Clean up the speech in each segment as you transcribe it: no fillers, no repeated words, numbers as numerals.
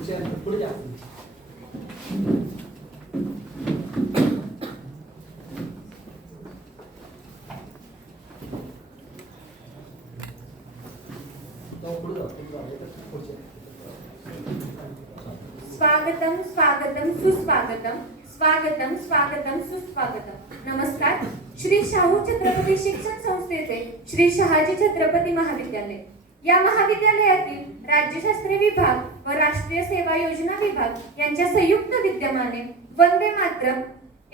पुढे जा. स्वागतम स्वागतम सुस्वागतम स्वागतम स्वागतम सुस्वागतम. नमस्कार. श्री शाहू छत्रपती शिक्षण संस्थेचे श्री शहाजी छत्रपती महाविद्यालय या महाविद्यालयातील राज्यशास्त्र विभाग व राष्ट्रीय सेवा योजना विभाग यांच्या संयुक्त विद्यमाने वंदे मातरम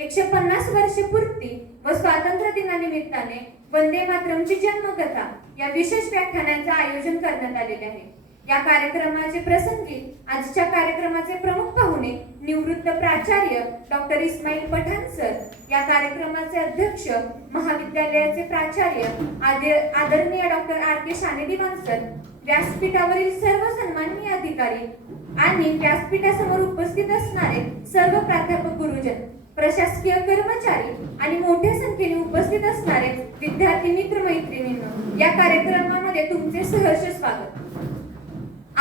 150 वर्ष पूर्ती व स्वातंत्र्य दिनानिमित्ताने वंदे मातरमची जन्मकथा या विशेष व्याख्यानांचे आयोजन करण्यात आलेले आहे. या कार्यक्रमाचे प्रसंगी आजच्या कार्यक्रमाचे प्रमुख पाहुणे निवृत्त प्राचार्य डॉक्टर इस्माईल पठाण सर, या कार्यक्रमाचे अध्यक्ष महाविद्यालयाचे प्राचार्य आदरणीय डॉक्टर आर के शानेदिवान सर, व्यासपीठावरील सर्व सन्माननीय अधिकारी आणि व्यासपीठासमोर उपस्थित असणारे सर्व प्राध्यापक गुरुजन, प्रशासकीय कर्मचारी आणि मोठ्या संख्येने उपस्थित असणारे विद्यार्थी मित्र मैत्रिणींनो, या कार्यक्रमामध्ये तुमचे सहर्ष स्वागत.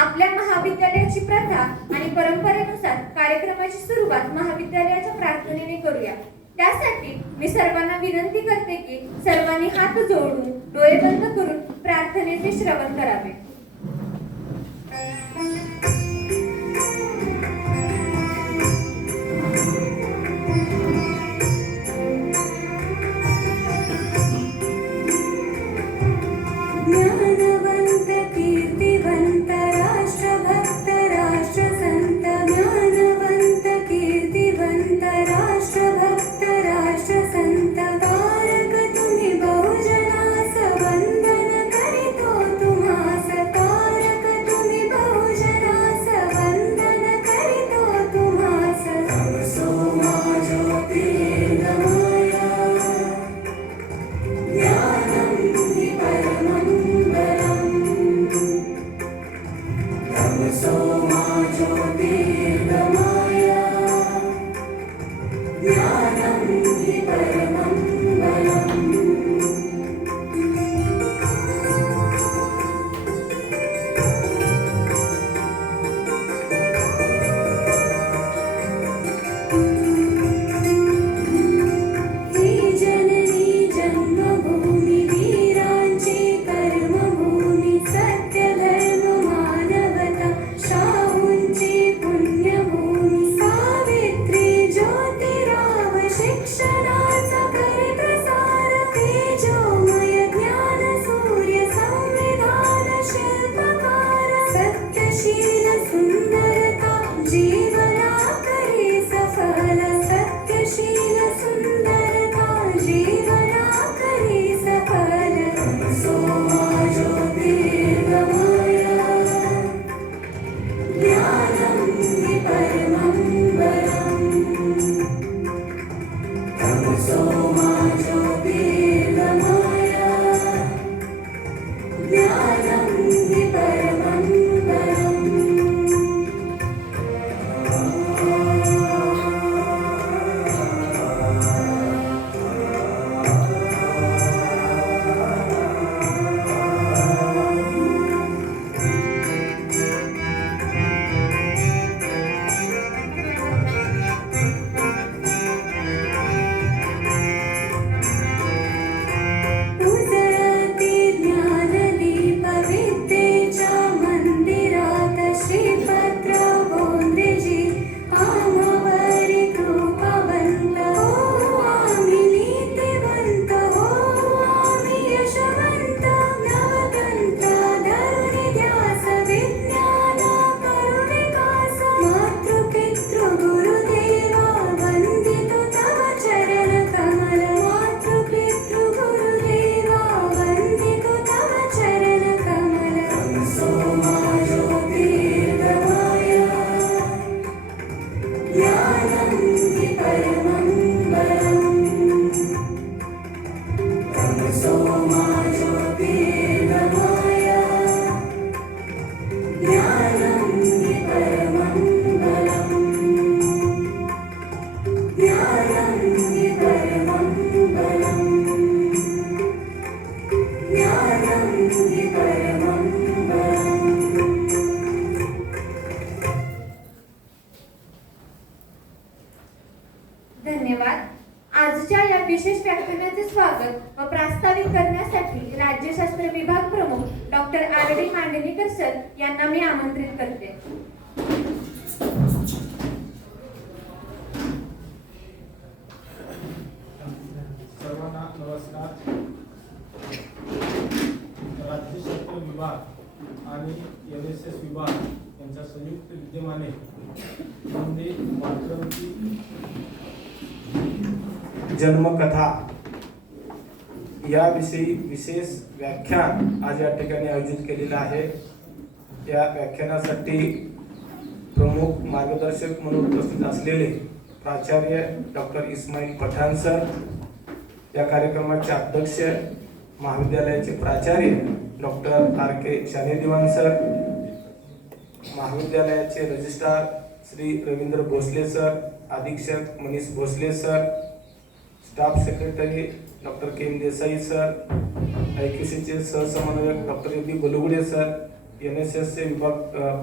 आपल्या महाविद्यालयाची प्रथा आणि परंपरेनुसार कार्यक्रमाची सुरुवात महाविद्यालयाच्या प्रार्थनेने करूया. त्यासाठी मी सर्वांना विनंती करते की सर्वांनी हात जोडून डोळे बंद करून प्रार्थनेचे श्रवण करावे. स्वागत व प्रास्ताविक करण्यासाठी राज्यशास्त्र विभाग प्रमुख डॉक्टर आर.डी. मांडणीकर सर यांना मी आमंत्रित करते. सर्वांना नमस्कार. राज्यशास्त्र विभाग आणि NSS विभाग यांच्या संयुक्त विद्यमाने वंदे मातरमची जन्मकथा याविषयी विशेष व्याख्यान आज या ठिकाणी आयोजित केलेलं आहे. या व्याख्यानासाठी प्रमुख मार्गदर्शक म्हणून उपस्थित असलेले प्राचार्य डॉक्टर इस्माईल पठाण सर, या कार्यक्रमाचे अध्यक्ष महाविद्यालयाचे प्राचार्य डॉक्टर R.K. शानेदिवान सर, महाविद्यालयाचे रजिस्ट्रार श्री रवींद्र भोसले सर, अधीक्षक Manish Bhosale sir, staff secretary doctor K.M. Desai sir, IQCचे सहसमन्वयक डॉक्टर A.B. बलुगुडे सर, NSSचे विभाग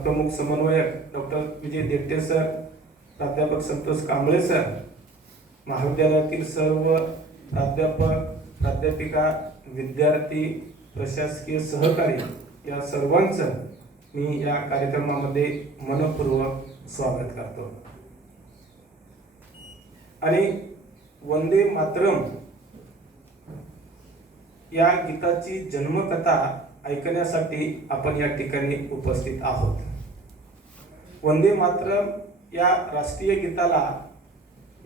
प्रमुख समन्वयक डॉक्टर विजय देट्टे सर, प्राध्यापक संतोष कांबळे सर, महाविद्यालयातील सर्व प्राध्यापक, प्राध्यापिका, विद्यार्थी, प्रशासकीय सहकारी या सर्वांचं मी या कार्यक्रमामध्ये मनपूर्वक स्वागत करतो. आणि वंदे मातरम या गीताची जन्मकथा ऐकण्यासाठी आपण या ठिकाणी उपस्थित आहोत. वंदे मातरम या राष्ट्रीय गीताला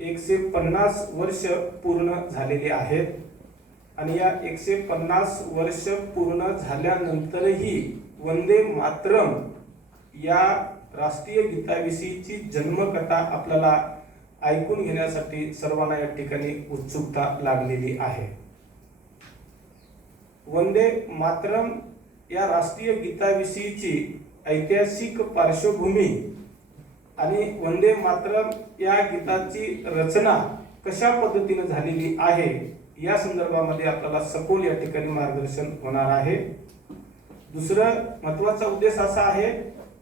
150 वर्ष पूर्ण झालेली आहेत आणि या 150 वर्ष पूर्ण झाल्यानंतरही वंदे मातरम या राष्ट्रीय गीताविषयीची जन्मकथा आपल्याला ऐकून घेण्यासाठी सर्वांना या ठिकाणी उत्सुकता लागलेली आहे. वंदे मातरम या राष्ट्रीय गीताविषयीची ऐतिहासिक पार्श्वभूमी आणि वंदे मातरम या गीताची रचना कशा पद्धतीने झालेली आहे या संदर्भामध्ये आपल्याला सखोल या ठिकाणी मार्गदर्शन होणार आहे. दुसरं महत्त्वाचा उद्देश असा आहे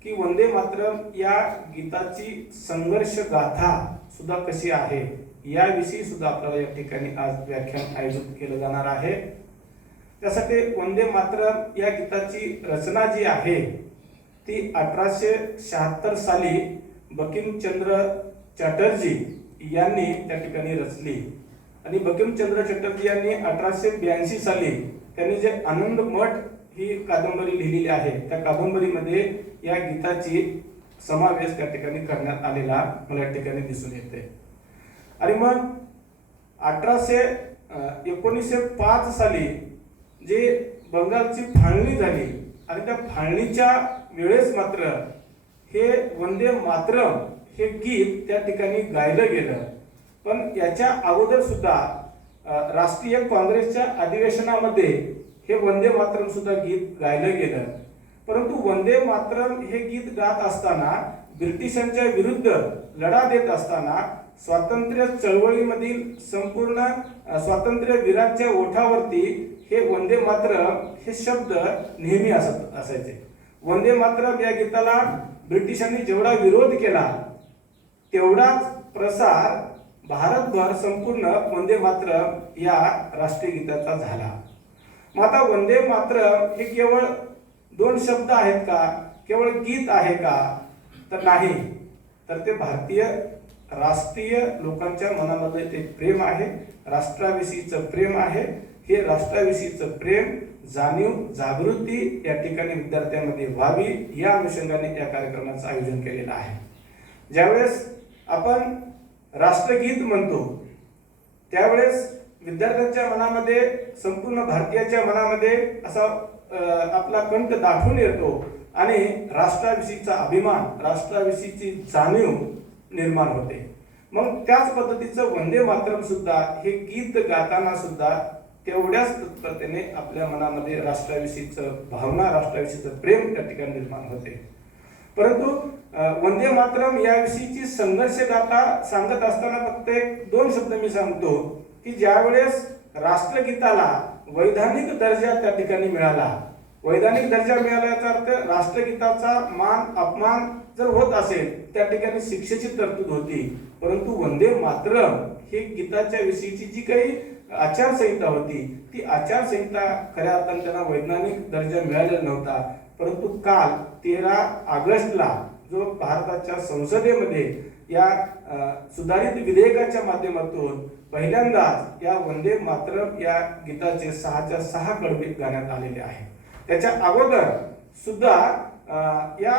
की वंदे मातरम या गीताची संघर्ष गाथा सुद्धा कशी आहे याविषयी सुद्धा आपल्याला या ठिकाणी आज व्याख्यान आयोजित केलं जाणार आहे. त्यासाठी वंदे मातरम या गीताची रचना जी आहे ती 1876 साली बंकिमचंद्र चटर्जी यांनी त्या ठिकाणी रचली आणि बंकिमचंद्र चटर्जी यांनी 1882 साली त्यांनी जे आनंद मठ ही कादंबरी लिहिलेली आहे त्या कादंबरीमध्ये या गीताची समावेश त्या ठिकाणी करण्यात आलेला मला या ठिकाणी दिसून येते. आणि मग 1905 साली जे बंगालची फाळणी झाली आणि त्या फाळणीच्या वेळेस मात्र हे वंदे मातरम हे गीत त्या ठिकाणी गायलं गेलं. पण याच्या अगोदर सुद्धा राष्ट्रीय काँग्रेसच्या अधिवेशनामध्ये हे वंदे मातरम सुद्धा गीत गायलं गेलं. परंतु वंदे मातरम हे गीत गात असताना ब्रिटिशांच्या विरुद्ध लढा देत असताना स्वातंत्र्य चळवळीमधील संपूर्ण स्वातंत्र्य वीरांच्या ओठावरती हे वंदे मातरम हे शब्द नेहमी असायचे. वंदे मातरम या गीताला ब्रिटिशांनी जेवढा विरोध केला तेवढाच प्रसार भारतभर संपूर्ण वंदे मातरम या राष्ट्रीय गीताचा झाला. मग आता वंदे मातरम हे केवळ 2 शब्द आहेत का, केवळ गीत आहे का, तर नाही. तर ते भारतीय राष्ट्रीय लोकांच्या मनामध्ये ते प्रेम आहे, राष्ट्राविषयीचं प्रेम आहे. हे राष्ट्राविषयीचं प्रेम, जाणीव, जागृती या ठिकाणी विद्यार्थ्यांमध्ये व्हावी या अनुषंगाने या कार्यक्रमाचं आयोजन केलेलं आहे. ज्यावेळेस आपण राष्ट्रगीत म्हणतो त्यावेळेस विद्यार्थ्यांच्या मनामध्ये, संपूर्ण भारतीयाच्या मनामध्ये असा आपला कंठ दाटून येतो आणि राष्ट्राविषयीचा अभिमान, राष्ट्राविषयीची जाणीव निर्माण होते. मग त्याच पद्धतीचं वंदे मातरम सुद्धा हे गीत गाताना सुद्धा तेवढ्याच तत्परतेने आपल्या मनामध्ये राष्ट्राविषयीचं भावना, राष्ट्राविषयीचं प्रेम त्या ठिकाणी निर्माण होते. परंतु वंदे मातरम याविषयीची संघर्ष गाथा सांगत असताना फक्त 2 शब्द मी सांगतो की ज्यावेळेस राष्ट्रगीताला वैधानिक दर्जा त्या ठिकाणी मिळाला, वैधानिक दर्जा मिळाल्याचा अर्थ राष्ट्रगीताचा मान अपमान जर होत असेल त्या ठिकाणी शिक्षेची तरतूद होती. परंतु वंदे मातरम हे गीताच्या विषयीची जी काही आचारसंहिता होती, ती आचारसंहिता खऱ्या अर्थाने त्यांना वैज्ञानिक दर्जा मिळालेला नव्हता. परंतु काल 13 ऑगस्टला जो भारताच्या संसदेमध्ये या सुधारित विधेयकाच्या माध्यमातून पहिल्यांदाच या वंदे मातरम या गीताचे 6च्या 6 कडवे गाण्यात आलेले आहे. त्याच्या अगोदर सुद्धा या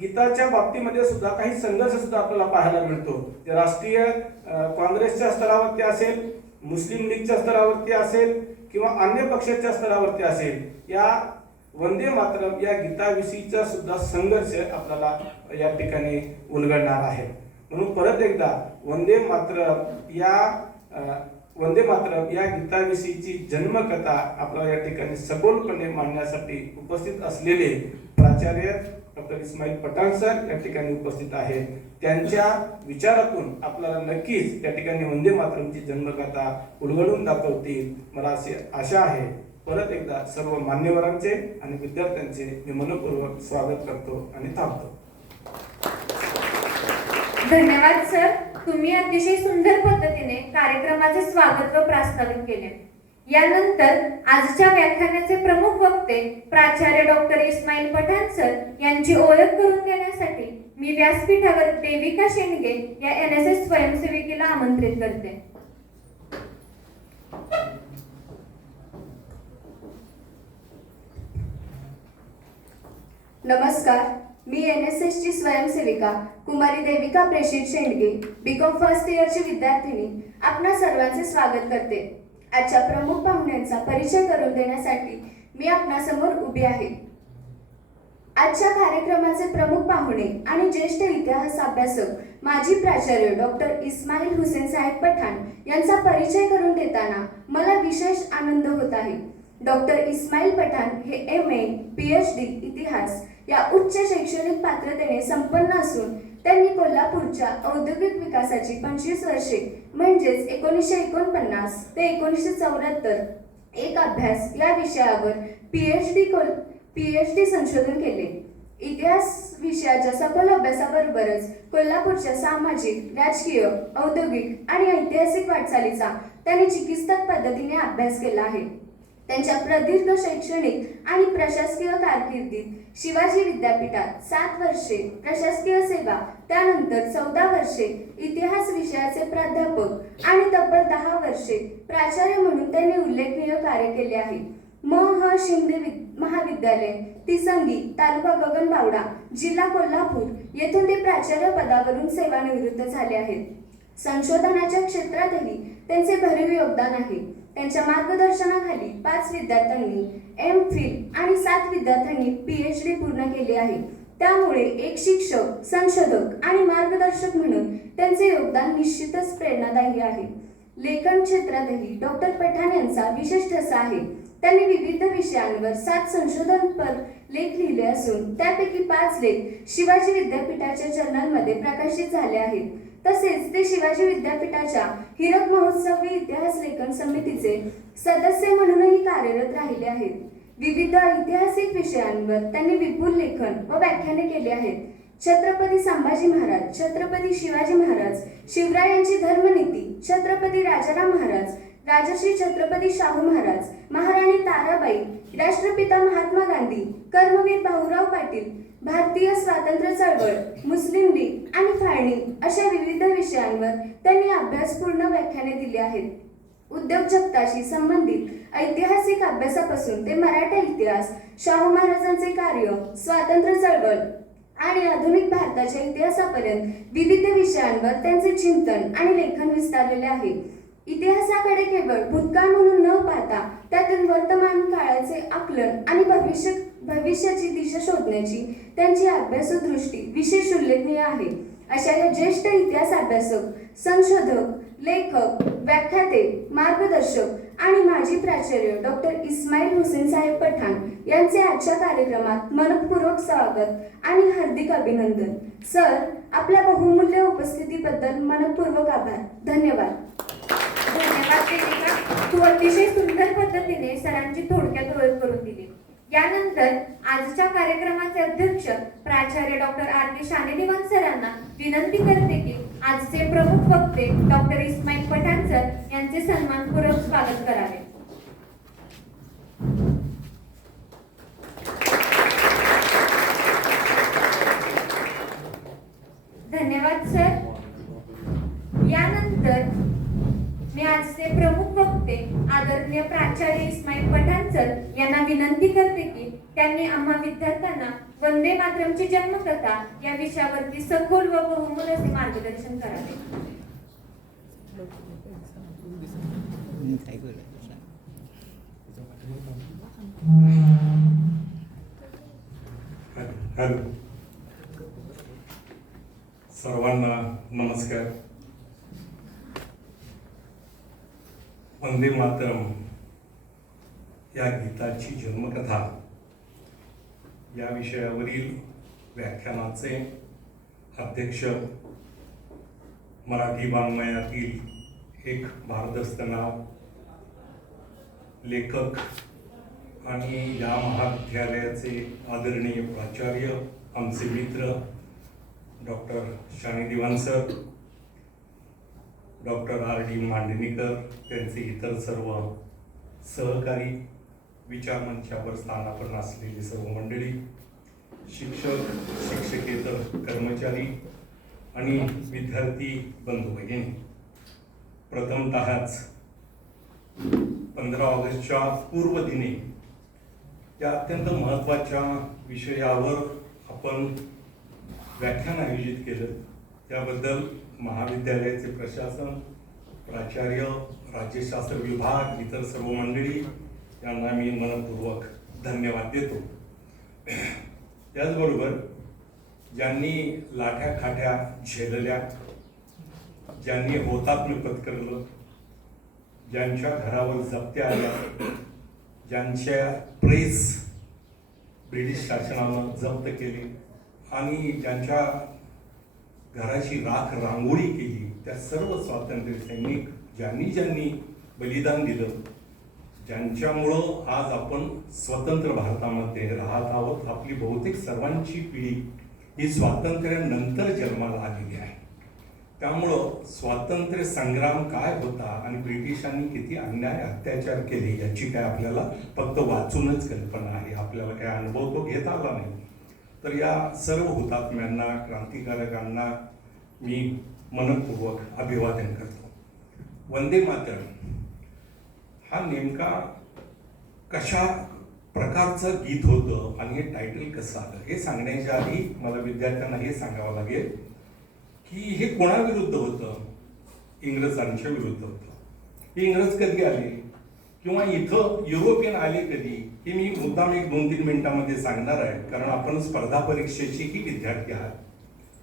गीताच्या बाबतीमध्ये सुद्धा काही संघर्ष सुद्धा आपल्याला पाहायला मिळतो. जे राष्ट्रीय काँग्रेसच्या स्तरावरती असेल, मुस्लिम लीगच्या स्तरावरती असेल किंवा अन्य पक्षाच्या स्तरावरती असेल, या वंदे मातरम या गीताविषयीचा सुद्धा संघर्ष आपल्याला या ठिकाणी उलगडणार आहे. म्हणून परत एकदा वंदे मातरम या गीताविषयीची जन्मकथा आपल्याला या ठिकाणी सखोलपणे मांडण्यासाठी उपस्थित असलेले प्राचार्य डॉक्टर इस्माईल पठाण सर या ठिकाणी उपस्थित आहेत. त्यांच्या विचारातून आपल्याला नक्कीच या ठिकाणी वंदे मातरमची जन्मकथा उलगडून दाखवतील, मला अशी आशा आहे. परत एकदा सर्व मान्यवरांचे आणि विद्यार्थ्यांचे मी मनपूर्वक स्वागत करतो आणि थांबतो. धन्यवाद सर, तुम्ही अतिशय सुंदर पद्धतीने कार्यक्रमाचे स्वागत व प्रास्ताविक केले. यानंतर आजच्या व्याख्यानाचे प्रमुख वक्ते प्राचार्य डॉक्टर इस्माईल पठाण सर यांची ओळख करून देण्यासाठी मी व्यासपीठावर देविका शेंडगे या NSS स्वयंसेविकेला आमंत्रित करते. नमस्कार, मी NSS ची स्वयंसेविका कुमारी देविका प्रेषित शेंडगे, BCom फर्स्ट इयरची विद्यार्थिनी आपणा सर्वांचे स्वागत करते. आजच्या प्रमुख पाहुण्यांचा परिचय करून देण्यासाठी मी आपणासमोर उभी आहे. आजच्या कार्यक्रमाचे प्रमुख पाहुणे आणि ज्येष्ठ इतिहास अभ्यासक माजी प्राचार्य डॉक्टर इस्माईल हुसेन साहेब पठाण यांचा परिचय करून देताना मला विशेष आनंद होत आहे. डॉक्टर इस्माईल पठाण हे MA, PhD इतिहास या उच्च शैक्षणिक पात्रतेने संपन्न असून त्यांनी कोल्हापूरच्या औद्योगिक विकासाची 25 वर्षे म्हणजेच 1949 ते 1974 एक अभ्यास या विषयावर PhD संशोधन केले. इतिहास विषयाच्या सखोल अभ्यासाबरोबरच कोल्हापूरच्या सामाजिक, राजकीय, औद्योगिक आणि ऐतिहासिक वाटचालीचा त्यांनी चिकित्सक पद्धतीने अभ्यास केला आहे. त्यांच्या प्रदीर्घ शैक्षणिक आणि प्रशासकीय कारकिर्दीत शिवाजी विद्यापीठात 7 वर्षे प्रशासकीय सेवा, त्यानंतर 14 वर्षे इतिहास विषयाचे प्राध्यापक आणि तब्बल 10 वर्षे प्राचार्य म्हणून त्यांनी उल्लेखनीय कार्य केले आहे. म.ह. शिंदे महाविद्यालय, तिसंगी, तालुका गगनबावडा, जिल्हा कोल्हापूर येथून ते प्राचार्य पदावरून सेवानिवृत्त झाले आहेत. संशोधनाच्या क्षेत्रातही त्यांचे भरीव योगदान आहे. त्यांच्या मार्गदर्शनाखाली 5 विद्यार्थ्यांनी MPhil आणि 7 विद्यार्थ्यांनी PhD पूर्ण केली आहे. त्यामुळे एक शिक्षक, संशोधक आणि मार्गदर्शक म्हणून त्यांचे योगदान निश्चितच प्रेरणादायी आहे. लेखन क्षेत्रातही डॉक्टर पठाण यांचा विशेष ठसा आहे. त्यांनी विविध विषयांवर 7 संशोधनपर लेख लिहिले असून त्यापैकी 5 लेख शिवाजी विद्यापीठाच्या जर्नलमध्ये प्रकाशित झाले आहेत. तसेच ते शिवाजी विद्यापीठाच्या हीरक महोत्सवी इतिहास लेखन समितीचे सदस्य म्हणूनही कार्यरत राहिले आहेत. विविध ऐतिहासिक विषयांवर त्यांनी विपुल लेखन व व्याख्याने केली आहेत. छत्रपती संभाजी महाराज, छत्रपती शिवाजी महाराज, शिवरायांची धर्मनीती, छत्रपती राजाराम महाराज, राजश्री छत्रपती शाहू महाराज, महाराणी ताराबाई, राष्ट्रपिता महात्मा गांधी, कर्मवीर भाऊराव पाटील, भारतीय स्वातंत्र्य चळवळ, मुस्लिम लीग आणि फाळणी अशा विविध विषयांवर त्यांनी अभ्यासपूर्ण व्याख्याने दिली आहेत. उद्योग जगताशी संबंधित ऐतिहासिक अभ्यासापासून ते मराठा इतिहास, शाहू महाराजांचे कार्य, स्वातंत्र्य चळवळ आणि आधुनिक भारताच्या इतिहासापर्यंत विविध विषयांवर त्यांचे चिंतन आणि लेखन विस्तारलेले आहे. इतिहासाकडे केवळ भूतकाळ म्हणून न पाहता त्यातून वर्तमान काळाचे आकलन आणि भविष्याची दिशा शोधण्याची त्यांची अभ्यासू दृष्टी विशेष उल्लेखनीय आहे. अशा या ज्येष्ठ इतिहास अभ्यासक, संशोधक, लेखक, व्याख्याते, मार्गदर्शक आणि माजी प्राचार्य डॉक्टर इस्माईल हुसेन साहेब पठाण यांचे आजच्या कार्यक्रमात मनपूर्वक स्वागत आणि हार्दिक अभिनंदन. सर, आपल्या बहुमूल्य उपस्थितीबद्दल मनपूर्वक आभार. धन्यवाद. धन्यवाद देविका, तू अतिशय सुंदर पद्धतीने सरांची थोडक्यात ओळख करून दिली. यानंतर आजच्या कार्यक्रमाचे अध्यक्ष प्राचार्य डॉक्टर R.K. शाने दिवाण सरांना विनंती करते की आजचे प्रमुख वक्ते डॉक्टर इस्माईल पठाण सर यांचे सन्मानपूर्वक स्वागत करावे. धन्यवाद सर. यानंतर मी आजचे प्रमुख वक्ते आदरणीय प्राचार्य इस्माईल पठाण सर यांना विनंती करते की त्यांनी आम्हा विद्यार्थ्यांना वंदे मातरमची जन्मकथा या विषयावरती सखोल व बहुमूल्य असे मार्गदर्शन करावे. हॅलो, सर्वांना नमस्कार. वंदे मातरम या गीताची जन्मकथा या विषयावरील व्याख्यानाचे अध्यक्ष मराठी वाङ्मयातील एक भारदस्त नाव, लेखक आणि या महाविद्यालयाचे आदरणीय प्राचार्य, आमचे मित्र डॉक्टर शाणी दिवाण सर, डॉक्टर R.D. मांडणीकर, त्यांचे इतर सर्व सहकारी, विचारमंचावर स्थानापन्न असलेली सर्व मंडळी, शिक्षक, शिक्षकेतर कर्मचारी आणि विद्यार्थी बंधू भगिनी, प्रथमतःच 15 ऑगस्टच्या पूर्वदिनी या अत्यंत महत्त्वाच्या विषयावर आपण व्याख्यान आयोजित केलं त्याबद्दल महाविद्यालयाचे प्रशासन, प्राचार्य, राज्यशास्त्र विभाग, इतर सर्व मंडळी यांना मी मनपूर्वक धन्यवाद देतो. त्याचबरोबर ज्यांनी लाठ्या खाट्या झेलल्या, ज्यांनी हुतात्म्य पत्करलं, ज्यांच्या घरावर जप्त्या आल्या, ज्यांच्या प्रेस ब्रिटिश शासनानं जप्त केली आणि ज्यांच्या घराची राख रांगोळी केली, त्या सर्व स्वातंत्र्य सैनिक ज्यांनी बलिदान दिलं, ज्यांच्यामुळं आज आपण स्वतंत्र भारतामध्ये राहत आहोत. आपली बहुतेक सर्वांची पिढी ही स्वातंत्र्यानंतर जन्माला आलेली आहे. त्यामुळं स्वातंत्र्य संग्राम काय होता आणि ब्रिटिशांनी किती अन्याय अत्याचार केले याची काय आपल्याला फक्त वाचूनच कल्पना आहे, आपल्याला काय अनुभव तो घेता आला नाही. तर या सर्व हुतात्म्यांना, क्रांतिकारकांना मी मनपूर्वक अभिवादन करतो. वंदे मातरम हा नेमका कशा प्रकारचं गीत होतं आणि हे टायटल कसं आलं हे सांगण्याच्या आधी मला विद्यार्थ्यांना हे सांगावं लागेल की हे कोणाविरुद्ध होतं? इंग्रजांच्या विरुद्ध होतं. हे इंग्रज कधी आले किंवा इथं युरोपियन आले कधी हे मी मुद्दाम 1-2-3 मिनिटांमध्ये सांगणार आहे, कारण आपण स्पर्धा परीक्षेचेही विद्यार्थी आहात.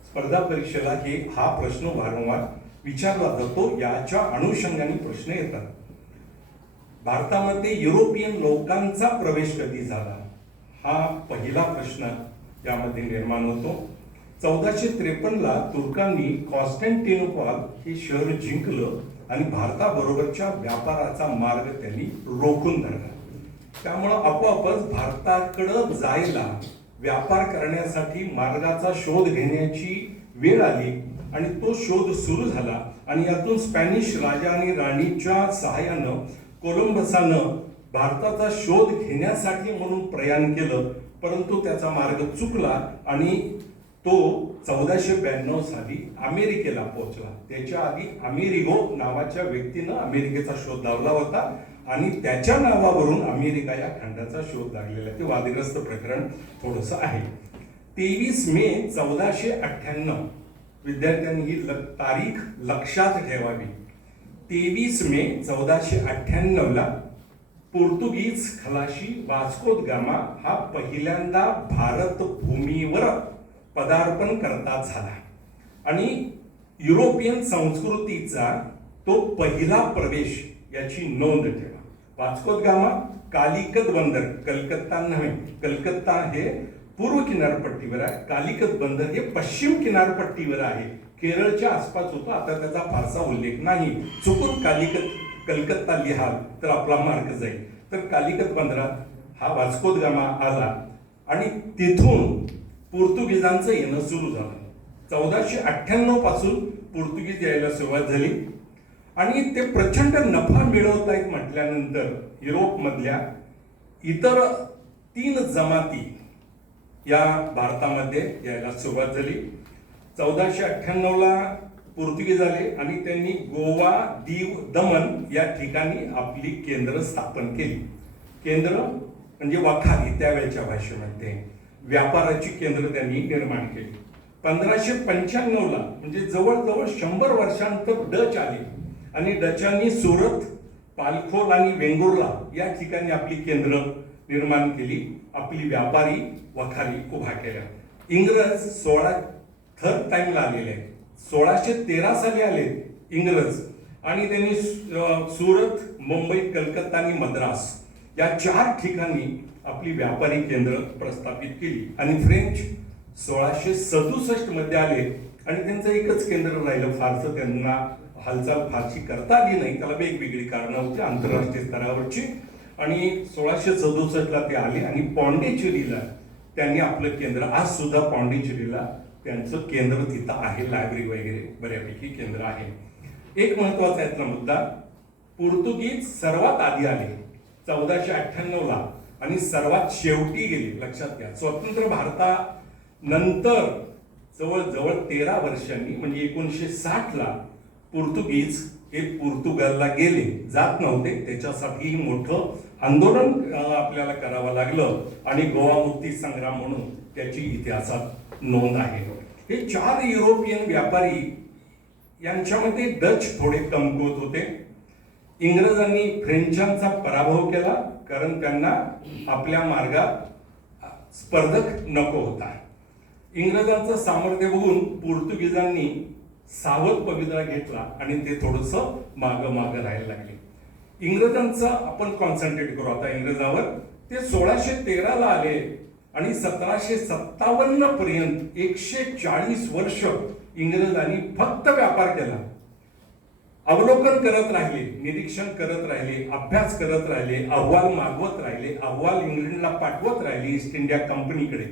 स्पर्धा परीक्षेला हा प्रश्न वारंवार विचारला जातो, याच्या अनुषंगाने प्रश्न येतात. भारतामध्ये युरोपियन लोकांचा प्रवेश कधी झाला हा पहिला प्रश्न यामध्ये निर्माण होतो. 1453 तुर्कांनी कॉन्स्टँटिनोपॉल हे शहर जिंकलं आणि भारताबरोबरच्या व्यापाराचा मार्ग त्यांनी रोखून धरला. त्यामुळं आपोआपच भारताकडं जायला, व्यापार करण्यासाठी मार्गाचा शोध घेण्याची वेळ आली आणि तो शोध सुरू झाला आणि यातून स्पॅनिश राजा आणि राणीच्या सहाय्यानं कोलंबसानं भारताचा शोध घेण्यासाठी म्हणून प्रयाण केलं, परंतु त्याचा मार्ग चुकला आणि तो 1492 साली अमेरिकेला पोहोचला. त्याच्या आधी अमेरिगो नावाच्या व्यक्तीनं अमेरिकेचा शोध लावला होता आणि त्याच्या नावावरून अमेरिका या खंडाचा शोध लागलेला. ते वादग्रस्त प्रकरण थोडंसं आहे. 23 मे 1498 विद्यार्थ्यांनी ही तारीख लक्षात ठेवावी. 23 मे 1498 पोर्तुगीज खलाशी वास्को द गामा हा पहिल्यांदा भारत भूमीवर पदार्पण करता झाला आणि युरोपियन संस्कृतीचा तो पहिला प्रवेश याची नोंद ठेवा. वास्को द गामा कालिकत बंदर, कलकत्ता नव्हे, कलकत्ता हे पूर्व किनारपट्टीवर आहे, कालिकत बंदर हे पश्चिम किनारपट्टीवर आहे, केरळच्या आसपास होतो. आता त्याचा फारसा उल्लेख नाही. चुकून कलकत्ता लिहाल तर आपला मार्ग जाईल. तर कालिकत बंदरात हा वास्को द गामा आला आणि तिथून पोर्तुगीजांचं येणं सुरू झालं. 1498 पासून पोर्तुगीज यायला सुरुवात झाली आणि ते प्रचंड नफा मिळवत आहेत म्हटल्यानंतर युरोपमधल्या इतर 3 जमाती या भारतामध्ये यायला सुरुवात झाली. 1498ला पोर्तुगीज आले आणि त्यांनी गोवा, दीव, दमण या ठिकाणी आपली केंद्र स्थापन केली. केंद्र म्हणजे वखारी त्यावेळच्या भाषेमध्ये व्यापाराची केंद्र त्यांनी निर्माण केली. 1595ला म्हणजे जवळजवळ 100 वर्षांनंतर डच आले आणि डचांनी सुरत, पालखोल आणि वेंगुर्ला या ठिकाणी आपली केंद्र निर्माण केली. आपली व्यापारी वखारी उभा केल्या. इंग्रज थर्ड टाइमला आलेले आहेत. 1613 साली आले इंग्रज आणि त्यांनी सुरत, मुंबई, कलकत्ता आणि मद्रास या 4 ठिकाणी आपली व्यापारी केंद्र प्रस्थापित केली. आणि फ्रेंच 1667 मध्ये आले आणि त्यांचं एकच केंद्र राहिलं. फारसं त्यांना हालचाल फारशी करता आली नाही. त्याला वेगवेगळी कारणं होती आंतरराष्ट्रीय स्तरावरची. आणि 1667ला ते आले आणि पॉंडिचेरीला त्यांनी आपलं केंद्र, आज सुद्धा पॉंडिचेरीला त्यांचं केंद्र तिथं आहे. लायब्ररी वगैरे बऱ्यापैकी केंद्र आहे. एक महत्वाचा यातला मुद्दा, पोर्तुगीज सर्वात आधी आले 1498ला आणि सर्वात शेवटी गेले. लक्षात घ्या, स्वतंत्र भारतानंतर जवळजवळ 13 वर्षांनी म्हणजे 1960ला पोर्तुगीज हे पोर्तुगालला गेले. जात नव्हते, त्याच्यासाठी मोठं आंदोलन आपल्याला करावं लागलं आणि गोवा मुक्ती संग्राम म्हणून त्याची इतिहासात नोंद आहे. हे 4 युरोपियन व्यापारी यांच्यामध्ये डच थोडे कमकुवत होते. इंग्रजांनी फ्रेंचांचा पराभव केला कारण त्यांना आपल्या मार्गात स्पर्धक नको होता. इंग्रजांचं सामर्थ्य बघून पोर्तुगीजांनी सावध पवित्रा घेतला आणि ते थोडस माग राहायला लागले. इंग्रजांचं आपण कॉन्सन्ट्रेट करू आता इंग्रजावर. ते 1613ला आले आणि 1757 पर्यंत 140 वर्ष इंग्रजांनी फक्त व्यापार केला. अवलोकन करत राहिले, निरीक्षण करत राहिले, अभ्यास करत राहिले, अहवाल मागवत राहिले, अहवाल इंग्लंडला पाठवत राहिले ईस्ट इंडिया कंपनीकडे.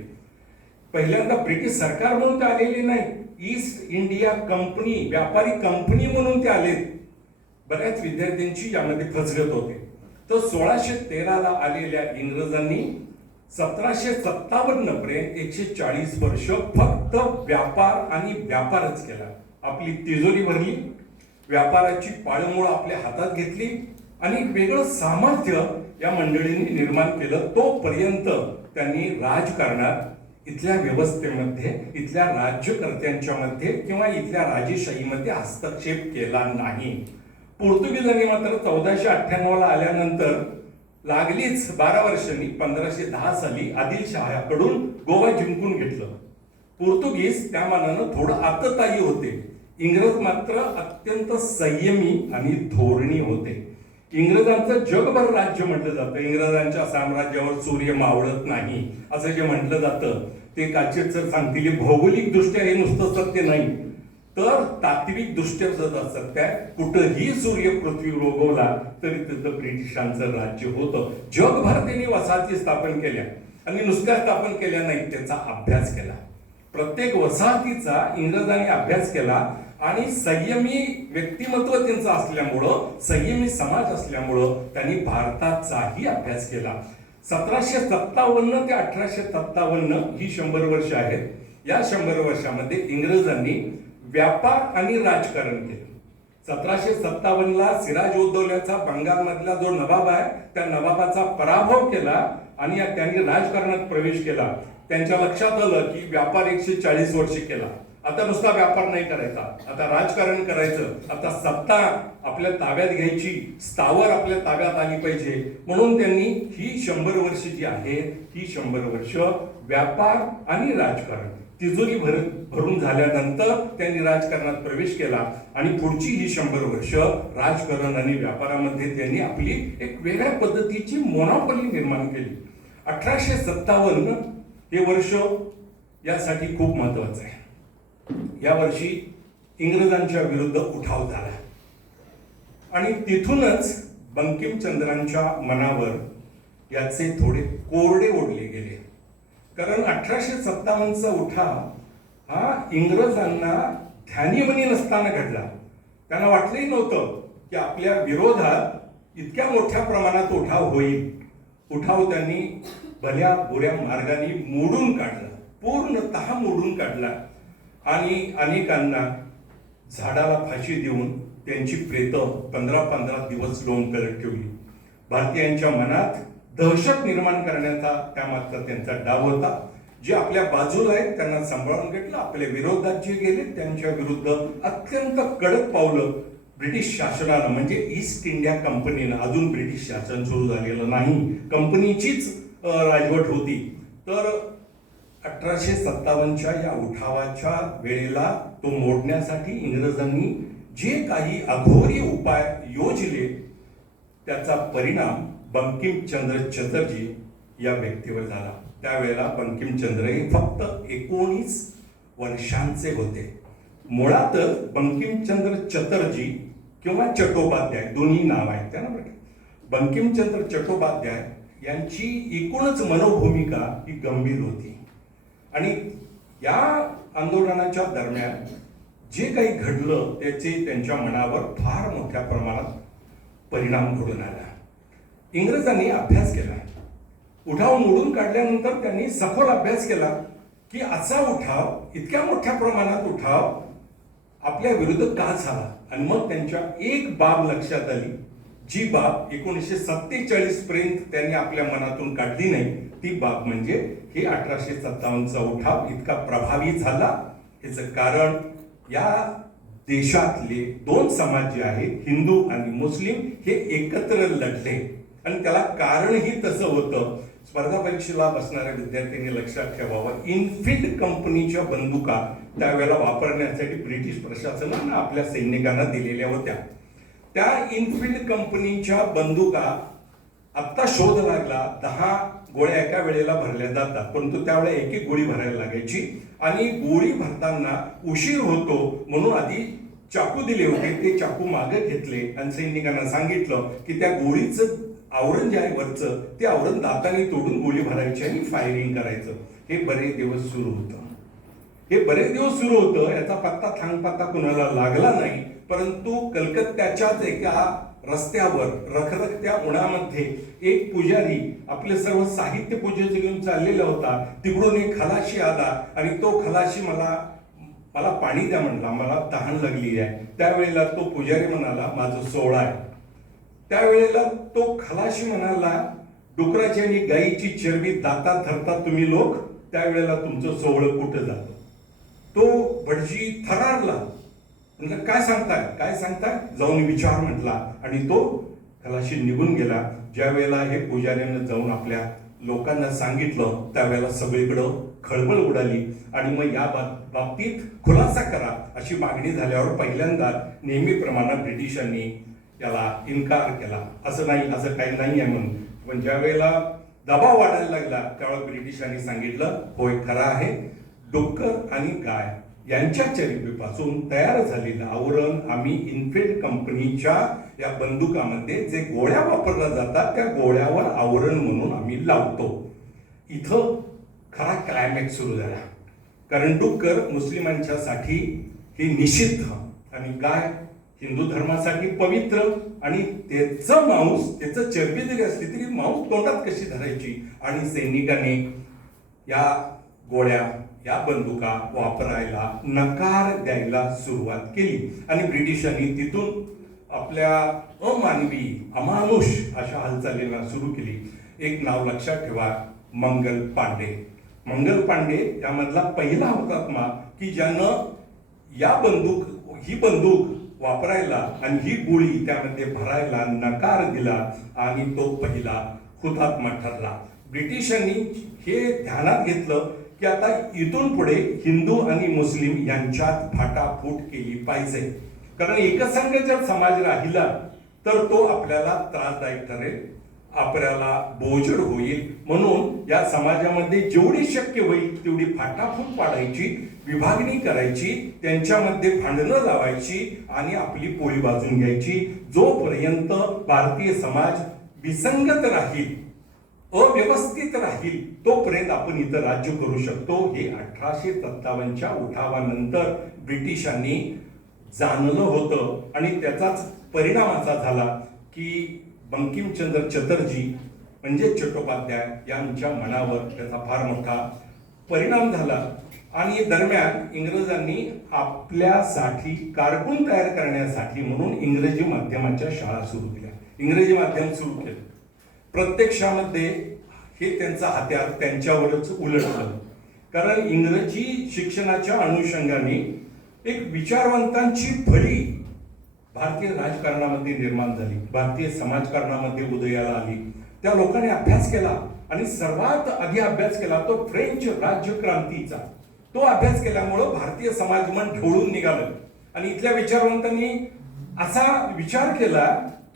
पहिल्यांदा ब्रिटिश सरकार म्हणून ते आलेले नाही, ईस्ट इंडिया कंपनी, व्यापारी कंपनी म्हणून ते आले. बऱ्याच विद्यार्थ्यांची यामध्ये फसगत होते. तर 1613ला आलेल्या इंग्रजांनी 1757 पर्यंत 140 वर्ष फक्त व्यापार आणि व्यापारच केला. आपली तिजोरी भरली, व्यापाराची पाळंमुळं आपल्या हातात घेतली आणि वेगळं सामर्थ्य या मंडळींनी निर्माण केलं. तोपर्यंत त्यांनी राजकारणात, इथल्या व्यवस्थेमध्ये, इथल्या राज्यकर्त्यांच्या मध्ये किंवा इथल्या राजेशाहीमध्ये हस्तक्षेप केला नाही. पोर्तुगीजांनी मात्र 1498ला आल्यानंतर लागलीच 12 वर्षांनी 1510 साली आदिलशहाकडून गोवा जिंकून घेतलं. पोर्तुगीज त्या मानानं थोडं आततायी होते. इंग्रज मात्र अत्यंत संयमी आणि धोरणी होते. इंग्रजांचं जगभर राज्य म्हटलं जातं. इंग्रजांच्या साम्राज्यावर सूर्य मावळत नाही असं जे म्हटलं जातं ते काचेचं सांगतील. भौगोलिक दृष्ट्या हे नुसतं सत्य नाही, तर तात्विक दृष्ट्या सुद्धा सत्य आहे. कुठंही सूर्य पृथ्वीवर उगवला तरी तिथं ब्रिटिशांचं राज्य होतं. जगभर त्यांनी वसाहती स्थापन केल्या आणि नुसत्या स्थापन केल्या नाही, त्याचा अभ्यास केला. प्रत्येक वसाहतीचा इंग्रजांनी अभ्यास केला आणि संयमी व्यक्तिमत्व त्यांचं असल्यामुळं, संयमी समाज असल्यामुळं त्यांनी भारताचाही अभ्यास केला. 1757 ते 1857 ही 100 वर्ष आहेत. या 100 वर्षामध्ये इंग्रजांनी व्यापार आणि राजकारण केलं. 1757ला सिराज उद्दौल्याचा बंगालमधला जो नवाब आहे त्या नवाबाचा पराभव केला आणि त्यांनी राजकारणात प्रवेश केला. त्यांच्या लक्षात आलं की व्यापार 140 वर्ष केला, आता नुसता व्यापार नाही करायचा, आता राजकारण करायचं, आता सत्ता आपल्या ताब्यात घ्यायची, स्थावर आपल्या ताब्यात आली पाहिजे. म्हणून त्यांनी ही 100 वर्ष जी आहेत ही 100 वर्ष व्यापार आणि राजकारण तिजोरी भरून झाल्यानंतर त्यांनी राजकारणात प्रवेश केला आणि पुढची ही 100 वर्ष राजकारण आणि व्यापारामध्ये त्यांनी आपली एक वेगळ्या पद्धतीची मोनोपॉली निर्माण केली. 1857 हे वर्ष यासाठी खूप महत्वाचं आहे. या वर्षी इंग्रजांच्या विरुद्ध उठाव झाला आणि तिथूनच बंकिमचंद्रांच्या मनावर याचे थोडे कोरडे ओढले गेले. कारण 1857चा उठाव हा इंग्रजांना ध्यानीमनी नसताना घडला. त्यांना वाटलंही नव्हतं की आपल्या विरोधात इतक्या मोठ्या प्रमाणात उठाव होईल. उठाव त्यांनी भल्या बुऱ्या मार्गाने मोडून काढला, पूर्णतः मोडून काढला आणि अनेकांना झाडाला फाशी देऊन त्यांची प्रेतं 15-15 दिवस लोंबकळत ठेवली. भारतीयांच्या मनात दहशत निर्माण करण्याचा त्यामागचा त्यांचा डाव होता. जे आपल्या बाजूला आहेत त्यांना सांभाळून घेतलं, आपल्या विरोधात जे गेले त्यांच्या विरुद्ध अत्यंत कडक पावलं ब्रिटिश शासनानं, म्हणजे ईस्ट इंडिया कंपनीनं, अजून ब्रिटिश शासन सुरू झालेलं नाही, कंपनीचीच राजवट होती. तर 1857च्या या उठावाच्या वेळेला तो मोडण्यासाठी इंग्रजांनी जे काही अघोरी उपाय योजले त्याचा परिणाम बंकिमचंद्र चटर्जी या व्यक्तीवर झाला. त्यावेळेला बंकिमचंद्र हे फक्त 19 वर्षांचे होते. मुळातच बंकिमचंद्र चटर्जी किंवा चट्टोपाध्याय दोन्ही नाव आहेत त्यांना. बंकिमचंद्र चट्टोपाध्याय यांची एकूणच मनोभूमिका ही गंभीर होती आणि या आंदोलनाच्या दरम्यान जे काही घडलं त्याचे त्यांच्या मनावर फार मोठ्या प्रमाणात परिणाम घडून आला. इंग्रजांनी अभ्यास केला. उठाव मोडून काढल्यानंतर त्यांनी सखोल अभ्यास केला की असा उठाव, इतक्या मोठ्या प्रमाणात उठाव आपल्या विरुद्ध का झाला. आणि मग त्यांच्या एक बाब लक्षात आली, जी बाब 1947 पर्यंत त्यांनी आपल्या मनातून काढली नाही. ती बाब म्हणजे हे 1857चा उठाव इतका प्रभावी झाला. याचं कारण या देशातले 2 समाज जे आहेत, हिंदू आणि मुस्लिम, हे एकत्र लढले आणि त्याला कारणही तसं होतं. स्पर्धा परीक्षेला बसणाऱ्या विद्यार्थ्यांनी लक्षात ठेवावं, इनफिल्ड कंपनीच्या बंदुका त्यावेळेला वापरण्यासाठी ब्रिटिश प्रशासनानं आपल्या सैनिकांना दिलेल्या होत्या. त्या इनफिल्ड कंपनीच्या बंदुका आत्ता शोध लागला, 10 गोळ्या एका वेळेला भरल्या जातात, परंतु त्यावेळेला एक गोळी भरायला लागायची आणि गोळी भरताना उशीर होतो म्हणून आधी चाकू दिले होते, ते चाकू मागे घेतले आणि सैनिकांना सांगितलं की त्या गोळीचं आवरण जे आहे वरचं, ते आवरण दाताने तोडून गोळी भरायची आणि फायरिंग करायचं. हे बरेच दिवस सुरू होतं. याचा पत्ता थांगपत्ता कुणाला लागला नाही. परंतु कलकत्त्याच्याच एका रस्त्यावर रखरखत्या उन्हामध्ये एक पुजारी आपले सर्व साहित्य पूजेचं घेऊन चाललेला होता. तिकडून एक खलाशी आला आणि तो खलाशी मला पाणी द्या म्हणला, मला तहान लागली आहे. त्यावेळेला तो पुजारी म्हणाला, माझं सोहळा आहे. त्यावेळेला तो खलाशी म्हणाला, डुकराची आणि गायीची चरबी दातात धरता तुम्ही लोक, त्यावेळेला तुमचं सोहळं कुठं जातं. तो भटजी थरारला, म्हणजे काय सांगताय जाऊन विचार म्हटला आणि तो खलाशी निघून गेला. ज्या वेळेला हे पुजाऱ्यानं जाऊन आपल्या लोकांना सांगितलं त्यावेळेला सगळीकडं खळबळ उडाली आणि मग या बाबतीत खुलासा करा अशी मागणी झाल्यावर पहिल्यांदा नेहमीप्रमाणे ब्रिटिशांनी याला इन्कार केला. असं काही नाही आहे म्हणून. पण ज्या वेळेला दबाव वाढायला लागला त्यावेळेला ब्रिटिशांनी सांगितलं, होय खरं आहे, डुक्कर आणि गाय यांच्या चरबीपासून तयार झालेलं आवरण आम्ही इनफिल्ड कंपनीच्या या बंदुकामध्ये जे गोळ्या वापरल्या जातात त्या गोळ्यावर आवरण म्हणून आम्ही लावतो. इथं खरा क्लायमॅक्स सुरू झाला. कारण डुक्कर मुस्लिमांच्यासाठी हे निषिद्ध आणि गाय हिंदू धर्मासाठी पवित्र आणि त्याचं चरबी जरी असली तरी मांस तोंडात कशी धरायची. आणि सैनिकांनी या गोळ्या, या बंदुका वापरायला नकार द्यायला सुरुवात केली आणि ब्रिटिशांनी तिथून आपल्या अमानवी, अमानुष अशा हालचालींना सुरू केली. एक नाव लक्षात ठेवा, मंगल पांडे यामधला पहिला हुतात्मा की ज्यानं ही बंदूक वापरायला आणि ही गोळी त्यामध्ये भरायला नकार दिला आणि तो पहिला हुतात्मा ठरला. ब्रिटिशांनी हे ध्यानात घेतलं की आता इथून पुढे हिंदू आणि मुस्लिम यांच्यात फाटाफूट केली पाहिजे. कारण एकसंघ जर समाज राहिला तर तो आपल्याला त्रासदायक ठरेल, आपल्याला बोजड होईल. म्हणून या समाजामध्ये जेवढी शक्य होईल तेवढी फाटाफूट पाडायची, विभागणी करायची, त्यांच्यामध्ये भांडणं लावायची आणि आपली पोळी बाजून घ्यायची. जोपर्यंत भारतीय समाज विसंगत राहील अव्यवस्थित राहील तोपर्यंत आपण इथं राज्य करू शकतो. हे 1857च्या उठावानंतर ब्रिटिशांनी जाणलं होतं आणि त्याचाच परिणाम असा झाला की बंकिमचंद्र चटर्जी म्हणजे चट्टोपाध्याय यांच्या मनावर त्याचा फार मोठा परिणाम झाला. आणि दरम्यान इंग्रजांनी आपल्यासाठी कारकून तयार करण्यासाठी म्हणून इंग्रजी माध्यमाच्या शाळा सुरू केल्या, इंग्रजी माध्यम सुरू केलं. प्रत्यक्षामध्ये हे त्यांचं हत्यार त्यांच्यावरच उलटलं, कारण इंग्रजी शिक्षणाच्या अनुषंगाने एक विचारवंतांची फळी भारतीय राजकारणामध्ये निर्माण झाली, भारतीय समाजकारणामध्ये उदयाला आली. त्या लोकांनी अभ्यास केला आणि सर्वात आधी अभ्यास केला तो फ्रेंच राज्यक्रांतीचा. तो अभ्यास केल्यामुळं भारतीय समाज मन ढवळून निघालं आणि इथल्या विचारवंतांनी असा विचार केला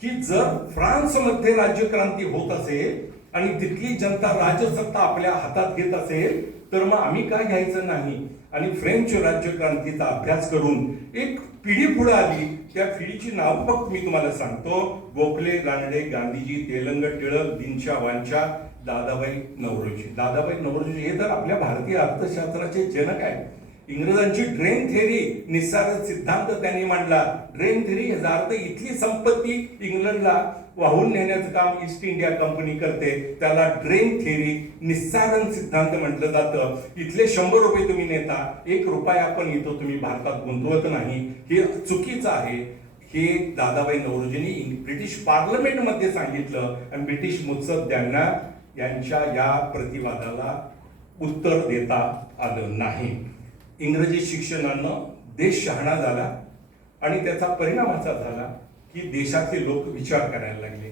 की जर फ्रान्समध्ये राज्यक्रांती होत असेल आणि तिथली जनता राजसत्ता आपल्या हातात घेत असेल तर मग आम्ही काय घ्यायचं नाही. आणि फ्रेंच राज्यक्रांतीचा अभ्यास करून एक पिढी पुढे आली. त्या पिढीची नाव फक्त मी तुम्हाला सांगतो: गोखले, रानडे, गांधीजी, तेलंग, टिळक, दिनशा, वांछा, दादाभाई नौरोजी. दादाभाई नौरोजी हे तर आपल्या भारतीय अर्थशास्त्राचे जनक आहेत. इंग्रजांची ड्रेन थेरी, निस्सार सिद्धांत त्यांनी मांडला. ड्रेन थेरी याचा अर्थ इथली संपत्ती इंग्लंडला वाहून नेण्याचं काम ईस्ट इंडिया कंपनी करते, त्याला ड्रेन थेरी, निस्सारण सिद्धांत म्हटलं जातं. इथले 100 रुपये तुम्ही नेता, 1 रुपया पण इथं तुम्ही भारतात गुंतवत नाही, हे चुकीचं आहे. हे दादाभाई नौरोजींनी ब्रिटिश पार्लमेंटमध्ये सांगितलं आणि ब्रिटिश मुत्सद्द्यांना यांच्या या प्रतिवादाला उत्तर देता आलं नाही. इंग्रजी शिक्षणानं देश शहाणा झाला आणि त्याचा परिणाम असा झाला की देशातले लोक विचार करायला लागले.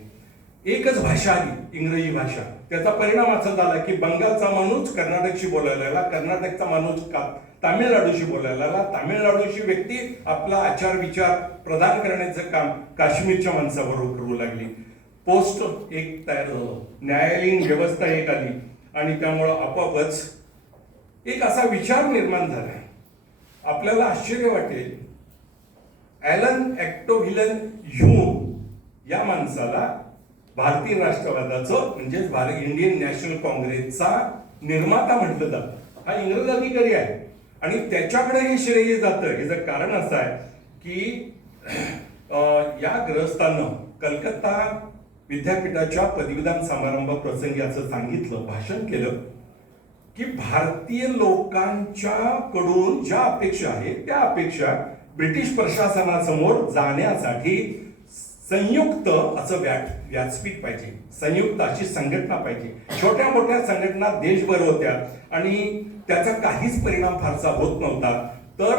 एकच भाषा आली, इंग्रजी भाषा. त्याचा परिणाम असा झाला की बंगालचा माणूस कर्नाटकशी बोलायला लागला, कर्नाटकचा माणूस तामिळनाडूशी बोलायला लागला, तामिळनाडूची व्यक्ती आपला आचार विचार प्रदान करण्याचं काम काश्मीरच्या माणसाबरोबर करू लागली. पोस्ट एक तयार झालं, न्यायालयीन व्यवस्था एक आली आणि त्यामुळं आपोआपच एक असा विचार निर्माण झाला. आपल्याला आश्चर्य वाटेल, ॲलन ॲक्टोव्हिलन ह्यूम या माणसाला भारतीय राष्ट्रवादाचं म्हणजेच इंडियन नॅशनल काँग्रेसचा निर्माता म्हटलं जातं. हा इंग्रज अधिकारी आहे आणि त्याच्याकडे हे श्रेय जातं. याचं कारण असं आहे की या ग्रहस्थानं कलकत्ता विद्यापीठाच्या पदवीदान समारंभ प्रसंगी असं सांगितलं, भाषण केलं की भारतीय लोकांच्या कडून ज्या अपेक्षा आहेत त्या अपेक्षा ब्रिटिश प्रशासनासमोर जाण्यासाठी संयुक्त असं व्यासपीठ पाहिजे, संयुक्त अशी संघटना पाहिजे. छोट्या मोठ्या संघटना देशभर होत्या आणि त्याचा काहीच परिणाम फारसा होत नव्हता. तर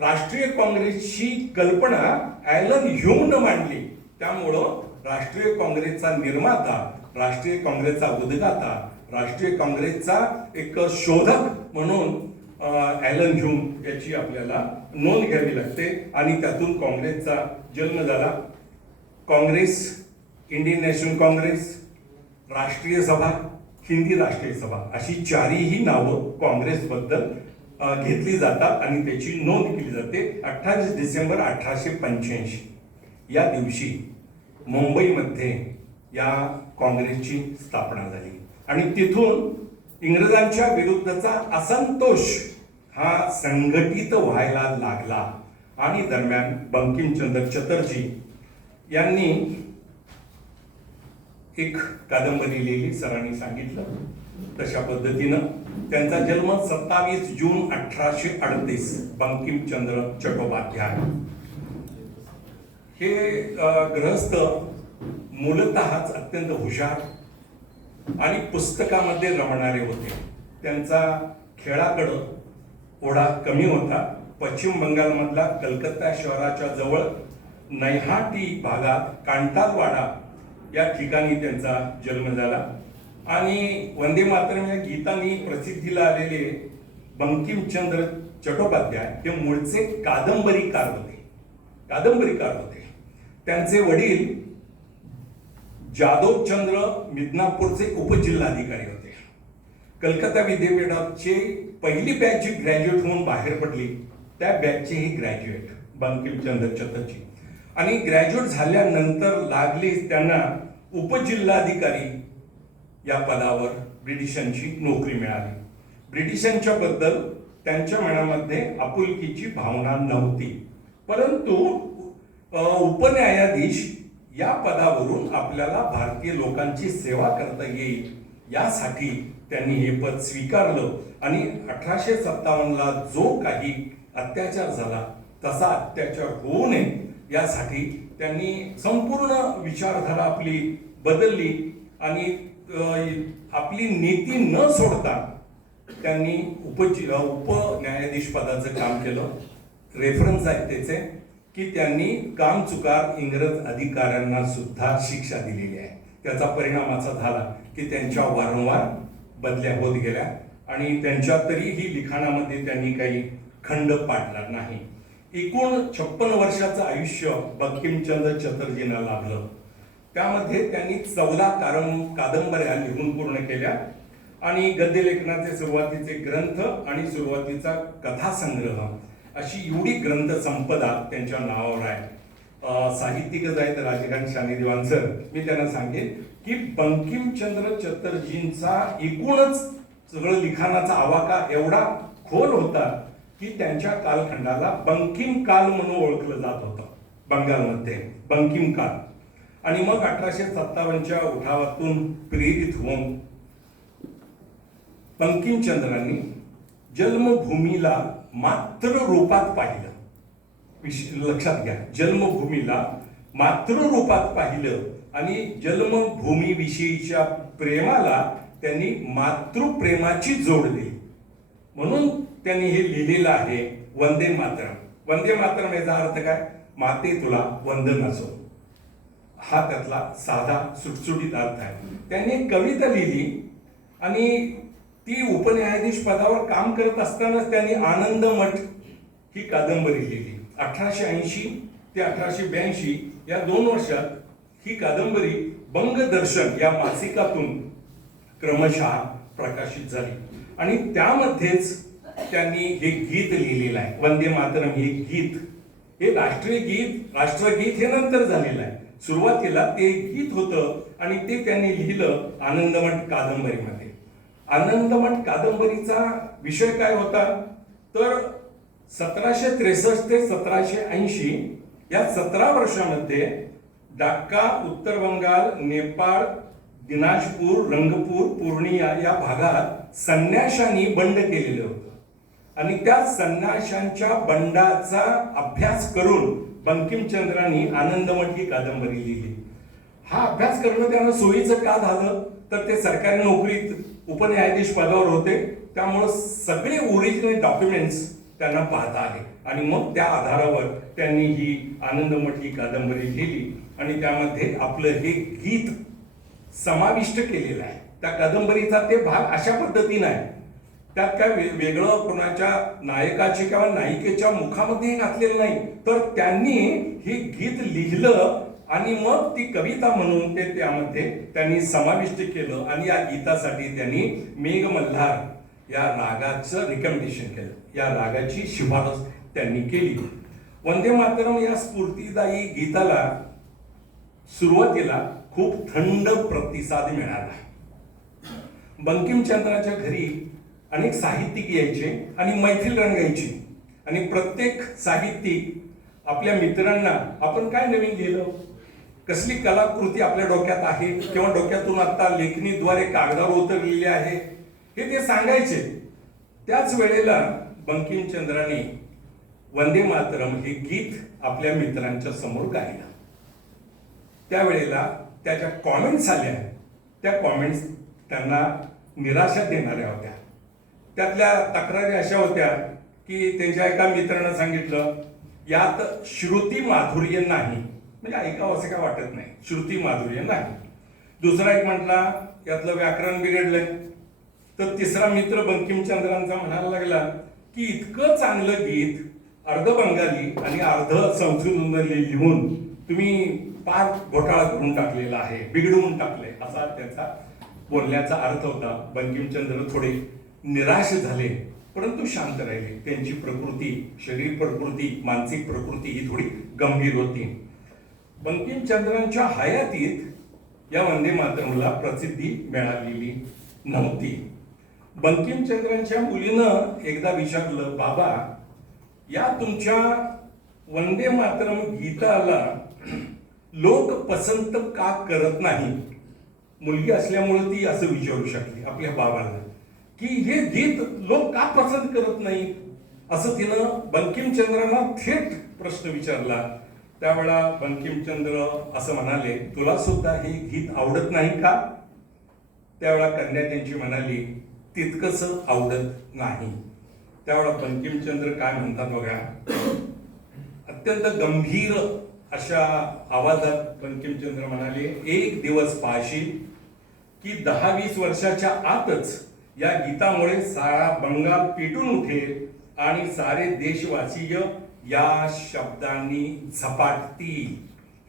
राष्ट्रीय काँग्रेसची कल्पना ॲलन ह्यूमनं मांडली. त्यामुळं राष्ट्रीय काँग्रेसचा निर्माता, राष्ट्रीय काँग्रेसचा उद्गाता, राष्ट्रीय काँग्रेसचा एक शोधक म्हणून ॲलन ह्यूम याची आपल्याला नोंद घ्यावी लागते. आणि त्यातून काँग्रेसचा जन्म झाला. काँग्रेस, इंडियन नॅशनल काँग्रेस, राष्ट्रीय सभा, हिंदी राष्ट्रीय सभा अशी चारही नावं काँग्रेसबद्दल घेतली जातात आणि त्याची नोंद केली जाते. 28 डिसेंबर 1885 या दिवशी मुंबईमध्ये या काँग्रेसची स्थापना झाली आणि तिथून इंग्रजांच्या विरुद्धचा असंतोष हा संघटित व्हायला लागला. आणि दरम्यान बंकिमचंद्र चटर्जी यांनी एक कादंबरी लिहिली, सरांनी सांगितलं तशा पद्धतीनं. त्यांचा जन्म 27 जून 1838, बंकिमचंद्र चट्टोपाध्याय. हे गृहस्थ मूलतःच अत्यंत हुशार आणि पुस्तकामध्ये रमणारे होते. त्यांचा खेळाकडं ओढा कमी होता. पश्चिम बंगालमधला कलकत्ता शहराच्या जवळ नैहाटी भागात कांटालवाडा या ठिकाणी त्यांचा जन्म झाला. आणि वंदे मातरम या गीतांनी प्रसिद्धीला आलेले बंकिमचंद्र चट्टोपाध्याय हे मूळचे कादंबरीकार होते. त्यांचे वडील जादवचंद्र मिदनापूरचे उपजिल्हाधिकारी होते. कलकत्ता विद्यापीठाचे पहिली बॅच जी ग्रॅज्युएट होऊन बाहेर पडली त्या बॅचचे हे ग्रॅज्युएट बंकिमचंद्र चटर्जी. आणि ग्रॅज्युएट झाल्यानंतर लागले त्यांना उपजिल्हाधिकारी या पदावर ब्रिटिशांची नोकरी मिळाली. ब्रिटिशांच्या बद्दल त्यांच्या मनामध्ये आपुलकीची भावना नव्हती, परंतु उपन्यायाधीश या पदावरून आपल्याला भारतीय लोकांची सेवा करता येईल यासाठी त्यांनी हे पद स्वीकारलं आणि 1857ला जो काही अत्याचार झाला तसा अत्याचार होऊ नये यासाठी त्यांनी संपूर्ण विचारधारा आपली बदलली आणि आपली नीती न सोडता त्यांनी उपन्यायाधीश पदाचं काम केलं. रेफरन्स आहेत त्याचे की त्यांनी कामचुकार इंग्रज अधिकाऱ्यांना सुद्धा शिक्षा दिलेली आहे. त्याचा परिणाम असा झाला की त्यांच्या वारंवार बदल्या होत गेल्या आणि त्यांच्या तरीही लिखाणामध्ये त्यांनी काही खंड पाडला नाही. एकूण 56 वर्षाचं आयुष्य बंकिमचंद्र चटर्जींना लाभलं. त्यामध्ये त्यांनी 14 कादंबऱ्या लिहून पूर्ण केल्या आणि गद्य लेखनाचे सुरुवातीचे ग्रंथ आणि सुरुवातीचा कथासंग्रह अशी एवढी ग्रंथ संपदा त्यांच्या नावावर आहे. साहित्यिकच आहेत राजकांत शानेदेवान सर, मी त्यांना सांगेन की बंकिमचंद्र चटर्जींचा एकूणच सगळं लिखाणाचा आवाका एवढा खोल होता की त्यांच्या कालखंडाला बंकिम काल म्हणून ओळखलं जात होतं बंगालमध्ये, बंकिम काल. आणि मग 1857च्या उठावातून प्रेरित होऊन बंकिमचंद्रांनी जन्मभूमीला मातृ रूपात पाहिलं. लक्षात घ्या, जन्मभूमीला मातृ रूपात पाहिलं आणि जन्मभूमीविषयीच्या प्रेमाला त्यांनी मातृप्रेमाची जोड दिली. म्हणून त्यांनी हे लिहिलेलं आहे वंदे मातरम. वंदे मातरम याचा अर्थ काय? माते तुला वंदन असो, हा त्यातला साधा सुटसुटीत अर्थ आहे. त्यांनी एक कविता लिहिली आणि ती उपन्यायाधीश पदावर काम करत असतानाच त्यांनी आनंदमठ ही कादंबरी लिहिली. 1880 ते 1882 या 2 वर्षात ही कादंबरी बंगदर्शन या मासिकातून क्रमशः प्रकाशित झाली आणि त्यामध्येच त्यांनी हे गीत लिहिलेलं आहे. वंदे मातरम हे गीत, हे राष्ट्रीय गीत, राष्ट्रगीत हे नंतर झालेलं आहे. सुरुवातीला ते गीत होतं आणि ते त्यांनी लिहिलं आनंदमठ कादंबरीमध्ये. आनंदमठ कादंबरीचा विषय काय होता तर 1763 ते 1780 या 17 वर्षामध्ये डाक्का, उत्तर बंगाल, नेपाळ, दिनाजपूर, रंगपूर, पूर्णिया या भागात संन्याशांनी बंड केलेलं होतं आणि त्या संन्याशांच्या बंडाचा अभ्यास करून बंकिमचंद्रांनी आनंदमठ ही कादंबरी लिहिली. हा अभ्यास करणं त्यांना सोयीचं का झालं तर ते सरकारी नोकरीत उपन्यायाधीश पदावर होते, त्यामुळे सगळे ओरिजिनल डॉक्युमेंट्स त्यांना पाहता आले आणि मग त्या आधारावर त्यांनी ही आनंदमठ ही कादंबरी लिहिली आणि त्यामध्ये आपलं हे गीत समाविष्ट केलेलं आहे. त्या कादंबरीचा ते भाग अशा पद्धतीने आहे, त्यात काय वेगळं कोणाच्या नायकाचे किंवा नायिकेच्या मुखामध्ये घातलेलं नाही, तर त्यांनी हे गीत लिहिलं आणि मग ती कविता म्हणून ते त्यामध्ये त्यांनी समाविष्ट केलं आणि या गीतासाठी त्यांनी मेघमल्हार या रागाचं रिकमेंडेशन केलं, या रागाची शिफारस त्यांनी केली. वंदे मातरम या स्फूर्तिदायी गीताला सुरुवातीला खूप थंड प्रतिसाद मिळाला. बंकिमचंद्राच्या घरी अनेक साहित्यिक यायचे आणि मैफिल रंगायची आणि प्रत्येक साहित्यिक आपल्या मित्रांना आपण काय नवीन लिहिलं, कसली कलाकृती आपल्या डोक्यात आहे किंवा डोक्यातून आता लेखणीद्वारे कागदावर उतरलेली आहे हे ते सांगायचे. त्याच वेळेला बंकिमचंद्रांनी वंदे मातरम हे गीत आपल्या मित्रांच्या समोर गायलं. त्यावेळेला त्याच्या कॉमेंट्स आल्या, त्या कॉमेंट्स त्यांना निराशा देणाऱ्या होत्या. त्यातल्या तक्रारी अशा होत्या की त्यांच्या एका मित्रानं सांगितलं यात श्रुती माधुर्य नाही, म्हणजे ऐकावं असं काय वाटत नाही, श्रुती माधुर्य नाही. दुसरा एक म्हटला यातलं व्याकरण बिघडलंय. तर तिसरा मित्र बंकिमचंद्रांचा म्हणायला लागला की इतकं चांगलं गीत अर्ध बंगाली आणि अर्ध संस्कृतमध्ये लिहून तुम्ही पार घोटाळा करून टाकलेला आहे, बिघडवून टाकले, असा त्याचा बोलण्याचा अर्थ होता. बंकिमचंद्र थोडे निराश झाले परंतु शांत राहिले. त्यांची प्रकृती, शरीर प्रकृती, मानसिक प्रकृती ही थोडी गंभीर होती. बंकिमचंद्रांच्या हयातीत या वंदे मातरमला प्रसिद्धी मिळालेली नव्हती. बंकिमचंद्रांच्या मुलीनं एकदा विचारलं, बाबा या तुमच्या वंदे मातरम गीताला लोक पसंत का करत नाही? मुलगी असल्यामुळे ती असं विचारू शकली आपल्या बाबांना की हे गीत लोक का पसंत करत नाही, असं तिनं बंकिमचंद्रांना थेट प्रश्न विचारला. त्यावेळा बंकिमचंद्र असं म्हणाले, तुला सुद्धा हे गीत आवडत नाही का? त्यावेळा कन्या त्यांची म्हणाली, तितकंस आवडत नाही. त्यावेळा बंकिमचंद्र काय म्हणतात बघा, अत्यंत गंभीर अशा आवाजात बंकिमचंद्र म्हणाले, एक दिवस पाहशील की 10-20 वर्षाच्या आतच या गीतामुळे सारा बंगाल पेटून उठेल आणि सारे देशवासीय या शब्दांनी झपाटतील.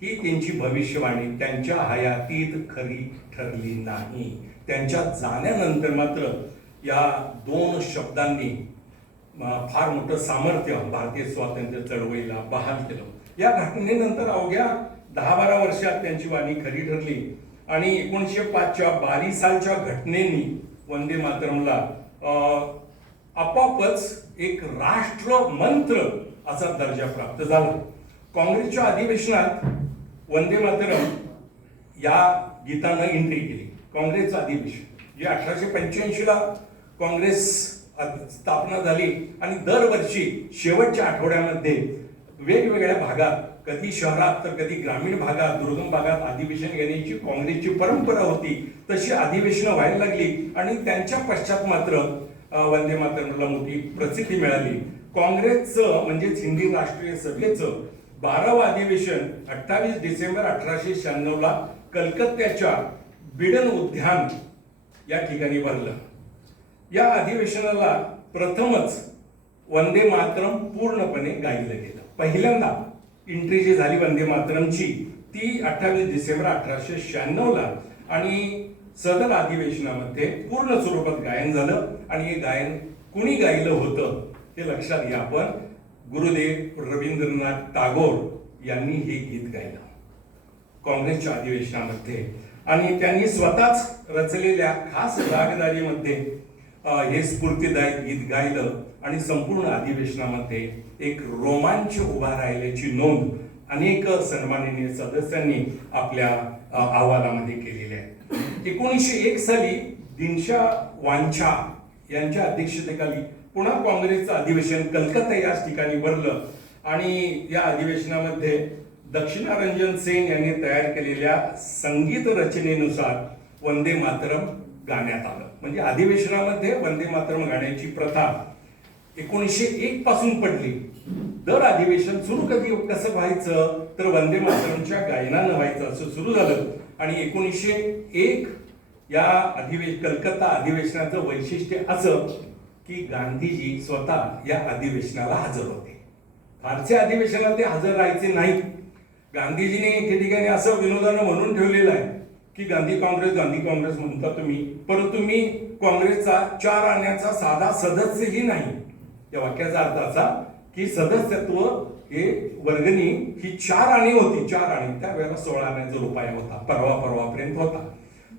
ही त्यांची भविष्यवाणी त्यांच्या हयातीत खरी ठरली नाही. त्यांच्या जाण्यानंतर मात्र या 2 शब्दांनी फार मोठं सामर्थ्य भारतीय स्वातंत्र्य चळवळीला बहाल केलं. या घटनेनंतर अवघ्या 10-12 वर्षात त्यांची वाणी खरी ठरली आणि 1905च्या 22 सालच्या घटनेनी वंदे मातरमला आपोआपच एक राष्ट्र मंत्र असा दर्जा प्राप्त झाला. काँग्रेसच्या अधिवेशनात वंदे मातरम या गीतानं एंट्री केली. काँग्रेसचं अधिवेशन जे 1885ला काँग्रेस स्थापना झाली आणि दरवर्षी शेवटच्या आठवड्यामध्ये वेगवेगळ्या भागात, कधी शहरात तर कधी ग्रामीण भागात, दुर्गम भागात अधिवेशन घेण्याची काँग्रेसची परंपरा होती. तशी अधिवेशनं व्हायला लागली आणि त्यांच्या पश्चात मात्र वंदे मातरमला मोठी प्रसिद्धी मिळाली. काँग्रेसचं म्हणजेच हिंदी राष्ट्रीय सभेचं 12वं अधिवेशन 28 डिसेंबर 1896ला कलकत्त्याच्या बिडन उद्यान या ठिकाणी भरलं. या अधिवेशनाला प्रथमच वंदे मातरम पूर्णपणे गायलं गेलं. पहिल्यांदा एंट्री जी झाली वंदे मातरमची ती 28 डिसेंबर 1896ला आणि सदर अधिवेशनामध्ये पूर्ण स्वरूपात गायन झालं. आणि हे गायन कुणी गायलं होतं हे लक्षात घ्या आपण, गुरुदेव रवींद्रनाथ टागोर यांनी हे गीत गायलं काँग्रेसच्या अधिवेशनामध्ये. आणि त्यांनी स्वतःच रचलेल्या खास रागदारीमध्ये हे स्फूर्तिदायक गीत गायलं आणि संपूर्ण अधिवेशनामध्ये एक रोमांच उभा राहिल्याची नोंद अनेक सन्माननीय सदस्यांनी आपल्या अहवालामध्ये केलेली आहे. 1901 साली दिनशा वांछा यांच्या अध्यक्षतेखाली पुन्हा काँग्रेसचं अधिवेशन कलकत्ता याच ठिकाणी भरलं आणि या अधिवेशनामध्ये दक्षिणारंजन सेन यांनी तयार केलेल्या संगीत रचनेनुसार वंदे मातरम गाण्यात आलं. म्हणजे अधिवेशनामध्ये वंदे मातरम गाण्याची प्रथा 1901 पासून पडली. दर अधिवेशन सुरू कसं व्हायचं तर वंदे मातरमच्या गायनानं व्हायचं असं सुरू झालं. आणि 1901 या कलकत्ता अधिवेशनाचं वैशिष्ट्य असं की गांधीजी स्वतः या अधिवेशनाला हजर होते. फारसे अधिवेशनात ते हजर राहायचे नाहीत. गांधीजीने त्या ठिकाणी असं विनोदानं म्हणून ठेवलेलं आहे की गांधी काँग्रेस म्हणता तुम्ही, परंतु मी काँग्रेसचा 4 आण्याचा साधा सदस्यही नाही. या वाक्याचा अर्थ असा की सदस्यत्व हे वर्गणी ही 4 आणे होती. 4 आणे त्यावेळेला 16 आण्याचा रुपया होता, परवापर्यंत होता.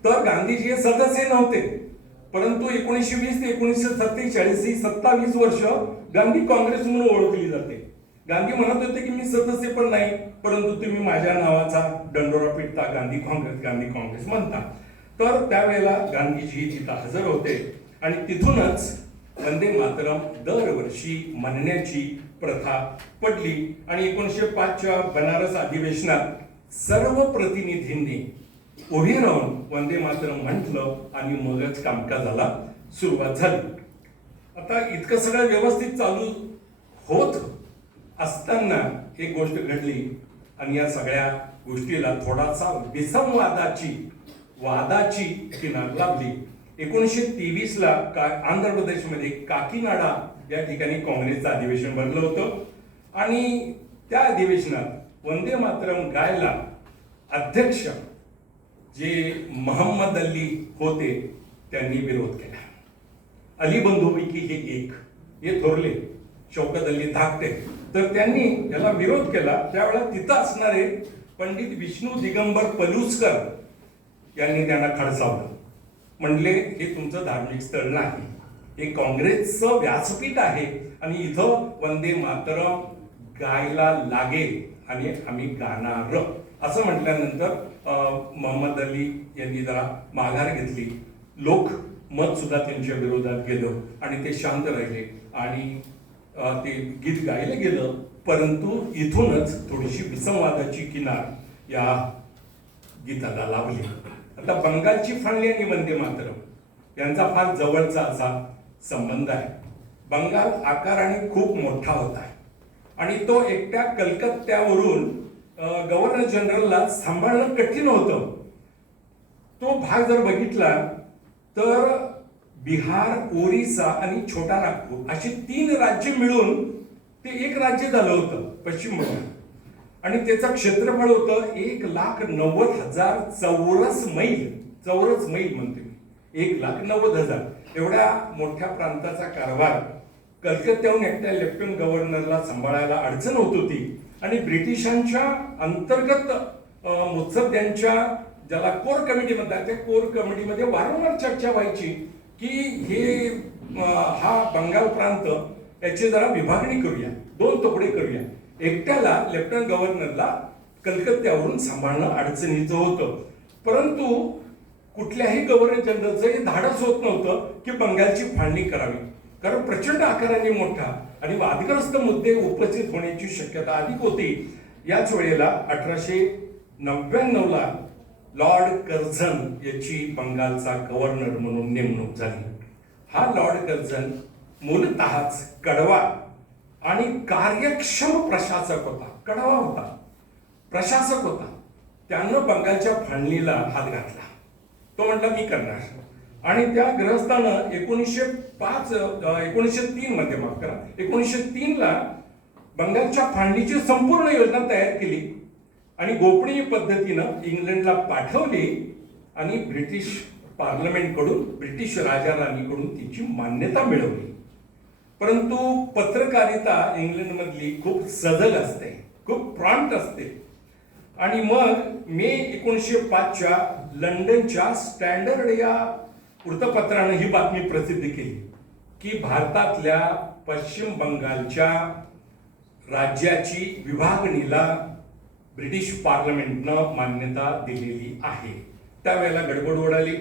तर गांधीजी हे सदस्य नव्हते, परंतु 1920 ते 1947 ही 27 वर्ष गांधी काँग्रेस म्हणून ओळखली जाते. गांधी म्हणत होते की मी सदस्य पण नाही, परंतु तुम्ही माझ्या नावाचा दंडोरा पिटता, गांधी काँग्रेस म्हणता. तर त्यावेळेला गांधीजी तिथं हजर होते आणि तिथूनच वंदे मातरम दरवर्षी म्हणण्याची प्रथा पडली. आणि 1905च्या बनारस अधिवेशनात सर्व प्रतिनिधींनी उभे राहून वंदे मातरम म्हटलं आणि मगच कामकाजाला सुरुवात झाली. आता इतकं सगळं व्यवस्थित चालू होत असताना एक गोष्ट घडली आणि या सगळ्या गोष्टीला थोडासा वादाची किनार लागली. 1923ला आंध्र प्रदेशमध्ये काकीनाडा या ठिकाणी काँग्रेसचं अधिवेशन भरलं होतं आणि त्या अधिवेशनात वंदे मातरम गायला अध्यक्ष जे मोहम्मद अली होते त्यांनी विरोध केला. अली बंधूपैकी हे थोरले शौकत अली धाकटे, तर त्यांनी याला विरोध केला. त्यावेळेला तिथं असणारे पंडित विष्णू दिगंबर पलुसकर यांनी त्यांना खडसावलं. म्हणले हे तुमचं धार्मिक स्थळ नाही, हे काँग्रेसचं व्यासपीठ आहे आणि इथं वंदे मातरम गायला लागेल आणि आम्ही गाणार असं म्हटल्यानंतर मोहम्मद अली यांनी जरा माघार घेतली. लोक मत सुद्धा त्यांच्या विरोधात गेलं आणि ते शांत राहिले आणि ते गीत गायलं गेलं. परंतु इथूनच थोडीशी विसंवादाची किनार या गीताला लावली. आता बंगालची फाळणी आणि वंदे मातरम यांचा फार जवळचा असा संबंध आहे. बंगाल आकाराने खूप मोठा होता आणि तो एकट्या कलकत्त्यावरून गव्हर्नर जनरलला सांभाळणं कठीण होतं. तो भाग जर बघितला तर बिहार, ओरिसा आणि छोटा नागपूर अशी 3 राज्य मिळून ते एक राज्य झालं होतं पश्चिम बंगाल. आणि त्याचं क्षेत्रफळ होतं 1,90,000 चौरस मैल म्हणते मी, 1,90,000. एवढ्या मोठ्या प्रांताचा कारभार कलकत्त्याहून एकट्या लेफ्टनंट गव्हर्नरला सांभाळायला अडचण होत होती आणि ब्रिटिशांच्या अंतर्गत मुत्सद्द्यांच्या ज्याला कोर कमिटी म्हणतात त्या कोर कमिटीमध्ये वारंवार चर्चा व्हायची की हे हा बंगाल प्रांत याची जरा विभागणी करूया, 2 तुकडे करूया. एकट्याला लेफ्टनंट गव्हर्नरला कलकत्त्यावरून सांभाळणं अडचणीचं होतं. परंतु कुठल्याही गव्हर्नर जनरलचं हे धाडस होत नव्हतं की बंगालची फाळणी करावी, कारण प्रचंड आकाराने मोठा आणि वादग्रस्त मुद्दे उपस्थित होण्याची शक्यता अधिक होती. याच वेळेला 1899ला लॉर्ड कर्झन याची बंगालचा गव्हर्नर म्हणून नेमणूक झाली. हा लॉर्ड कर्झन मूलतःच कडवा आणि कार्यक्षम प्रशासक होता. कडवा होता, प्रशासक होता. त्यानं बंगालच्या फाळणीला हात घातला. तो म्हटला मी करणार. आणि त्या ग्रहस्थानं 1903 मध्ये 1903ला बंगालच्या फाळणीची संपूर्ण योजना तयार केली आणि गोपनीय पद्धतीनं इंग्लंडला पाठवली आणि ब्रिटिश पार्लमेंटकडून, ब्रिटिश राजा राणीकडून तिची मान्यता मिळवली. परंतु पत्रकारिता इंग्लंडमधली खूप सजग असते, खूप प्रॉम्प्ट असते. आणि मग मे 1905च्या लंडनच्या स्टँडर्ड या वृत्तपत्रानं ही बातमी प्रसिद्ध केली की भारतातल्या पश्चिम बंगालच्या राज्याची विभागणीला ब्रिटिश पार्लमेंटनं मान्यता दिलेली आहे. त्यावेळेला गडबड उडाली,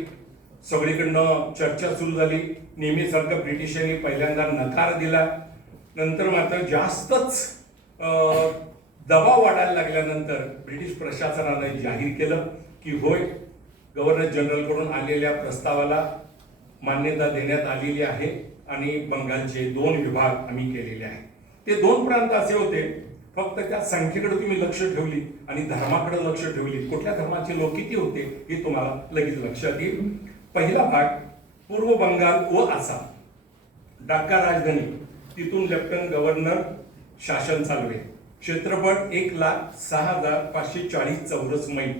सगळीकडनं चर्चा सुरू झाली. नेहमीसारखं ब्रिटिशांनी पहिल्यांदा नकार दिला. नंतर मात्र जास्तच दबाव वाढायला लागल्यानंतर ब्रिटिश प्रशासनाने जाहीर केलं की होय, गव्हर्नर जनरलकडून आलेल्या प्रस्तावाला मान्यता देण्यात आलेली आहे आणि बंगालचे 2 विभाग आम्ही केलेले आहेत. ते 2 प्रांत असे होते, फक्त त्या संख्येकडे तुम्ही लक्ष ठेवली आणि धर्माकडे लक्ष ठेवली, कुठल्या धर्माचे लोक किती होते हे तुम्हाला लगेच लक्षात येईल. पहिला भाग पूर्व बंगाल व आसाम, ढाका राजधानी, तिथून लेफ्टनंट गव्हर्नर शासन चालवे. क्षेत्रफळ 1,06,540 चौरस मैल.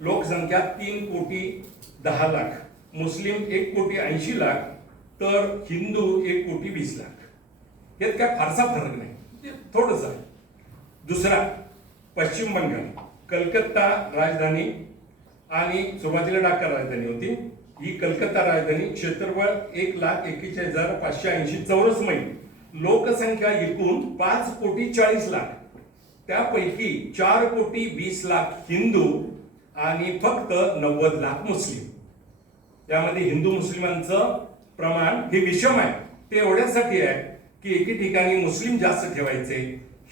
लोकसंख्या 3,10,00,000. मुस्लिम 1,80,00,000 तर हिंदू 1,20,00,000. यात काय फारसा फरक नाही, थोडंच आहे. दुसरा पश्चिम बंगाल, कलकत्ता राजधानी आणि सुरुवातीला ढाका राजधानी होती. ही कलकत्ता राजधानी, क्षेत्रफळ 1,41,580 चौरस मैल. लोकसंख्या एकूण 5,40,00,000. त्यापैकी 4,20,00,000 हिंदू आणि फक्त 90,00,000 मुस्लिम. यामध्ये हिंदू मुस्लिमांचं प्रमाण हे विषम आहे. ते एवढ्यासाठी आहे की एके ठिकाणी मुस्लिम जास्त ठेवायचे,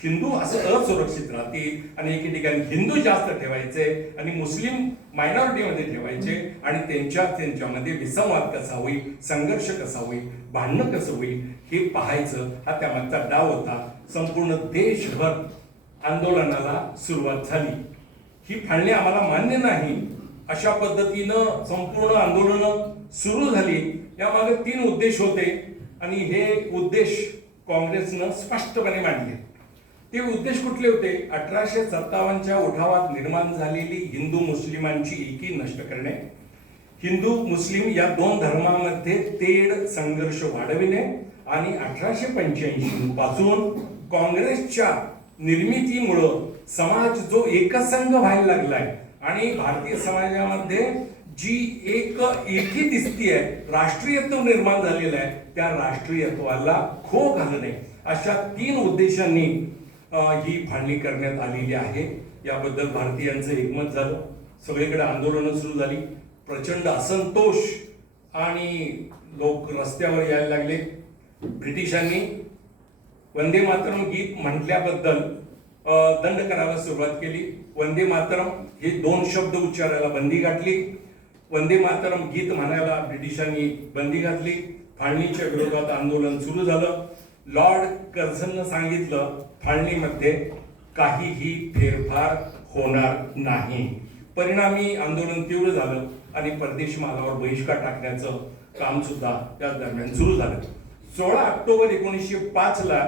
हिंदू असं असुरक्षित राहतील, आणि एके ठिकाणी हिंदू जास्त ठेवायचे आणि मुस्लिम मायनॉरिटीमध्ये ठेवायचे, आणि त्यांच्यामध्ये विसंवाद कसा होईल, संघर्ष कसा होईल, भांडणं कसं होईल हे पाहायचं, हा त्यामागचा डाव होता. संपूर्ण देशभर आंदोलनाला सुरुवात झाली. ही फाळणी आम्हाला मान्य नाही अशा पद्धतीनं संपूर्ण आंदोलन सुरू झाली. यामागे 3 उद्देश होते आणि हे उद्देश काँग्रेसनं स्पष्टपणे मांडले. ते उद्देश कुठले होते? 1857च्या उठावात निर्माण झालेली हिंदू मुस्लिमांची एकी नष्ट करणे, हिंदू मुस्लिम या 2 धर्मांमध्ये तेढ संघर्ष वाढविणे, आणि 1885 पासून काँग्रेसच्या निर्मितीमुळं समाज जो एकसंघ व्हायला लागलाय आणि भारतीय समाजामध्ये जी एक एकी दिसतीये, राष्ट्रीयत्व निर्माण झालेलं आहे, त्या राष्ट्रीयत्वाला खो घालू नये अशा 3 उद्देशांनी ही फाळणी करण्यात आलेली आहे. याबद्दल भारतीयांचं एकमत झालं, सगळीकडे आंदोलनं सुरू झाली, प्रचंड असंतोष आणि लोक रस्त्यावर यायला लागले. ब्रिटिशांनी वंदे मातरम गीत म्हटल्याबद्दल दंड करायला सुरुवात केली. वंदे मातरम हे 2 शब्द उच्चारायला बंदी घातली. वंदे मातरम गीत म्हणायला ब्रिटिशांनी बंदी घातली. फाळणीच्या विरोधात आंदोलन सुरू झालं. लॉर्ड कर्झननं सांगितलं फाळणीमध्ये काहीही फेरफार होणार नाही. परिणामी आंदोलन तीव्र झालं आणि परदेशी मालावर बहिष्कार टाकण्याचं काम सुद्धा त्या दरम्यान सुरू झालं. 16 ऑक्टोबर 1905 ला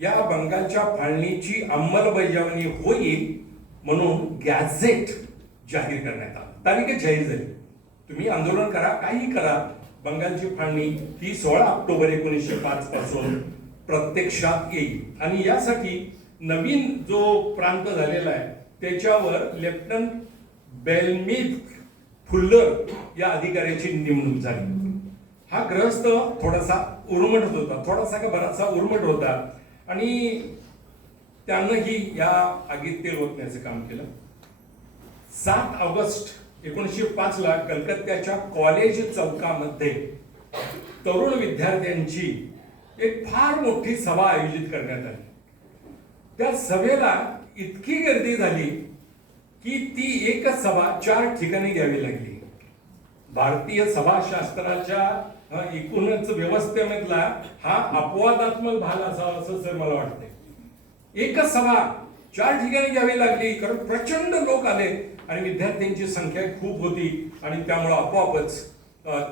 या बंगालच्या फाळणीची अंमलबजावणी होईल म्हणून गॅझेट जाहीर करण्यात आलं. तारीख जाहीर झाली. तुम्ही आंदोलन करा, काही करा, बंगालची फाळणी ही 16 ऑक्टोबर 1905 पासून प्रत्यक्षात येईल. आणि यासाठी नवीन जो प्रांत झालेला आहे त्याच्यावर लेफ्टनंट बेल्मिथ फुल्लर या अधिकाऱ्याची नेमणूक झाली. हा ग्रहस्थ थोडासा उर्मट होता, थोडासा का बराचसा उर्मट होता आणि त्यानंही या आगीत तेल ओतण्याचं काम केलं. 7 ऑगस्ट 1905 ला कलकत्त्याच्या कॉलेज चौकामध्ये तरुण विद्यार्थ्यांची एक फार मोठी सभा आयोजित करण्यात आली. त्या सभेला इतकी गर्दी झाली की ती एकच सभा 4 ठिकाणी घ्यावी लागली. भारतीय सभाशास्त्राच्या एकूणच व्यवस्थेमधला हा अपवादात्मक भाग असावा असं सर मला वाटतंय. एकच सभा 4 ठिकाणी घ्यावी लागली कारण प्रचंड लोक आले आणि विद्यार्थ्यांची संख्या खूप होती आणि त्यामुळे आपोआपच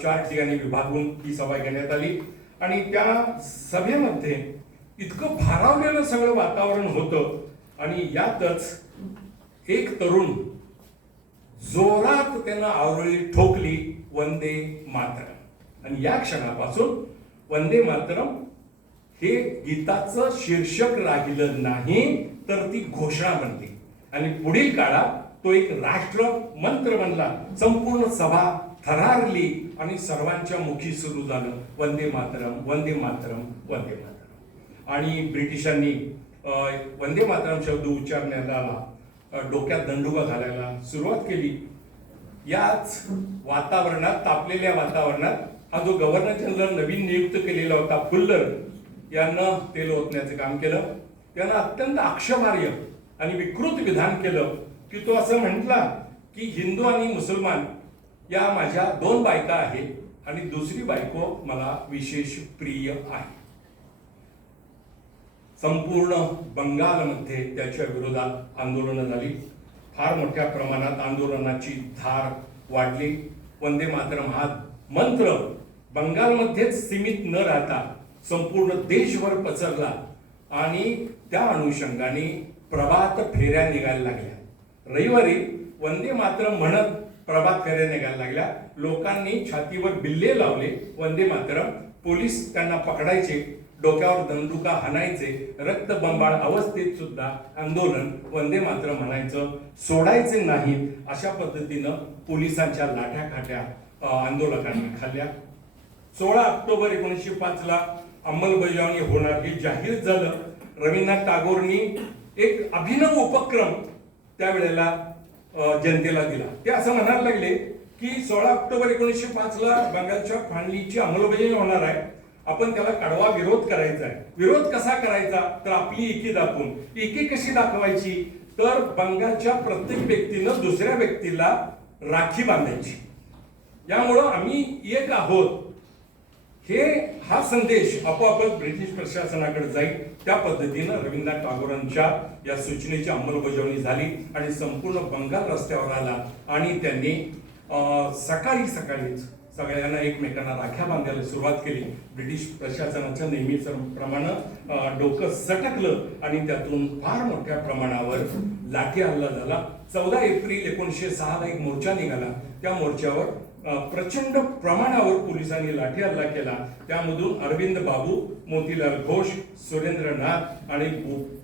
4 ठिकाणी विभागून ही सभा घेण्यात आली. आणि त्या सभेमध्ये इतकं भारावलेलं सगळं वातावरण होतं आणि यातच एक तरुण जोरात त्यानं आवळी ठोकली वंदे मातरम. आणि या क्षणापासून वंदे मातरम हे गीताचं शीर्षक राहिलं नाही तर ती घोषणा बनली आणि पुढील काळात तो एक राष्ट्र मंत्र बनला. संपूर्ण सभा थरारली आणि सर्वांच्या मुखी सुरू झालं वंदे मातरम, वंदे मातरम, वंदे मातरम. आणि ब्रिटिशांनी वंदे मातरम शब्द उच्चारण्याला डोक्यात दंडुका घालायला सुरुवात केली. याच वातावरणात, तापलेल्या वातावरणात हा जो गव्हर्नर जनरल नवीन नियुक्त केलेला होता फुल्लर यानं तेल ओतण्याचं काम केलं. त्यानं अत्यंत आक्षेपार्ह आणि विकृत विधान केलं की तो असं म्हटला की हिंदू आणि मुसलमान या माझ्या 2 बायका आहेत आणि दुसरी बायको मला विशेष प्रिय आहे. संपूर्ण बंगालमध्ये त्याच्या विरोधात आंदोलनं झाली. फार मोठ्या प्रमाणात आंदोलनाची धार वाढली. वंदे मातरम हा मंत्र बंगालमध्येच सीमित न राहता संपूर्ण देशभर पसरला आणि त्या अनुषंगाने प्रभात फेऱ्या निघायला लागल्या. रविवारी वंदे मातरम म्हणत प्रभात फेऱ्या निघायला लागल्या. लोकांनी छातीवर बिल्ले लावले वंदे मातरम. पोलीस त्यांना पकडायचे, डोक्यावर दंडुका हाणायचे. रक्तबंबाळ अवस्थेत सुद्धा आंदोलन वंदे मातरम म्हणायचं सोडायचे नाही. अशा पद्धतीनं पोलिसांच्या लाठ्या खाट्या आंदोलकांनी खाल्ल्या. 16 ऑक्टोबर 1905 ला अंमलबजावणी होणार हे जाहीर झालं. रवींद्रनाथ टागोरनी एक अभिनव उपक्रम त्यावेळेला जनतेला दिला. ते असं म्हणायला लागले की 16 ऑक्टोबर 1905 ला बंगालच्या फाळणीची अंमलबजावणी होणार आहे, आपण त्याला कडवा विरोध करायचा आहे. विरोध कसा करायचा तर आपली एकी दाखवून. एकी कशी दाखवायची तर बंगालच्या प्रत्येक व्यक्तीनं दुसऱ्या व्यक्तीला राखी बांधायची. यामुळं आम्ही एक आहोत हा संदेश आपोआपच ब्रिटिश प्रशासनाकडे जाईल. त्या पद्धतीनं रवींद्रनाथ टागोरांच्या या सूचनेची अंमलबजावणी झाली आणि संपूर्ण बंगाल रस्त्यावर आला आणि त्यांनी सकाळीच सगळ्यांना एकमेकांना राख्या बांधायला सुरुवात केली. ब्रिटिश प्रशासनाच्या नेहमीच प्रमाणे डोकं सटकलं आणि त्यातून फार मोठ्या प्रमाणावर लाठी हल्ला झाला. 14 एप्रिल 1906 ला एक मोर्चा निघाला. त्या मोर्चावर प्रचंड प्रमाणावर पोलिसांनी लाठी हल्ला केला. त्यामधून अरविंद बाबू, मोतीलाल घोष, सुरेंद्रनाथ आणि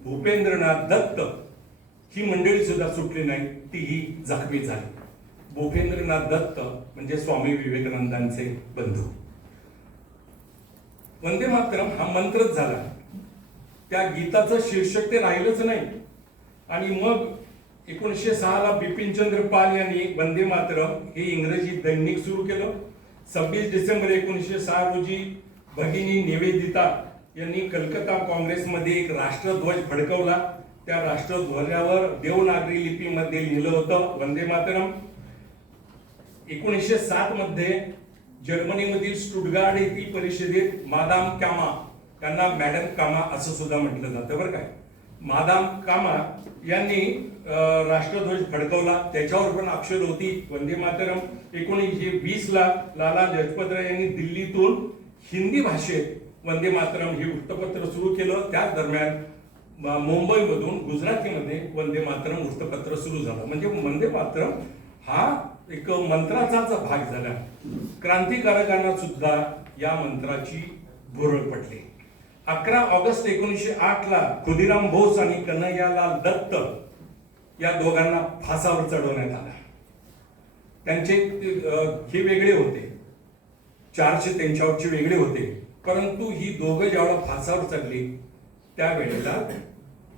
भूपेंद्रनाथ दत्त ही मंडळी सुद्धा सुटली नाही, तीही जखमी झाली. भूपेंद्रनाथ दत्त म्हणजे स्वामी विवेकानंदांचे बंधू. वंदे मातरम हा मंत्रच झाला. त्या गीताचं शीर्षक ते राहिलंच नाही. आणि मग 1906 बिपिनचंद्र पाल यांनी वंदे मातरम हे इंग्रजी दैनिक सुरू केलं. 26 डिसेंबर 1906 रोजी भगिनी निवेदिता यांनी कलकत्ता काँग्रेसमध्ये एक राष्ट्रध्वज फडकवला. त्या राष्ट्रध्वजावर देवनागरी लिपीमध्ये लिहिलं होतं वंदे मातरम. 1907 मध्ये जर्मनीमधील स्टुटगार्ड येथील परिषदेत मादाम कामा, त्यांना मॅडम कामा असं सुद्धा म्हटलं जातं बरं काय, मादाम कामा यांनी राष्ट्रध्वज फडकवला. त्याच्यावर पण अक्षर होती वंदे मातरम. 1920 ला लाला लजपत राय यांनी दिल्लीतून हिंदी भाषेत वंदे मातरम हे वृत्तपत्र सुरू केलं. त्याच दरम्यान मुंबईमधून गुजरातीमध्ये वंदे मातरम वृत्तपत्र सुरू झालं. म्हणजे वंदे मातरम हा एक मंत्राचाच भाग झाला. क्रांतिकारकांना सुद्धा या मंत्राची भुरळ पडली. 11 ऑगस्ट 1908 ला खुदिराम बोस आणि कन्हैयालाल दत्त या दोघांना फासावर चढवण्यात आला. त्यांचे हे वेगळे होते, चार्ज त्यांच्यावरचे वेगळे होते. परंतु ही दोघं ज्यावेळेला फासावर चढली त्यावेळेला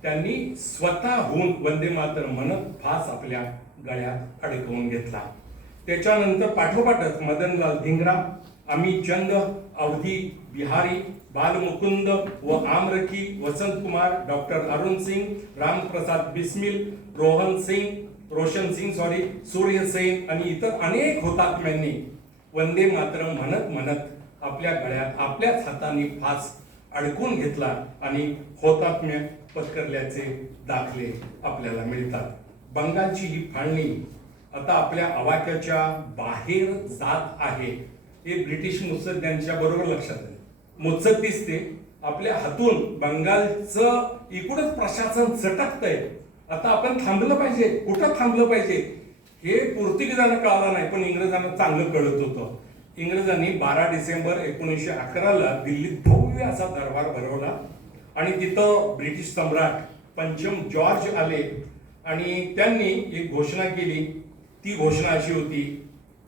त्यांनी स्वतःहून वंदे मातरम म्हणत फास आपल्या गळ्यात अडकवून घेतला. त्याच्यानंतर पाठोपाठच मदनलाल धिंगरा, अमित चंद, अवधी बिहारी, बालमुकुंद व आमरखी, वसंत कुमार, डॉक्टर अरुण सिंग, रामप्रसाद बिस्मिल, रोशन सिंग सूर्य सेन आणि इतर अनेक हुतात्म्यांनी वंदे मातरम म्हणत म्हणत आपल्या गळ्यात आपल्याच हाताने फास अडकून घेतला आणि हुतात्म्य पत्करल्याचे दाखले आपल्याला मिळतात. बंगालची ही फाळणी आता आपल्या आवाक्याच्या बाहेर जात आहे हे ब्रिटिश मुत्सद्द्यांच्या बरोबर लक्षात आले. मुत्सद्दी दिसते आपल्या हातून बंगालचं एकूणच प्रशासन सटकतंय. आता आपण थांबलं पाहिजे. कुठं थांबलं पाहिजे हे पोर्तुगीजांना कळालं नाही, पण इंग्रजांना चांगलं कळत होतं. इंग्रजांनी 12 डिसेंबर 1911 ला दिल्लीत भव्य असा दरबार भरवला आणि तिथं ब्रिटिश सम्राट पंचम जॉर्ज आले आणि त्यांनी एक घोषणा केली. ती घोषणा अशी होती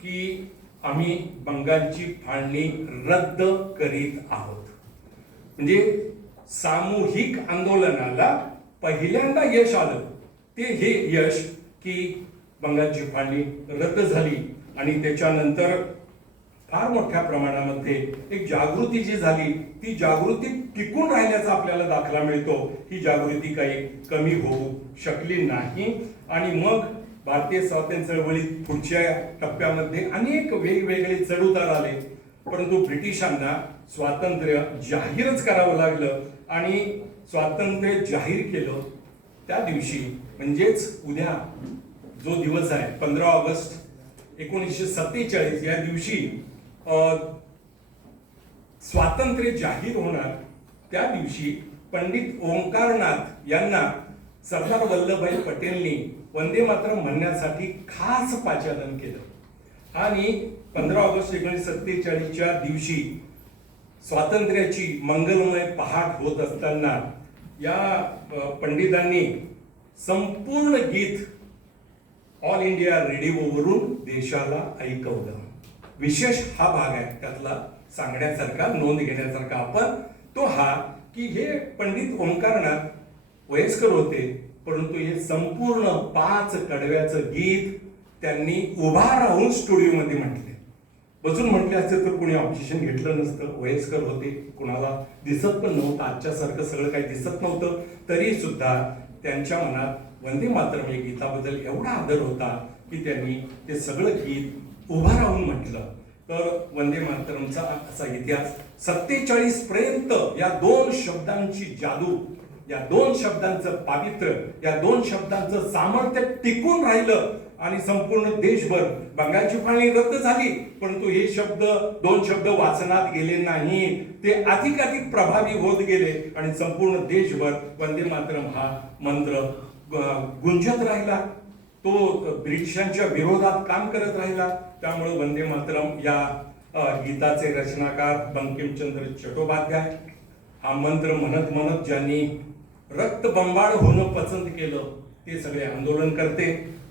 की आम्ही बंगालची फाळणी रद्द करीत आहोत. म्हणजे सामूहिक आंदोलनाला पहिल्यांदा यश आलं. ते हे यश की बंगालची फाळणी रद्द झाली आणि त्याच्यानंतर फार मोठ्या प्रमाणामध्ये एक जागृती जी झाली ती जागृती टिकून राहिल्याचा आपल्याला दाखला मिळतो. ही जागृती काही कमी होऊ शकली नाही. आणि मग भारतीय स्वातंत्र्य चळवळीत पुढच्या टप्प्यामध्ये अनेक वेगवेगळे चढउतार आले. परंतु ब्रिटिशांना स्वातंत्र्य जाहीरच करावं लागलं आणि स्वातंत्र्य जाहीर केलं त्या दिवशी म्हणजेच उद्या जो दिवस आहे 15 ऑगस्ट 1947 या दिवशी स्वातंत्र्य जाहीर होणार. त्या दिवशी पंडित ओंकारनाथ यांना सरदार वल्लभभाई पटेलनी वंदे मातरम म्हणण्यासाठी खास पाचारण केलं आणि 15 ऑगस्ट 1947च्या दिवशी स्वातंत्र्याची मंगलमय पहाट होत असताना या पंडितांनी संपूर्ण गीत ऑल इंडिया रेडिओवरून देशाला ऐकवलं. विशेष हा भाग आहे त्यातला सांगण्यासारखा, नोंद घेण्यासारखा आपण तो हा की हे पंडित ओंकारनाथ वयस्कर होते, परंतु हे संपूर्ण 5 कडव्याचं गीत त्यांनी उभा राहून स्टुडिओमध्ये म्हटले. बसून म्हटले असते तर कोणी ऑब्जेक्शन घेतलं नसतं. वयस्कर होते, कुणाला दिसत पण नव्हतं, आजच्यासारखं सगळं काही दिसत नव्हतं. तरी सुद्धा त्यांच्या मनात वंदे मातरम या गीताबद्दल एवढा आदर होता की त्यांनी ते सगळं गीत उभा राहून म्हटलं. तर वंदे मातरमचा असा इतिहास 47 पर्यंत या 2 शब्दांची जादू, या 2 शब्दांचं पावित्र्य, या 2 शब्दांचं सामर्थ्य टिकून राहिलं आणि संपूर्ण देशभर बंगालची फाळणी रद्द झाली, परंतु हे 2 शब्द वाचनात गेले नाही. ते अधिकाधिक प्रभावी होत गेले आणि संपूर्ण देशभर वंदे मातरम हा मंत्र गुंजत राहिला. तो ब्रिटिशांच्या विरोधात काम करत राहिला. त्यामुळे वंदे मातरम या गीताचे रचनाकार बंकिमचंद्र चट्टोपाध्याय हा मंत्र म्हणत म्हणत ज्यांनी रक्तबंबाळ होणं पसंत केलं ते सगळे आंदोलन करते.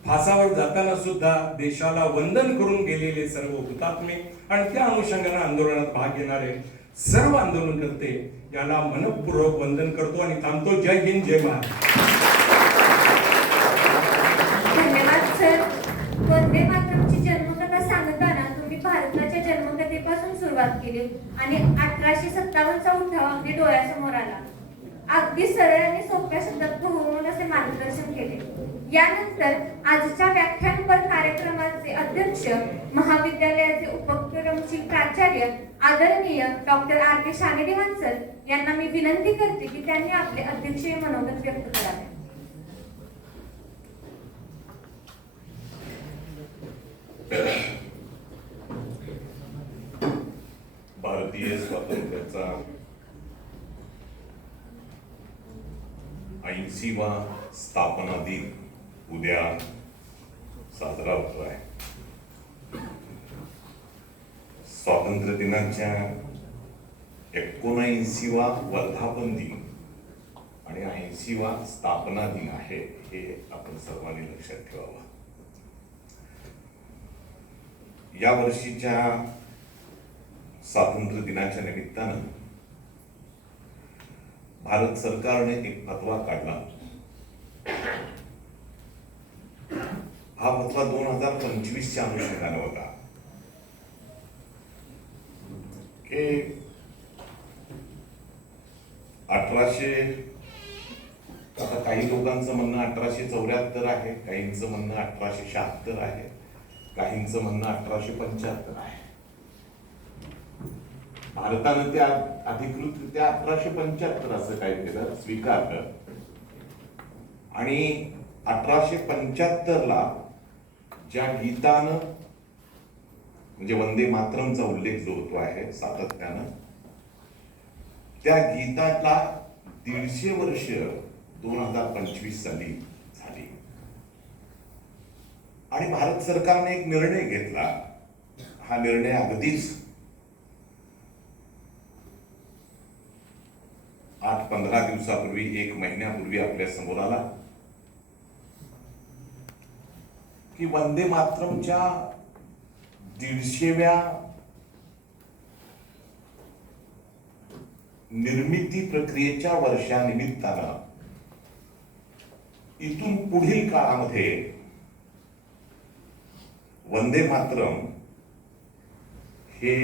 फासावर जाताना सुद्धा देशाला वंदन करून गेलेले सर्व हुतात्मे आणि त्या अनुषंगाने आंदोलनात भाग घेणारे सर्व आंदोलनकर्ते यांना मनपूर्वक वंदन करतो आणि थांबतो. जय हिंद, जय महाराष्ट्र. धन्यवाद सर. वंदे मातरमची जन्मकथा सांगताना तुम्ही भारताच्या जन्मकथेपासून सुरुवात केली आणि 1857चा उठाव अगदी डोळ्यासमोर आला. अगदी सरळ आणि सोप्या शब्दात म्हणून असे मार्गदर्शन केले. यानंतर आजच्या व्याख्यानपर कार्यक्रमाचे अध्यक्ष, महाविद्यालयाचे उपक्रमची प्राचार्य आदरणीय डॉक्टर R.K. शानेदेवान सर यांना मी विनंती करते की त्यांनी आपले अध्यक्षीय मनोगत व्यक्त करावे. भारतीय स्वातंत्र्याचा 80वा स्थापना दिन उद्या साजरा होतो आहे. स्वातंत्र्य दिनाच्या 79वा वर्धापन दिन आणि 80वा स्थापना दिन आहे, हे आपण सर्वांनी लक्षात ठेवावं. या वर्षीच्या स्वातंत्र्य दिनाच्या निमित्तानं भारत सरकारने एक फतवा काढला. हा फतवा 2025च्या अनुषंगाने होता की आता काही लोकांचं म्हणणं 1874 आहे, काहींचं म्हणणं 1876 आहे, काहींचं म्हणणं 1875 आहे. भारतानं त्या अधिकृतरित्या 1875 असं काय केलं, स्वीकारलं. आणि 1875ला ज्या गीतानं, म्हणजे वंदे मातरमचा उल्लेख जो होतो आहे सातत्यानं, त्या गीताला 150 वर्ष 2025 साली झाली. आणि भारत सरकारने एक निर्णय घेतला. हा निर्णय अगदीच 8-15 दिवसापूर्वी, 1 महिन्यापूर्वी आपल्या समोर आला की वंदे मातरमच्या 150व्या निर्मिती प्रक्रियेच्या वर्षानिमित्तानं इथून पुढील काळामध्ये वंदे मातरम हे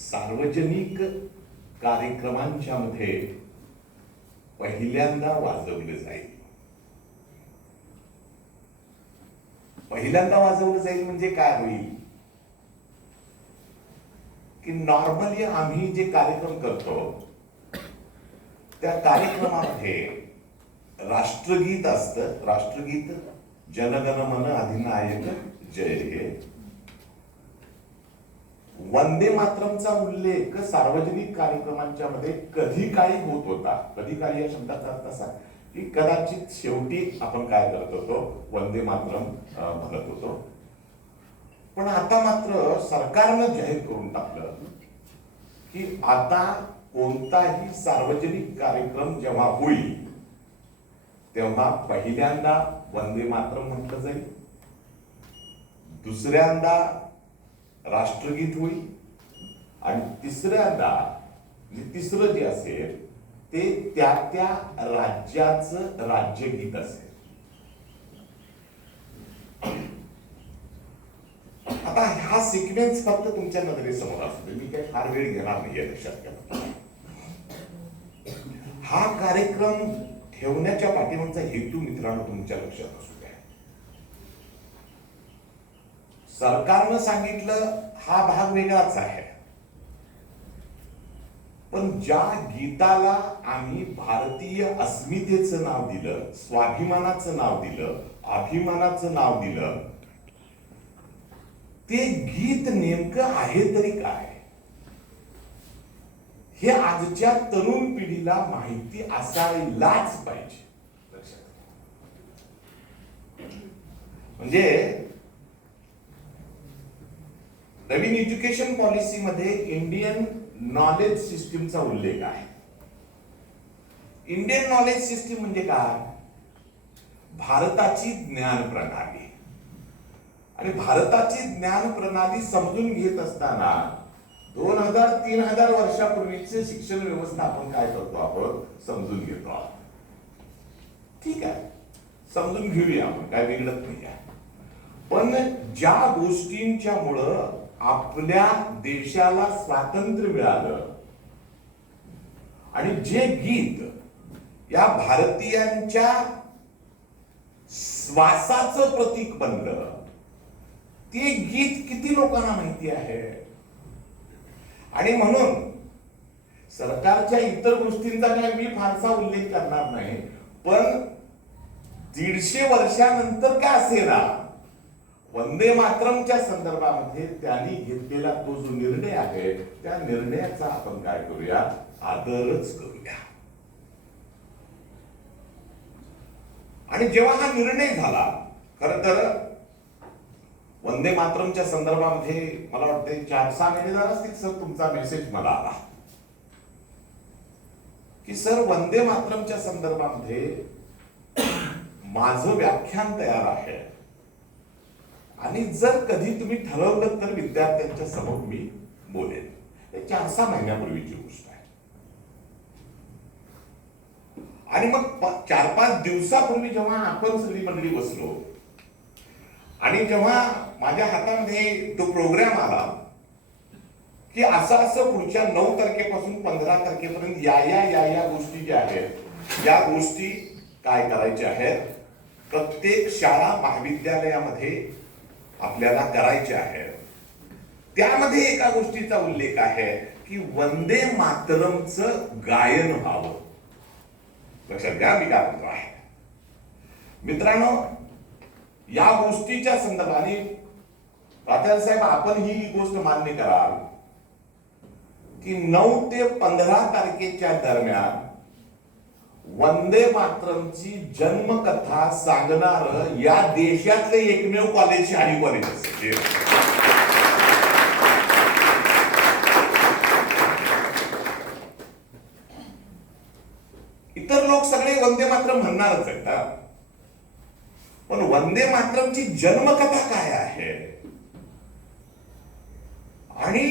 सार्वजनिक कार्यक्रमांच्या मध्ये पहिल्यांदा वाजवले जाईल. पहिल्यांदा वाजवलं जाईल म्हणजे काय होईल की नॉर्मली आम्ही जे कार्यक्रम करतो त्या कार्यक्रमामध्ये राष्ट्रगीत असतं. राष्ट्रगीत जनगण मन अधिनायक जय हे. वंदे मातरमचा उल्लेख सार्वजनिक कार्यक्रमांच्या मध्ये कधी काळी होत होता. कधी काळी या शब्दाचा अर्थ असा की कदाचित शेवटी आपण काय करत होतो, वंदे मातरम म्हणत होतो. पण आता मात्र सरकारनं जाहीर करून टाकलं की आता कोणताही सार्वजनिक कार्यक्रम जेव्हा होईल तेव्हा पहिल्यांदा वंदे मातरम म्हटलं जाईल, दुसऱ्यांदा राष्ट्रगीत होईल आणि तिसऱ्यांदा, म्हणजे तिसरं जे असेल ते त्या त्या राज्याचं राज्यगीत असेल. आता हा सिक्वेन्स फक्त तुमच्या नजरेसमोर असतो, मी काही फार वेळ घेणार नाहीये लक्षात घ्या. हा कार्यक्रम ठेवण्याच्या पाठीमागचा हेतू मित्रांनो तुमच्या लक्षात असू द्या. सरकारनं सांगितलं हा भाग वेगळाच आहे, पण ज्या गीताला आम्ही भारतीय अस्मितेचं नाव दिलं, स्वाभिमानाचं नाव दिलं, अभिमानाचं नाव दिलं, ते गीत नेमकं आहे तरी काय हे आजच्या तरुण पिढीला माहिती असायलाच पाहिजे. म्हणजे नवीन एज्युकेशन पॉलिसी मध्ये इंडियन नॉलेज सिस्टीमचा उल्लेख आहे. इंडियन नॉलेज सिस्टीम म्हणजे काय? भारताची ज्ञान प्रणाली. आणि भारताची ज्ञान प्रणाली समजून घेत असताना 2000-3000 वर्षापूर्वीचे शिक्षण व्यवस्था आपण काय करतो, आपण समजून घेतो आहोत. ठीक आहे, समजून घेऊया आपण, काय बिघडत नाही आहे. पण ज्या गोष्टींच्या मुळे आपल्या देशाला स्वातंत्र्य मिळालं आणि जे गीत या भारतीयांच्या श्वासाचं प्रतीक बनलं, ते गीत किती लोकांना माहिती आहे? आणि म्हणून सरकारच्या इतर गोष्टींचा काय मी फारसा उल्लेख करणार नाही, पण 150 वर्षानंतर का असेना, वंदे मातरमच्या संदर्भामध्ये त्यांनी घेतलेला तो जो निर्णय आहे, त्या निर्णयाचा आपण काय करूया, आदरच करूया. आणि जेव्हा हा निर्णय झाला, खर तर वंदे मातरमच्या संदर्भामध्ये मला वाटते 4-6 महिने झाले असतील सर, तुमचा मेसेज मला आला की सर वंदे मातरमच्या संदर्भामध्ये माझं व्याख्यान तयार आहे आणि जर कधी तुम्ही ठरवलं तर विद्यार्थ्यांच्या समोर मी बोलेन. 4-6 महिन्यापूर्वीची गोष्ट आहे. आणि मग 4-5 दिवसापूर्वी जेव्हा आपण सगळी मंडळी बसलो आणि जेव्हा माझ्या हातामध्ये तो प्रोग्राम आला की असं पुढच्या 9 तारखेपासून 15 तारखेपर्यंत या गोष्टी ज्या आहेत, या गोष्टी काय करायच्या आहेत, प्रत्येक शाळा महाविद्यालयामध्ये आपल्याला करायच्या आहेत. त्यामध्ये एका गोष्टीचा उल्लेख आहे की वंदे मातरमचं गायन व्हावं. लक्षात घ्या मी काय म्हणतो आहे. मित्रांनो, या गोष्टीच्या संदर्भाने प्राचार्य साहेब आपण ही गोष्ट मान्य कराल की 9 ते 15 तारखेच्या दरम्यान वंदे मातरमची जन्मकथा सांगणार या देशातले एकमेव कॉलेज शहाणी कॉलेज असेल. इतर लोक सगळे वंदे मातरम म्हणणारच आहेत, पण वंदे मातरमची जन्मकथा काय आहे? आणि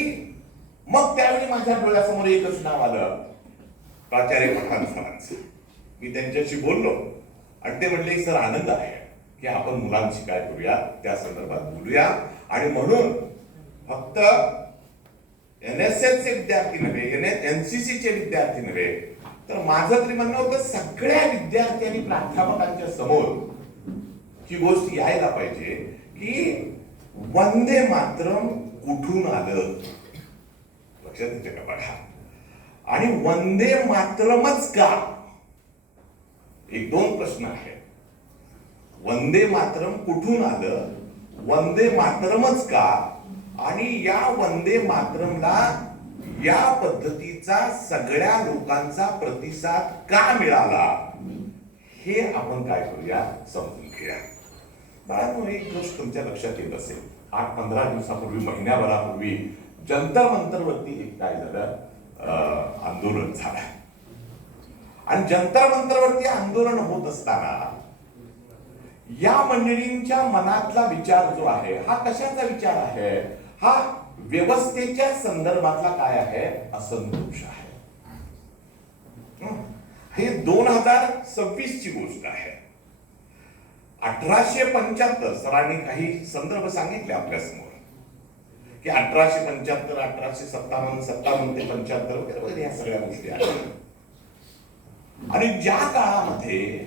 मग त्यावेळी माझ्या डोळ्यासमोर एकच नाव आलं, प्राचार्य पठाण सरांचं. मी त्यांच्याशी बोललो आणि ते म्हणले सर आनंद आहे की आपण मुलांशी काय करूया, त्या संदर्भात बोलूया. आणि म्हणून फक्त NSS चे विद्यार्थी नव्हे, NCC चे विद्यार्थी नव्हे, तर माझं तरी म्हणणं होतं सगळ्या विद्यार्थ्यांनी प्राध्यापकांच्या समोर ही गोष्ट यायला पाहिजे की वंदे मातरम कुठून आलं. लक्षात येते का बघा. आणि वंदे मातरमच का, 1-2 प्रश्न आहेत. वंदे मातरम कुठून आलं, वंदे मातरमच का, आणि या वंदे मातरमला या पद्धतीचा सगळ्या लोकांचा प्रतिसाद का मिळाला, हे आपण काय करूया, समजून घेऊया. बाळांनो, एक गोष्ट तुमच्या लक्षात येत असेल, 8-15 दिवसापूर्वी, महिन्याभरापूर्वी जंतर मंतरवरती एक काय झालं, आंदोलन झालं. आणि जंतर मंतरवरती आंदोलन होत असताना या मंडळींच्या मनातला विचार जो आहे, हा कशाचा विचार आहे, हा व्यवस्थेच्या संदर्भातला काय आहे, असंतोष आहे. हे 2026 ची गोष्ट आहे. 1875 सरांनी काही संदर्भ सांगितले आपल्या समोर की 1875, 1857, 57 ते 75 वगैरे वगैरे या सगळ्या गोष्टी आहेत. आणि ज्या काळामध्ये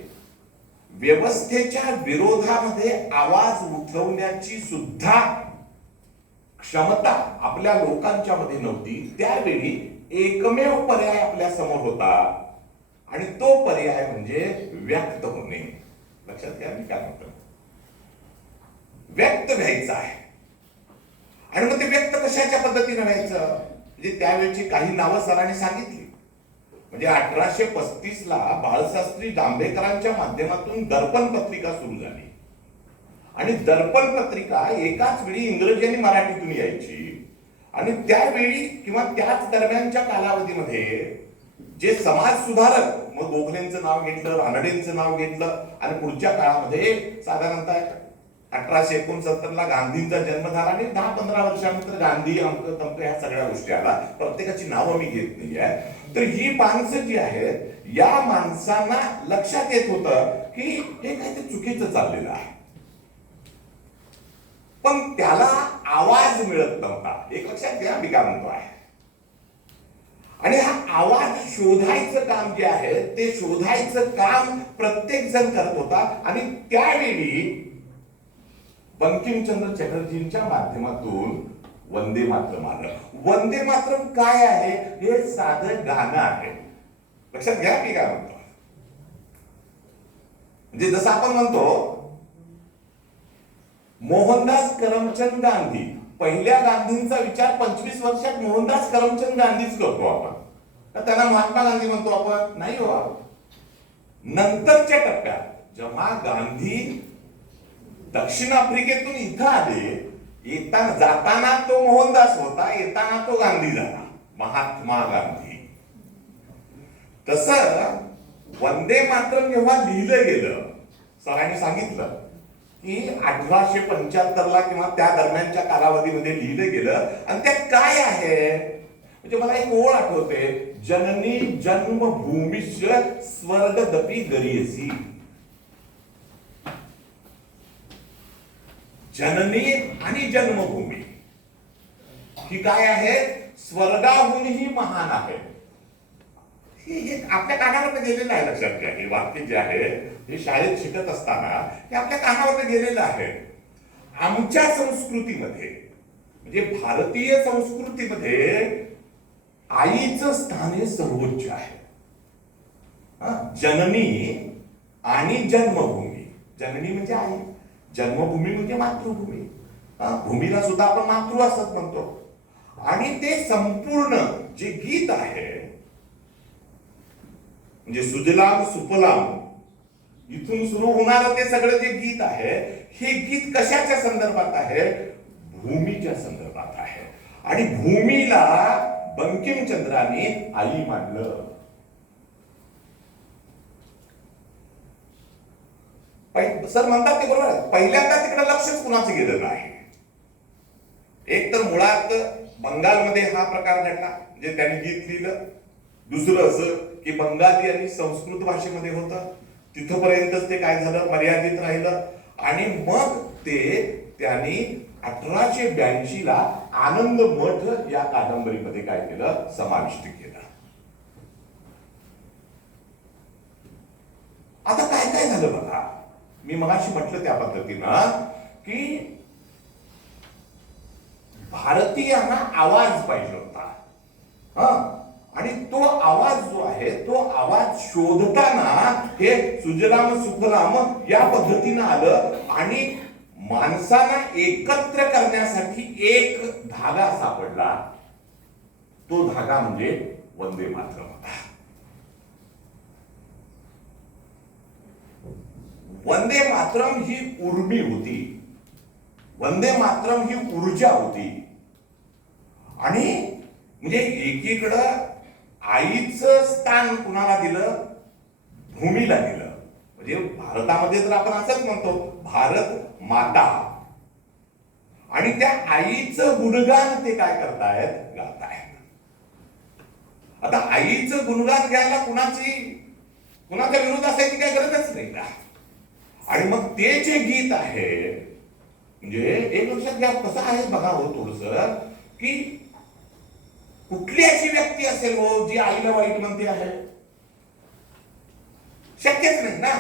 व्यवस्थेच्या विरोधामध्ये आवाज उठवण्याची सुद्धा क्षमता आपल्या लोकांच्या मध्ये नव्हती, त्यावेळी एकमेव पर्याय आपल्या समोर होता आणि तो पर्याय म्हणजे व्यक्त होणे. लक्षात घ्या मी काय म्हणतो, व्यक्त व्हायचं आहे. आणि मग ते व्यक्त कशाच्या पद्धतीने व्हायचं, म्हणजे त्यावेळची काही नावं सरांनी सांगितली. म्हणजे 1835 ला बाळशास्त्री जांभेकरांच्या माध्यमातून दर्पण पत्रिका सुरू झाली. आणि दर्पण पत्रिका एकाच वेळी इंग्रजी आणि मराठीतून यायची. आणि त्यावेळी किंवा त्याच दरम्यानच्या कालावधीमध्ये जे समाज सुधारक, मग गोखलेंचं नाव घेतलं, रानडेंचं नाव घेतलं, आणि पुढच्या काळामध्ये साधारणतः 1869 ला गांधींचा जन्म झाला आणि 10-15 वर्षानंतर गांधी अंक तंक ह्या सगळ्या गोष्टी आला. प्रत्येकाची नावं मी घेत नाही आहे. तर ही माणसं जी आहेत, या माणसांना लक्षात येत होतं की हे काहीतरी चुकीचं चाललेलं आहे, पण त्याला आवाज मिळत नव्हता. एक लक्षात घ्या मी काय म्हणतो आहे. आणि हा आवाज शोधायचं काम जे आहे ते शोधायचं काम प्रत्येक जण करत होता. आणि त्यावेळी बंकिमचंद्र चटर्जींच्या माध्यमातून वंदे मातरम आलं. वंदे मातरम काय आहे? हे साधं गाणं आहे. लक्षात घ्या मी काय म्हणतो. म्हणजे जसं आपण म्हणतो मोहनदास करमचंद गांधी, पहिल्या गांधींचा विचार 25 वर्षात मोहनदास करमचंद गांधीच करतो आपण. तर त्यांना महात्मा गांधी म्हणतो आपण? नाही हो. नंतरच्या टप्प्यात जेव्हा गांधी दक्षिण आफ्रिकेतून इथं आले, येताना जाताना तो मोहनदास होता, येताना तो गांधी झाला, महात्मा गांधी. तसं वंदे मातरम जेव्हा लिहिलं गेलं, सरांनी सांगितलं की 1875 ला किंवा त्या दरम्यानच्या कालावधीमध्ये लिहिलं गेलं. आणि त्यात काय आहे म्हणजे मला एक ओळ आठवते, जननी जन्मभूमीश स्वर्गदपी गरीयसी. जननी आणि जन्मभूमी ही काय आहे? स्वर्गाहूनही महान आहे. हे आपल्या कानावर गेलेलं आहे. लक्षात घ्या, हे वाक्य जे आहे हे शाळेत शिकत असताना हे आपल्या कानावर गेलेलं आहे. आमच्या संस्कृतीमध्ये म्हणजे भारतीय संस्कृतीमध्ये आईचं स्थान हे सर्वोच्च आहे. जननी आणि जन्मभूमी. जननी म्हणजे आई, जन्मभूमी म्हणजे मातृभूमी. भूमीला सुद्धा आपण मातृ असत म्हणतो. आणि ते संपूर्ण जे गीत आहे म्हणजे सुजलाम सुफलाम इथून सुरू होणारं ते सगळं जे गीत आहे, हे गीत कशाच्या संदर्भात आहे? भूमीच्या संदर्भात आहे. आणि भूमीला बंकिमचंद्रांनी आई मानलं. सर म्हणतात ते बरोबर आहे. पहिल्यांदा तिकडे लक्षच कुणाचं गेलेलं आहे. एक तर मुळात बंगालमध्ये हा प्रकार घडला, जे त्यांनी गीत लिहिलं. दुसरं असं की बंगाली आणि संस्कृत भाषेमध्ये होतं, तिथपर्यंतच ते काय झालं, मर्यादित राहिलं. आणि मग ते त्यांनी 1882 ला आनंद मठ या कादंबरीमध्ये काय केलं, समाविष्ट केलं. आता काय काय झालं बघा, मी मगाशी म्हटलं त्या पद्धतीनं की भारतीयांना आवाज पाहिजे होता. आणि तो आवाज जो आहे तो आवाज शोधताना हे सुजलाम सुफलाम या पद्धतीनं आलं. आणि माणसांना एकत्र करण्यासाठी एक धागा सापडला. तो धागा म्हणजे वंदे मातरम होता. वंदे मातरम ही उर्मी होती. वंदे मातरम ही ऊर्जा होती. आणि म्हणजे एकीकडं आईचं स्थान कुणाला दिलं? भूमीला दिलं. म्हणजे भारतामध्ये तर आपण असंच म्हणतो भारत माता. आणि त्या आईचं गुणगान ते काय करतायत? गातायत. आता आईचं गुणगान घ्यायला कुणाचा विरोध असायची काही गरजच नाही का. आणि मग ते जे गीत आहे म्हणजे एक लक्षात घ्या कसं आहे बघा हो थोडस, की कुठली अशी व्यक्ती असेल हो जी आईला वाईट म्हणते आहे? शक्यच नाही ना.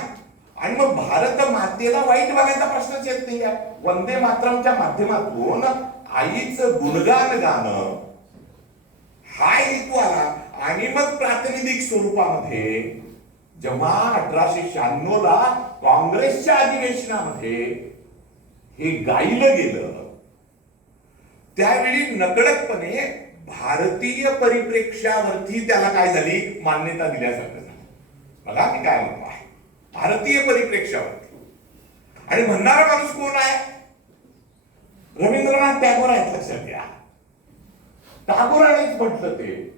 आणि मग भारत मातेला वाईट बघायचा प्रश्नच येत नाही. वंदे मातरमच्या माध्यमातून आईचं गुणगान गाणं हा हेतू आला. आणि मग प्रातिनिधिक स्वरूपामध्ये जेव्हा 1896 ला काँग्रेसच्या अधिवेशनामध्ये हे गायलं गेलं, त्यावेळी नकळतपणे भारतीय परिप्रेक्ष्यावरती त्याला काय झाली? मान्यता दिल्यासारखं झालं. बघा मी काय म्हणतो आहे, भारतीय परिप्रेक्ष्यावरती. आणि म्हणणारा माणूस कोण आहे? रवींद्रनाथ टागोर आहेत. लक्षात घ्या, टागोरांनीच म्हटलं ते.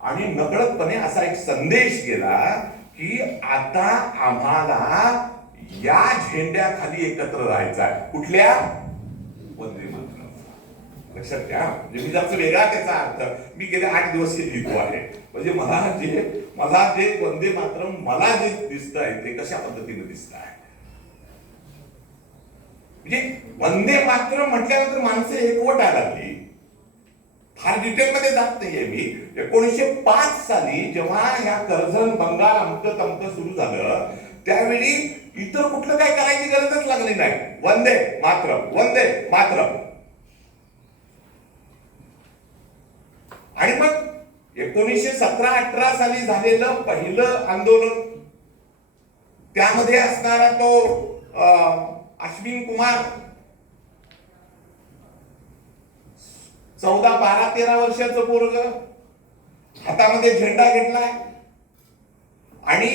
आणि नकळतपणे असा एक संदेश गेला की आता आम्हाला या झेंड्याखाली एकत्र राहायचं आहे. कुठल्या? वंदे मातरम. लक्षात घ्या. म्हणजे मी जरा वेगळा त्याचा अर्थ मी गेले 8 दिवस हे लिहितो आहे. म्हणजे मला जे वंदे मातरम मला जे दिसत आहे ते कशा पद्धतीने दिसत आहे. म्हणजे वंदे मातरम म्हटल्यानंतर माणसं एकवटायला लागली. फार डिटेलमध्ये जात नाहीये मी. 1905 साली जेव्हा ह्या कर्जन बंगाल अमकं तमकं सुरू झालं त्यावेळी इतर कुठलं काय करायची गरजच लागली नाही. वंदे मातरम, वंदे मातरम. आणि मग 1917-18 साली झालेलं पहिलं आंदोलन, त्यामध्ये असणारा तो अश्विन कुमार 14, 12, 13 वर्षाचं पोरग हातामध्ये झेंडा घेतलाय आणि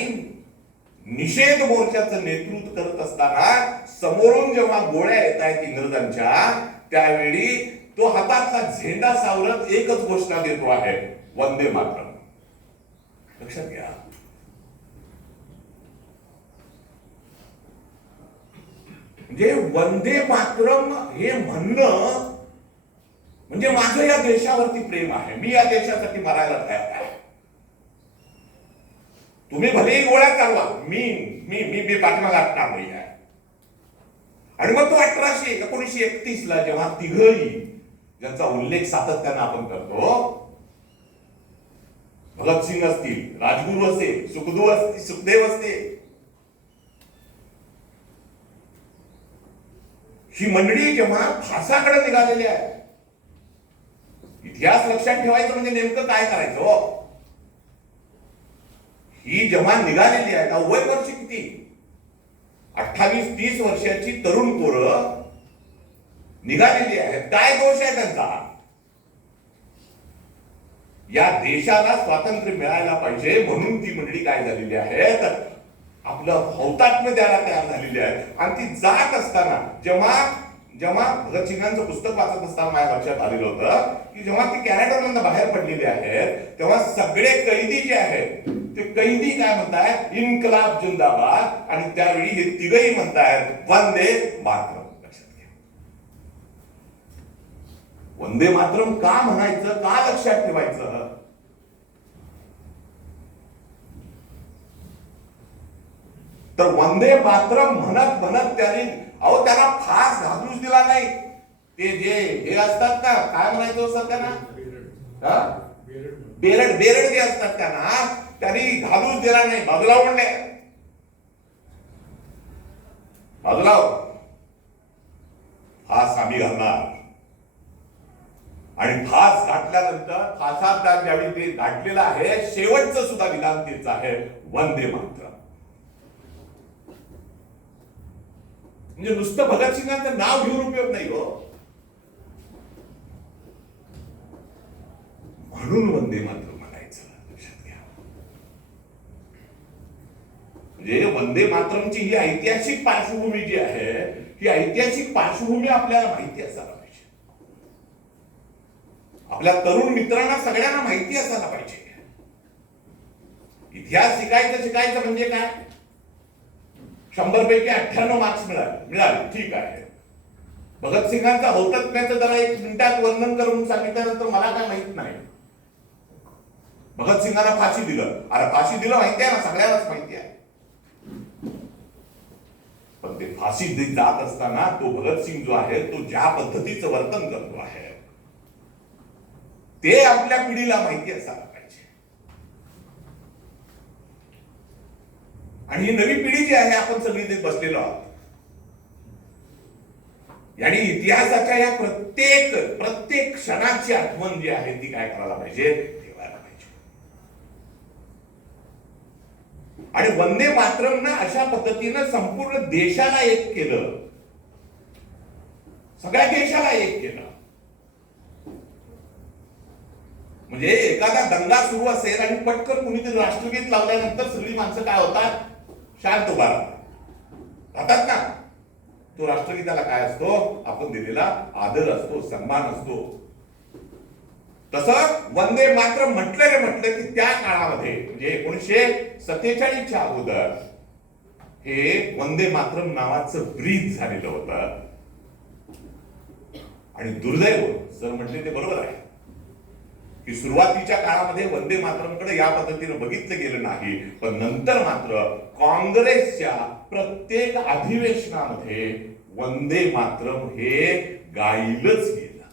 निषेध मोर्चाचं नेतृत्व करत असताना समोरून जेव्हा गोळ्या येत आहेत इंग्रजांच्या त्यावेळी तो हातातला झेंडा सावरत एकच घोषणा देतो आहे, वंदे मातरम. लक्षात घ्या. म्हणजे वंदे मातरम हे म्हणणं म्हणजे माझं या देशावरती प्रेम आहे. मी या देशासाठी मरायला तयार आहे. तुम्ही भलेही गोळ्या चालवा, मी पाठीमागे असणार नाही आहे. आणि मग तो 1931 ला जेव्हा तिघही ज्यांचा उल्लेख सातत्यानं आपण करतो, भगतसिंग असतील, राजगुरू असतील, सुखदेव असतील, ही मंडळी जेव्हा फासाकडे निघालेली आहे. इतिहास लक्षात ठेवायचं म्हणजे नेमकं काय करायचं हो. ही जेव्हा निघालेली आहे, वय वर्ष किती, 28-30 वर्षाची तरुण पोरं निघालेली आहेत. काय दोष आहे त्यांचा? या देशाला स्वातंत्र्य मिळायला पाहिजे म्हणून ती मंडळी काय झालेली आहेत, आपलं हौतात्म्य द्यायला तयार झालेली आहे. आणि ती जात असताना जेव्हा भगतसिंगांचं पुस्तक वाचत असताना माझ्या लक्षात आलेलं होतं की जेव्हा ती कॅनडामधून बाहेर पडलेली आहेत तेव्हा सगळे कैदी जे आहेत ते कैदी काय म्हणतायत, इन्कलाब जिंदाबाद. आणि त्यावेळी हे तिघही म्हणतायत वंदे मातरम. लक्षात घ्या. वंदे मातरम का म्हणायचं, का लक्षात ठेवायचं? तर वंदे मातरम म्हणत म्हणत त्याला फास घालूच दिला नाही. ते जे हे असतात ना, काय म्हणायचं असतं त्यांना, बेरड जे असतात त्यांनी घालूच दिला नाही. बाजूला म्हणले, बाजूला फास आम्ही घालणार. आणि फास घातल्यानंतर फासात ज्यावेळी ते घातलेलं आहे शेवटचं सुद्धा विधान तेच आहे, वंदे मातरम. म्हणजे नुसतं भगतसिंगांचं नाव घेऊन उपयोग नाही हो. म्हणून वंदे मातरम म्हणायचं. लक्षात घ्या. म्हणजे वंदे मातरमची ही ऐतिहासिक पार्श्वभूमी जी आहे, ही ऐतिहासिक पार्श्वभूमी आपल्याला माहिती असायला पाहिजे. आपल्या तरुण मित्रांना सगळ्यांना माहिती असायला पाहिजे. इतिहास शिकायचं म्हणजे काय, 100 पैकी 98 मार्क्स मिळाले, ठीक आहे. भगतसिंगांचा हौतात्म्याचं जरा 1 मिनिटात वर्णन करून सांगितल्यानंतर मला काय माहित नाही. भगतसिंगांना फाशी दिलं, अरे फाशी दिलं माहिती आहे ना, सगळ्यांनाच माहिती आहे. पण ते फाशी जात असताना तो भगतसिंग जो आहे तो ज्या पद्धतीचं वर्तन करतो आहे ते आपल्या पिढीला माहिती असायला पाहिजे. आणि ही नवी पिढी जी आहे, आपण सगळी ते बसलेलो आहोत. आणि इतिहासाच्या या प्रत्येक क्षणाची आठवण जी आहे ती काय करायला पाहिजे, ठेवायला पाहिजे. आणि वंदे मातरमनं अशा पद्धतीनं संपूर्ण देशाला एक केलं, सगळ्या देशाला एक केलं. म्हणजे एखादा दंगा सुरू असेल आणि पटकन कुणीतरी राष्ट्रगीत लावल्यानंतर सगळी माणसं काय होतात, शांत उभा राहतात ना. तो राष्ट्रगीताला काय असतो, आपण दिलेला आदर असतो, सन्मान असतो. तसं वंदे मातरम म्हटलं की त्या काळामध्ये म्हणजे 1947च्या अगोदर हे वंदे मातरम नावाचं ब्रीज झालेलं होतं. आणि दुर्दैव सर म्हटले ते बरोबर आहे की सुरुवातीच्या काळामध्ये वंदे मातरमकडे या पद्धतीने बघितलं गेलं नाही, पण नंतर मात्र काँग्रेसच्या प्रत्येक अधिवेशनामध्ये वंदे मातरम हे गायलंच गेलं.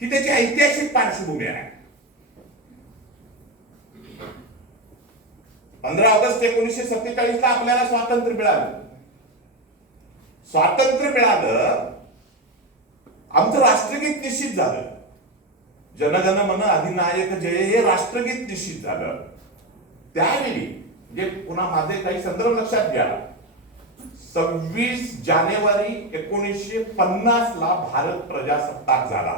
ही त्याची ऐतिहासिक पार्श्वभूमी आहे. 15 ऑगस्ट 1947 ला आपल्याला स्वातंत्र्य मिळालं. स्वातंत्र्य मिळालं, आमचं राष्ट्रगीत निश्चित झालं. जनगण मन अधिनायक जय हे राष्ट्रगीत निश्चित झालं. त्यावेळी म्हणजे पुन्हा माझे काही संदर्भ लक्षात घ्या. 26 जानेवारी 1950 ला भारत प्रजासत्ताक झाला.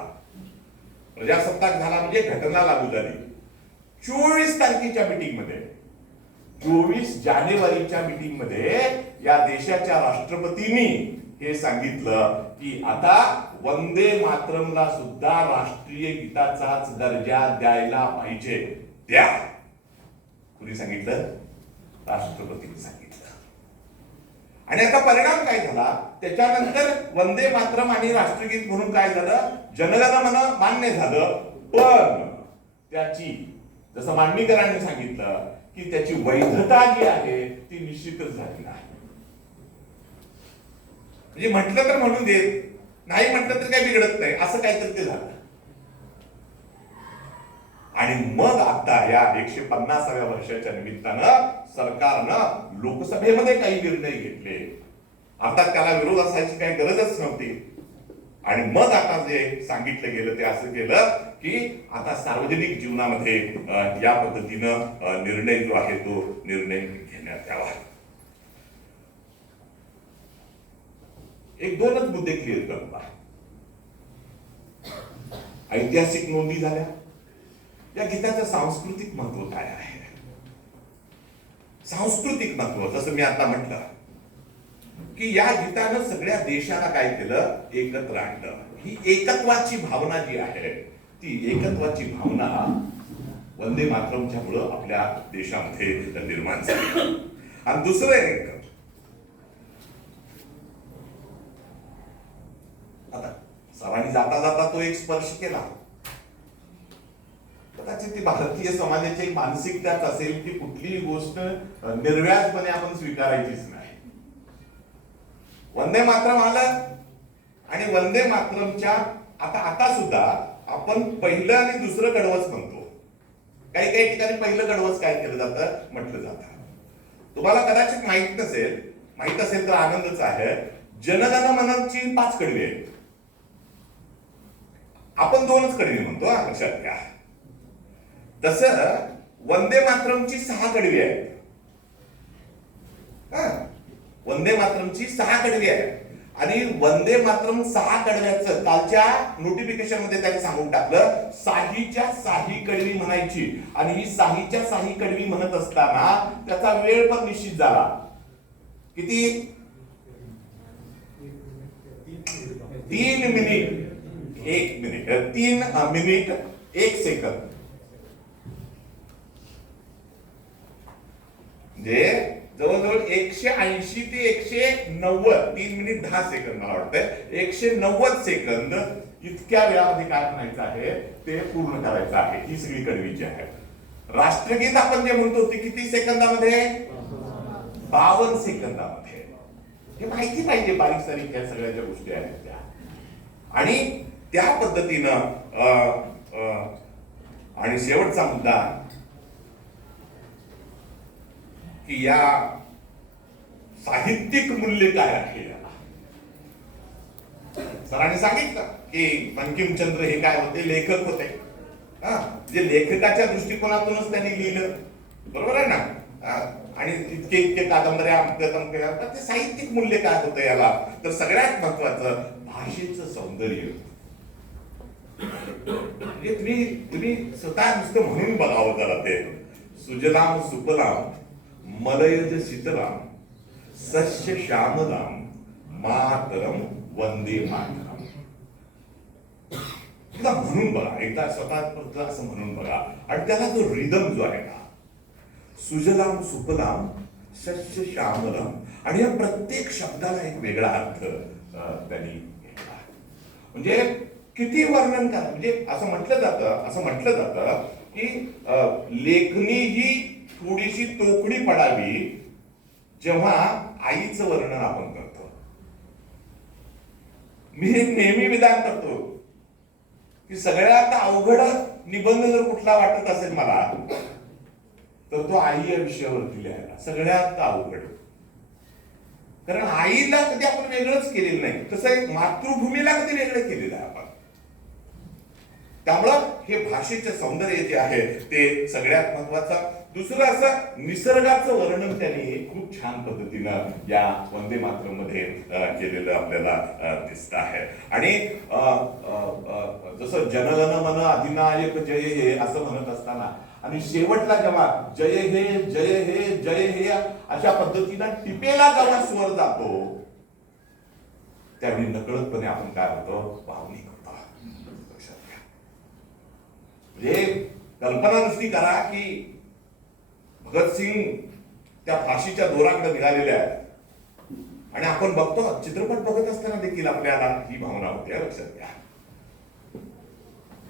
प्रजासत्ताक झाला म्हणजे घटना लागू झाली. 24 तारखेच्या मीटिंग मध्ये, 24 जानेवारीच्या मीटिंग मध्ये या देशाच्या राष्ट्रपतींनी हे सांगितलं की आता वंदे मातरमला सुद्धा राष्ट्रीय गीताचाच दर्जा द्यायला पाहिजे. द्या. कुणी सांगितलं? राष्ट्रपतींनी सांगितलं. आणि आता परिणाम काय झाला? त्याच्यानंतर वंदे मातरम आणि राष्ट्रगीत म्हणून काय झालं? जनगण मन मान्य झालं, पण त्याची जसं मांडणीकरांनी सांगितलं की त्याची वैधता जी आहे ती निश्चितच झाली नाही. म्हणजे म्हटलं तर म्हणून देत, नाही म्हटलं तर काही बिघडत नाही, असं काहीतरी ते झालं. आणि मग आता या 150व्या वर्षाच्या निमित्तानं सरकारनं लोकसभेमध्ये काही निर्णय घेतले. आता त्याला विरोध असायची काही गरजच नव्हती. आणि मग आता जे सांगितलं गेलं ते असं केलं की आता सार्वजनिक जीवनामध्ये या पद्धतीनं निर्णय जो आहे तो निर्णय घेण्यात यावा. एक दोनच मुद्दे क्लिअर करतो. ऐतिहासिक नोंदी झाल्या. या गीताचं सांस्कृतिक महत्व काय आहे? सांस्कृतिक महत्व जसं मी आता म्हटलं की या गीतानं सगळ्या देशाला काय केलं? एकत्र आणलं. ही एकत्वाची भावना जी आहे ती एकत्वाची भावना वंदे मातरमच्या मुळे आपल्या देशामध्ये निर्माण झाली. आणि दुसरं एक, आता सरांनी जाता जाता तो एक स्पर्श केला. कदाचित ती भारतीय समाजाची एक मानसिकताच असेल की कुठलीही गोष्ट निर्व्याजपणे आपण स्वीकारायचीच नाही. वंदे मातरम आलं आणि वंदे मातरमच्या आता सुद्धा आपण पहिलं आणि दुसरं कडवच म्हणतो. काही काही ठिकाणी पहिलं कडवच काय केलं जातं? म्हटलं जातं. तुम्हाला कदाचित माहित नसेल, माहित असेल तर आनंदच आहे. जनगण मनची 5 कडवी आहेत. आपण 2च कडवी म्हणतो, लक्षात घ्या. तसं वंदे मातरमची 6 कडवी आहेत. वंदे मातरमची 6 कडवी आहेत. आणि वंदे मातरम 6 कडव्याचं कालच्या नोटिफिकेशन मध्ये त्यांनी सांगून टाकलं, साहीच्या 6 कडवी म्हणायची. आणि ही साहीच्या 6 कडवी म्हणत असताना त्याचा वेळ पण निश्चित झाला. किती? 3 मिनिट 1 मिनिट 3 मिनिट 1 सेकंद. म्हणजे जवळजवळ 180 ते 190 3 मिनिट 10 सेकंद मला वाटतं 190 सेकंद इतक्या वेळामध्ये काय म्हणायचं आहे ते पूर्ण करायचं आहे. ही सगळी कडवी जी आहे. राष्ट्रगीत आपण जे म्हणतो ते किती सेकंदामध्ये? 52 सेकंदामध्ये. हे माहिती पाहिजे बारीक सारीक या सगळ्या ज्या गोष्टी आहेत त्या. आणि त्या पद्धतीनं आणि शेवटचा मुद्दा की या साहित्यिक मूल्य काय आहे याला. सरांनी सांगितलं की बंकिमचंद्र हे काय होते? लेखक होते. जे लेखकाच्या दृष्टिकोनातूनच त्यांनी लिहिलं, बरोबर आहे ना. आणि इतके इतके कादंबऱ्या ते साहित्यिक मूल्य काय होतं याला? तर सगळ्यात महत्वाचं भाषेचं सौंदर्य. म्हणजे तुम्ही स्वतः नुसतं म्हणून बघावं जरा ते. सुजलाम सुफलाम मलयज शीतलाम सस्य श्यामलाम मातरम वंदे मातरम. एकदा म्हणून बघा, एकदा स्वतः असं म्हणून बघा. आणि त्याला जो रिदम जो आहे ना, सुजलाम सुफलाम शस्य श्यामलम, आणि या प्रत्येक शब्दाला एक वेगळा अर्थ त्यांनी घेतला. म्हणजे किती वर्णन करा, म्हणजे असं म्हटलं जातं की लेखणी ही थोडीशी तोकडी पडावी जेव्हा आईचं वर्णन आपण करतो. मी एक नेहमी विधान करतो की सगळ्यात अवघड निबंध जर कुठला वाटत असेल मला, तर तो आई या विषयावरती लिहायला सगळ्यात अवघड. कारण आईला कधी आपण वेगळंच केलेलं नाही, तसं मातृभूमीला कधी वेगळं केलेलं आहे आपण. त्यामुळं हे भाषेचे सौंदर्य जे आहे ते सगळ्यात महत्वाचं. दुसरं असं निसर्गाचं वर्णन त्यांनी खूप छान पद्धतीनं या वंदे मातरम मध्ये केलेलं आपल्याला दिसत आहे. आणि जसं जनगण मन अधिनायक जय हे असं म्हणत असताना आणि शेवटला जेव्हा जय हे जय हे जय हे अशा पद्धतीनं टिपेला जेव्हा स्वर जातो, त्यावेळी नकळतपणे आपण काय होतो, भावनिक होतो. लक्षात घ्या. म्हणजे कल्पना नुसती करा की भगतसिंग त्या फाशीच्या दोराकडे निघालेले आहेत आणि आपण बघतो, चित्रपट बघत असताना देखील आपल्याला ही भावना होती. लक्षात घ्या.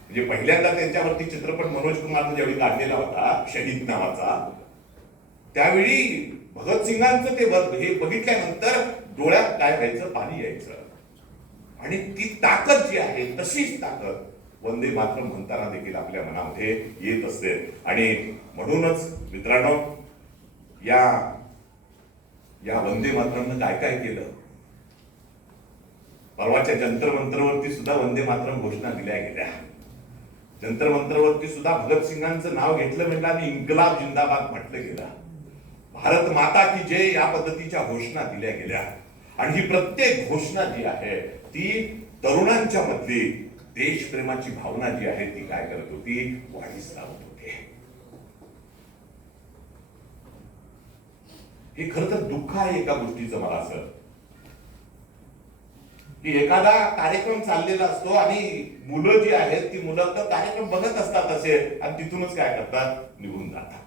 म्हणजे पहिल्यांदा त्यांच्यावरती चित्रपट मनोज कुमारचा ज्यावेळी काढलेला होता शहीद नावाचा, त्यावेळी भगतसिंगांचं ते हे बघितल्यानंतर डोळ्यात काय व्हायचं, पाणी यायचं. आणि ती ताकद जी आहे तशीच ताकद वंदे मातरम म्हणताना देखील आपल्या मनामध्ये येत असते. आणि म्हणूनच मित्रांनो, या वंदे मातरमनं काय काय केलं. परवाच्या जंतर मंतरवरती सुद्धा वंदे मातरम घोषणा दिल्या गेल्या. जंतर मंतरवरती सुद्धा भगतसिंगांचं नाव घेतलं म्हणलं आणि इन्कलाब जिंदाबाद म्हटलं गेलं. भारत माता की जय या पद्धतीच्या घोषणा दिल्या गेल्या. आणि ही प्रत्येक घोषणा जी आहे ती तरुणांच्या मधली देशप्रेमाची भावना जी आहे ती काय करत होती, वाढीस लावत होती. हे खरं तर दुःख आहे एका गोष्टीचं मला असं, की एखादा कार्यक्रम चाललेला असतो आणि मुलं जी आहेत ती मुलं तर कार्यक्रम बघत असतात असे आणि तिथूनच काय करतात, निघून जातात.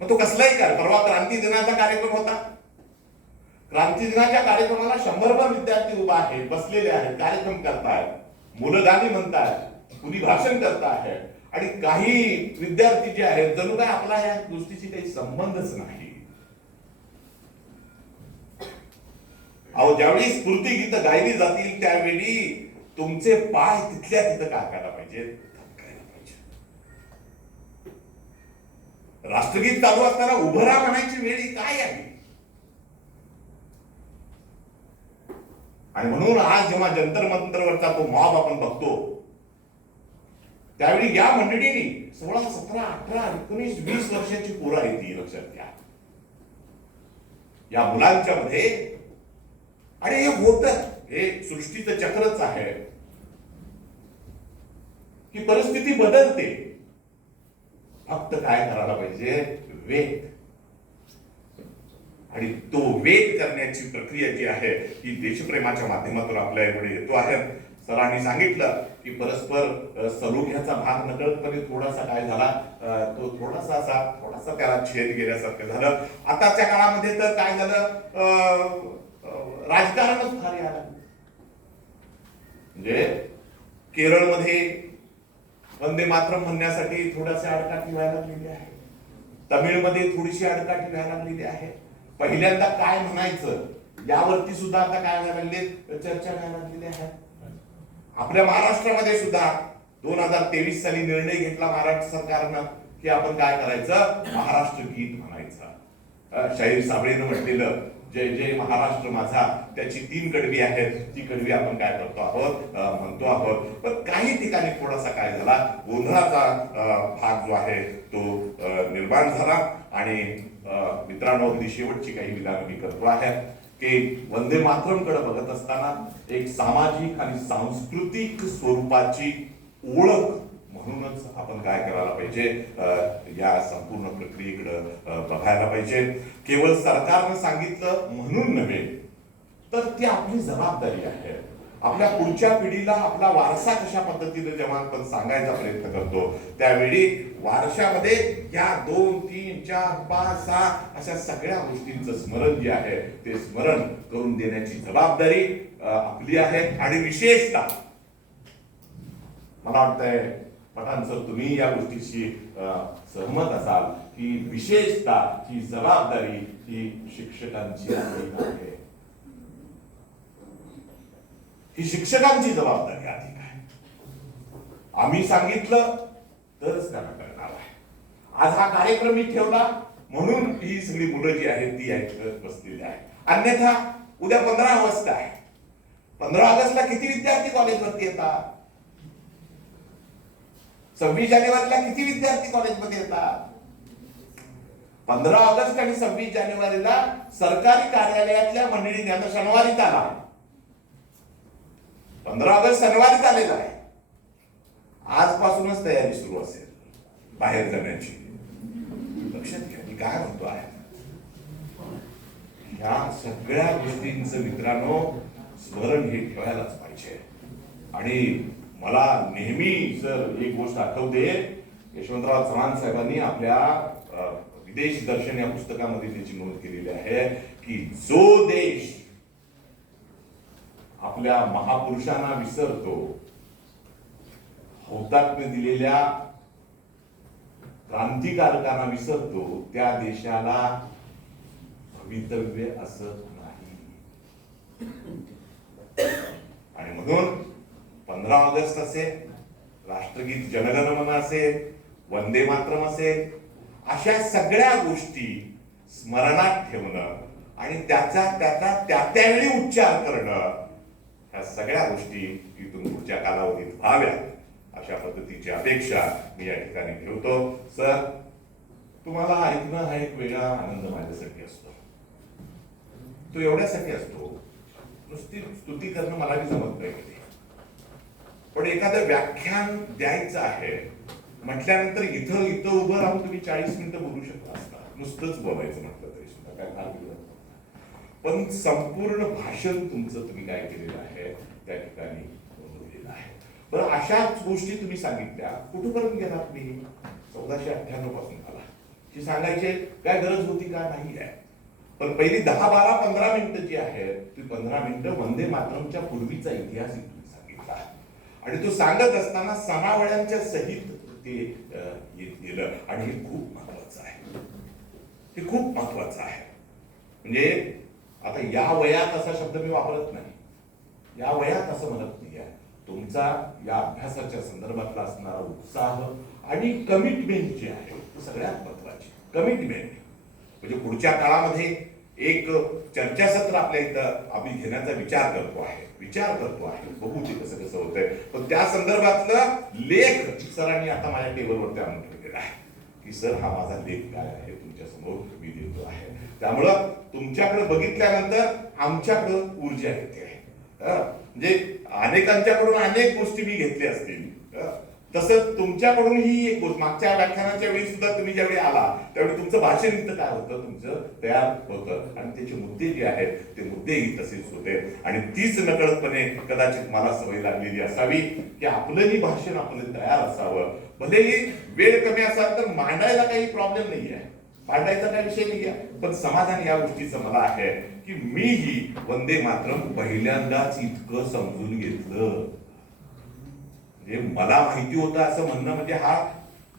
मग तो कसलाही काय, परवा क्रांती दिनाचा कार्यक्रम होता. क्रांती दिनाच्या कार्यक्रमाला 100भर विद्यार्थी उभा आहेत, बसलेले आहेत, कार्यक्रम करतायत, मुलं गाणी म्हणतायत, कुणी भाषण करतायत आणि काही विद्यार्थी जे आहेत जणू काय आपला या गोष्टीशी काही संबंधच नाही. अहो, ज्यावेळी स्फूर्ती गीतं गायली जातील त्यावेळी तुमचे पाय तिथल्या तिथं काय करायला पाहिजे, थमकायला पाहिजे. राष्ट्रगीत चालू असताना उभं राहा म्हणायची वेळ ही काय आहे. आणि म्हणून आज जेव्हा जंतर मंतरवरचा तो मॉब आपण बघतो त्यावेळी या मंडळींनी 16, 17, 18, 19, 20 वर्षाची पोरं आहे ती, लक्षात घ्या. या मुलांच्या मध्ये आणि हे होतं, हे सृष्टीचं चक्रच आहे की परिस्थिती बदलते. फक्त काय करायला पाहिजे, वेट. आणि तो वेट करण्याची प्रक्रिया जी आहे ही देशप्रेमाच्या माध्यमातून आपल्याकडे येतो आहे. सरांनी सांगितलं की परस्पर सलोख्याचा भाग नकळतपणे थोडासा काय झाला, तो थोडासा त्याला छेद गेल्यासारखं झालं. आताच्या काळामध्ये तर काय झालं, राजकारणच फार यायला. म्हणजे केरळमध्ये वंदे मातरम म्हणण्यासाठी थोड्याशा आडकाठी व्हायला लागलेली आहे. तमिळमध्ये थोडीशी आडकाठी व्हायला लागलेली आहे. पहिल्यांदा काय म्हणायचं यावरती सुद्धा आता काय व्हायला लागले, चर्चा व्हायला लागलेली आहे. आपल्या महाराष्ट्रामध्ये सुद्धा 2023 साली निर्णय घेतला महाराष्ट्र सरकारनं की आपण काय करायचं, महाराष्ट्र गीत म्हणायचं. शाहीर साबळेनं म्हटलेलं जय जय महाराष्ट्र माझा, त्याची 3 कडवी आहेत, ती कडवी आपण काय करतो आहोत, म्हणतो आहोत. पण काही ठिकाणी थोडासा काय झाला, गोंधळाचा भाग जो आहे तो निर्माण झाला. आणि मित्रांनो, अगदी शेवटची काही विधानं मी करतो आहे की वंदे मातरम कडे बघत असताना एक सामाजिक आणि सांस्कृतिक स्वरूपाची ओळख म्हणूनच आपण काय करायला पाहिजे, या संपूर्ण प्रक्रियेकडे बघायला पाहिजे. केवळ सरकारनं सांगितलं म्हणून नव्हे, तर ती आपली जबाबदारी आहे. आपल्या पुढच्या पिढीला आपला वारसा कशा पद्धतीने जेव्हा आपण सांगायचा प्रयत्न करतो त्यावेळी वारशामध्ये या 2, 3, 4, 5, 6 अशा सगळ्या गोष्टींचं स्मरण जे आहे ते स्मरण करून देण्याची जबाबदारी आपली आहे. आणि विशेषतः मला वाटतंय पठाण सर तुम्ही या गोष्टीशी सहमत असाल की विशेषतः ही जबाबदारी ही शिक्षकांची आहे. ही शिक्षकांची जबाबदारी अधिक आहे. आम्ही सांगितलं तरच त्यांना करणार आहे. आज हा कार्यक्रम मी ठेवला म्हणून ही सगळी मुलं जी आहेत ती ऐकत बसलेली आहे. अन्यथा उद्या 15 ऑगस्ट आहे. 15 ऑगस्टला किती विद्यार्थी कॉलेजवरती येतात? 26 जानेवारीला किती विद्यार्थी कॉलेजमध्ये येतात? 15 ऑगस्ट आणि 26 जानेवारीला सरकारी कार्यालयातल्या मंडळींनी आता शनिवारीच आला. 15 ऑगस्ट शनिवारीच आलेला आहे. आजपासूनच तयारी सुरू असेल बाहेर जाण्याची. लक्षात घ्या मी काय म्हणतो आहे. ह्या सगळ्या गोष्टींचं मित्रांनो स्मरण हे ठेवायलाच पाहिजे. आणि मला नेहमी सर एक गोष्ट आठवते, यशवंतराव चव्हाण साहेबांनी आपल्या विदेश दर्शन या पुस्तकामध्ये त्याची नोंद केलेली आहे की जो देश आपल्या महापुरुषांना विसरतो, हौतात्म्य दिलेल्या क्रांतिकारकांना विसरतो, त्या देशाला भवितव्य असत नाही. आणि म्हणून 15 ऑगस्ट असेल, राष्ट्रगीत जनगण मन असेल, वंदे मातरम असेल, अशा सगळ्या गोष्टी स्मरणात ठेवणं आणि त्याचा त्यावेळी उच्चार करणं, ह्या सगळ्या गोष्टी इथून पुढच्या कालावधीत व्हाव्यात अशा पद्धतीची अपेक्षा मी या ठिकाणी ठेवतो. सर तुम्हाला ऐकणं हा एक वेगळा आनंद माझ्यासाठी असतो. तो एवढ्यासाठी असतो, नुसती स्तुती करणं मला बी जमत नाही. पण एखादं व्याख्यान द्यायचं आहे म्हटल्यानंतर इथं उभं राहून तुम्ही 40 मिनिटं बोलू शकता असता, नुसतंच बोलायचं म्हटलं तरी सुद्धा काय फार बिघडत. पण संपूर्ण भाषण तुमचं तुम्ही काय केलेलं आहे त्या ठिकाणी नोंदवलेलं आहे. बरं अशाच गोष्टी तुम्ही सांगितल्या. कुठपर्यंत गेलात मी? 1498 पासून आला. ही सांगायची काय गरज होती का? नाही आहे. पण पहिली 10, 12, 15 मिनिटं जी आहेत ती 15 मिनिटं वंदे मातरमच्या पूर्वीचा इतिहास तुम्ही सांगितला. आणि तो सांगत असताना सणावळ्यांच्या सहित ते गेलं. आणि हे खूप महत्वाचं आहे. हे खूप महत्वाचं आहे. म्हणजे आता या वयात असा शब्द मी वापरत नाही. या वयात असं म्हणत नाही आहे. तुमचा या अभ्यासाच्या संदर्भातला असणारा उत्साह आणि कमिटमेंट जी आहे ती सगळ्यात महत्वाची. कमिटमेंट म्हणजे पुढच्या काळामध्ये एक चर्चासत्र आपल्या इथं आम्ही घेण्याचा विचार करतो आहे. बघू ते कसं कसं होतंय. पण त्या संदर्भातलं लेख सरांनी आता माझ्या टेबलवरती आणून ठेवलेला आहे की सर हा माझा लेख काय आहे तुमच्या समोर मी देतो आहे. त्यामुळं तुमच्याकडे बघितल्यानंतर आमच्याकडे ऊर्जा येते. म्हणजे अनेकांच्याकडून अनेक गोष्टी मी घेतल्या असतील, तसं तुमच्याकडून ही एक गोष्ट. मागच्या व्याख्यानाच्या वेळी सुद्धा तुम्ही ज्यावेळी आला त्यावेळी तुमचं भाषण इथं काय होतं, तुमचं तयार होतं आणि त्याचे मुद्दे जे आहेत ते मुद्देही तसेच होते. आणि तीच नकळतपणे कदाचित मला सवय लागलेली असावी की आपलंही भाषण आपलं तयार असावं. भलेही वेळ कमी असाल तर मांडायला काही प्रॉब्लेम नाही आहे, मांडायचा काही विषय नाही आहे. पण समाधान या गोष्टीचं मला आहे की मीही वंदे मातरम पहिल्यांदाच इतकं समजून घेतलं. म्हणजे मला माहिती होतं असं म्हणणं म्हणजे हा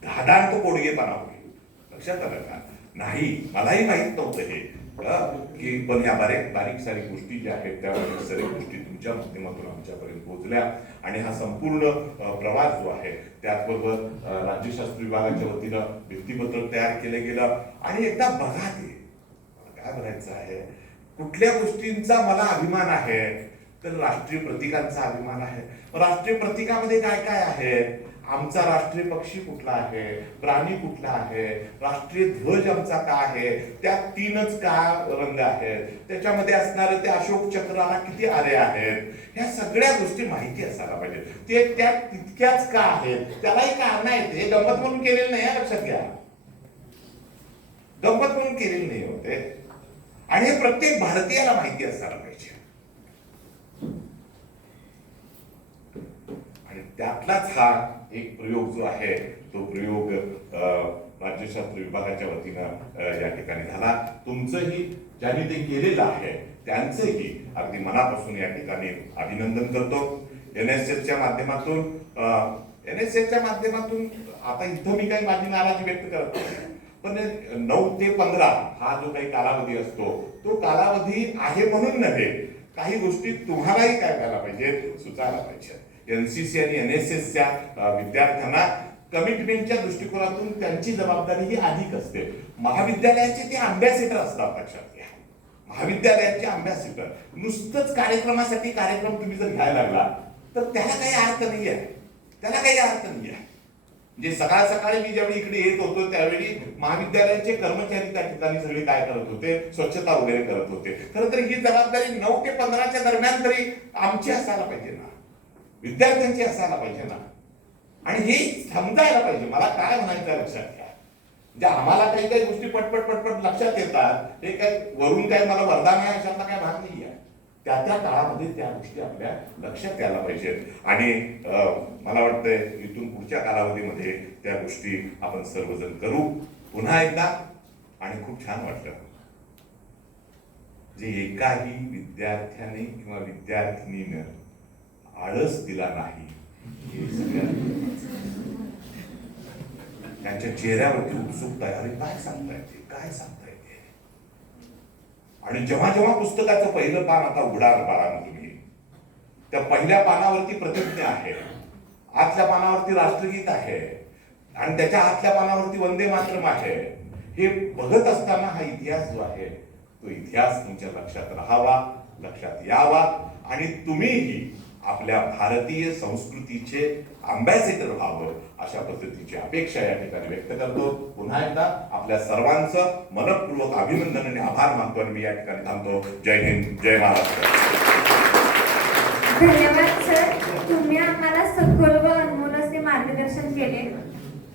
धादांत कोडगेपणा होईल. लक्षात आलं का? नाही, मलाही माहित नव्हतं हे की पण या बारीक सारीक गोष्टी ज्या आहेत त्या सर्व गोष्टी तुमच्या माध्यमातून आमच्यापर्यंत पोहोचल्या. आणि हा संपूर्ण प्रवास जो आहे त्याचबरोबर राज्यशास्त्र विभागाच्या वतीनं भित्तीपत्रक तयार केलं गेलं. आणि एकदा बघा ते काय म्हणायचं आहे, कुठल्या गोष्टींचा मला अभिमान आहे तर राष्ट्रीय प्रतीकांचा अभिमान आहे. राष्ट्रीय प्रतीकामध्ये काय काय आहे? आमचा राष्ट्रीय पक्षी कुठला आहे, प्राणी कुठला आहे, राष्ट्रीय ध्वज आमचा का आहे, त्यात 3च का रंग आहेत, त्याच्यामध्ये असणारे ते अशोक चक्राला किती आरे आहेत, ह्या सगळ्या गोष्टी माहिती असायला पाहिजे. ते त्यात तितक्याच का आहेत त्यालाही कारण आहेत. हे गंमत म्हणून केलेलं नाही, लक्षात घ्या. गंमत म्हणून केलेलं नाही होते. आणि हे प्रत्येक भारतीयाला माहिती असायला पाहिजे. त्यातलाच हा एक प्रयोग जो आहे तो प्रयोग राज्यशास्त्र विभागाच्या वतीनं या ठिकाणी झाला. तुमचंही ज्यांनी ते केलेलं आहे त्यांचंही अगदी मनापासून या ठिकाणी अभिनंदन करतो. NSSच्या माध्यमातून आता इथं मी काही माझी नाराजी व्यक्त करत नाही, पण 9 ते 15 हा जो काही कालावधी असतो तो कालावधी आहे म्हणून नव्हे, काही गोष्टी तुम्हालाही काय करायला पाहिजे, सुचायला पाहिजे. NCC आणि NSSच्या विद्यार्थ्यांना कमिटमेंटच्या दृष्टिकोनातून त्यांची जबाबदारी ही अधिक असते. महाविद्यालयाचे ते अभ्यासेटर असतात, लक्षात घ्या. महाविद्यालयाचे अभ्यासेटर नुसतंच कार्यक्रमासाठी कार्यक्रम तुम्ही जर घ्यायला लागला तर त्याला काही अर्थ नाही आहे. म्हणजे सकाळ सकाळी मी ज्यावेळी इकडे येत होतो त्यावेळी महाविद्यालयाचे कर्मचारी त्या ठिकाणी सगळे काय करत होते, स्वच्छता वगैरे करत होते. खरं तर ही जबाबदारी 9 ते 15च्या दरम्यान तरी आमची असायला पाहिजे ना, विद्यार्थ्यांची असायला पाहिजे ना. आणि हे समजायला पाहिजे. मला काय म्हणायचं लक्षात घ्या, म्हणजे आम्हाला काही काही गोष्टी पटपट लक्षात येतात, हे काय वरून काय मला वरदान आहे अशातला काय भाग नाही आहे. त्या काळामध्ये त्या गोष्टी आपल्या लक्षात यायला पाहिजेत. आणि मला वाटतंय इथून पुढच्या कालावधीमध्ये त्या गोष्टी आपण सर्वजण करू. पुन्हा एकदा आणि खूप छान वाटलं जे एकाही विद्यार्थ्याने किंवा विद्यार्थिनीनं आळस दिला नाही, हे सगळ्यांनी त्यांच्या चेहऱ्यावरती उत्सुकता आहे. अरे काय सांगताय ते. आणि जेव्हा जेव्हा पुस्तकाचं पहिलं पान आता उघडाल बाळांनो तुम्ही, त्या पहिल्या पानावरती प्रतिज्ञा आहे, आतल्या पानावरती राष्ट्रगीत आहे आणि त्याच्या आतल्या पानावरती वंदे मातरम आहे. हे बघत असताना हा इतिहास जो आहे तो इतिहास तुमच्या लक्षात राहावा, लक्षात यावा आणि तुम्हीही आपल्या भारतीय संस्कृतीचे अँबॅसेडर व्हावं अशा पद्धतीची अपेक्षा या ठिकाणी व्यक्त करतो. पुन्हा एकदा आपल्या सर्वांचं मनपूर्वक अभिनंदन आणि आभार मानतो आणि मी या ठिकाणी थांबतो. जय हिंद, जय महाराष्ट्र. धन्यवाद सर, तुम्ही आम्हाला सखोल व अनमोल असे मार्गदर्शन केले.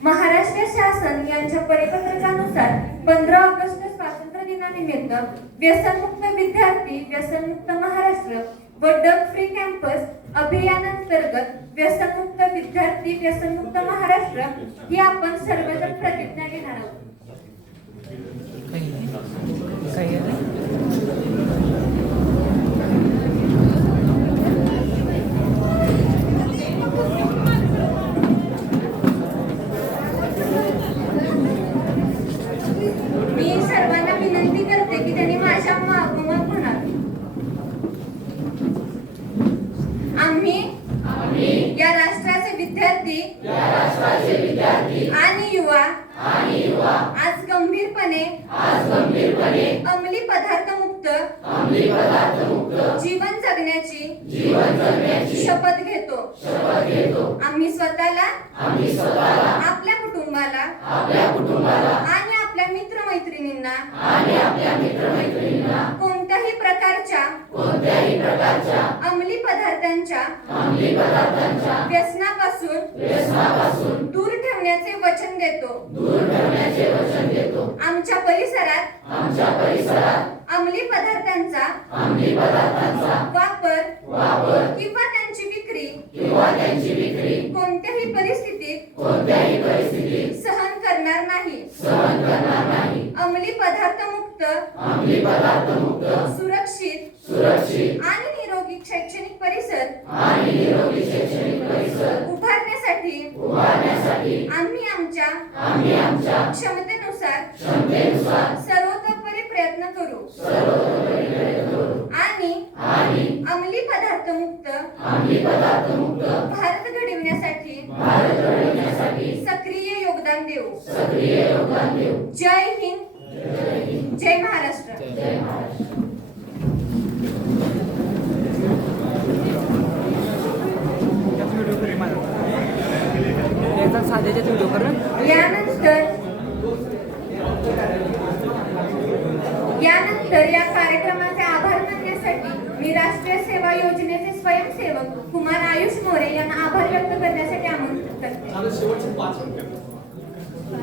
महाराष्ट्र शासन यांच्या परिपत्रकानुसार 15 ऑगस्ट स्वातंत्र्य दिनानिमित्त व्यसनमुक्त विद्यार्थी, व्यसनमुक्त महाराष्ट्र व ड्रग फ्री कॅम्पस अभियानांतर्गत व्यसनमुक्त विद्यार्थी, व्यसनमुक्त महाराष्ट्र ही आपण सर्वजण प्रतिज्ञा घेणार आहोत. मी सर्वांना विनंती करते की त्यांनी माझ्या मागोमाग म्हणावे. आम्ही या राष्ट्राचे विद्यार्थी आणि युवा आज गंभीरपणे अंमली पदार्थ मुक्त जीवन जगण्याची शपथ घेतो. आम्ही स्वतःला, आपल्या कुटुंबाला आणि आपल्या मित्रमैत्रिणींना कोणत्याही प्रकारच्या अंमली पदार्थांच्या व्यसनापासून दूर ठेवण्याचे वचन देतो. आमच्या परिसरात अंमली पदार्थांचा वापर किंवा त्यांची विक्री कोणत्याही परिस्थितीत सहन करणार नाही. अंमली पदार्थ मुक्त सुरक्षित आणि निरोगी शैक्षणिक परिसर उभारण्यासाठी आम्ही आमच्या क्षमतेनुसार सर्वतोपरी प्रयत्न करू आणि अंमली पदार्थ मुक्त भारत घडविण्यासाठी सक्रिय योगदान देऊ. जय हिंद, जय महाराष्ट्र. यानंतर या कार्यक्रमाचे आभार मानण्यासाठी मी राष्ट्रीय सेवा योजनेचे स्वयंसेवक कुमार आयुष मोरे यांना आभार व्यक्त करण्यासाठी आमंत्रित करते.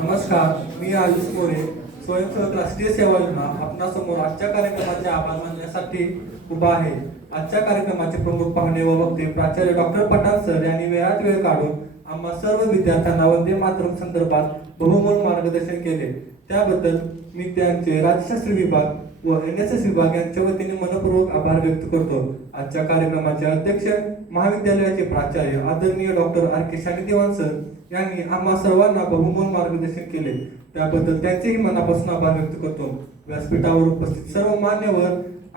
नमस्कार, मी आयुष मोरे, स्वयंसेवक राष्ट्रीय सेवा योजना आपणासमोर आजच्या कार्यक्रमाचे आभार मानण्यासाठी उभा आहे. आजच्या कार्यक्रमाचे प्रमुख पाहुणे व वक्ते प्राचार्य डॉक्टर पठाण सर यांनी वेळात वेळ काढून आम्हा सर्व विद्यार्थ्यांना वंदे मातरम संदर्भात बहुमोल मार्गदर्शन केले. त्याबद्दल मी त्यांचे राज्यशास्त्र विभाग व NSS विभाग यांच्या वतीने मनपूर्वक आभार व्यक्त करतो. आजच्या कार्यक्रमाचे अध्यक्ष महाविद्यालयाचे प्राचार्य आदरणीय डॉक्टर R.K. शालिदेवान सर यांनी आम्हा सर्वांना बहुमोल मार्गदर्शन केले. त्याबद्दल त्यांचेही मनापासून आभार व्यक्त करतो. व्यासपीठावर उपस्थित सर्व मान्यवर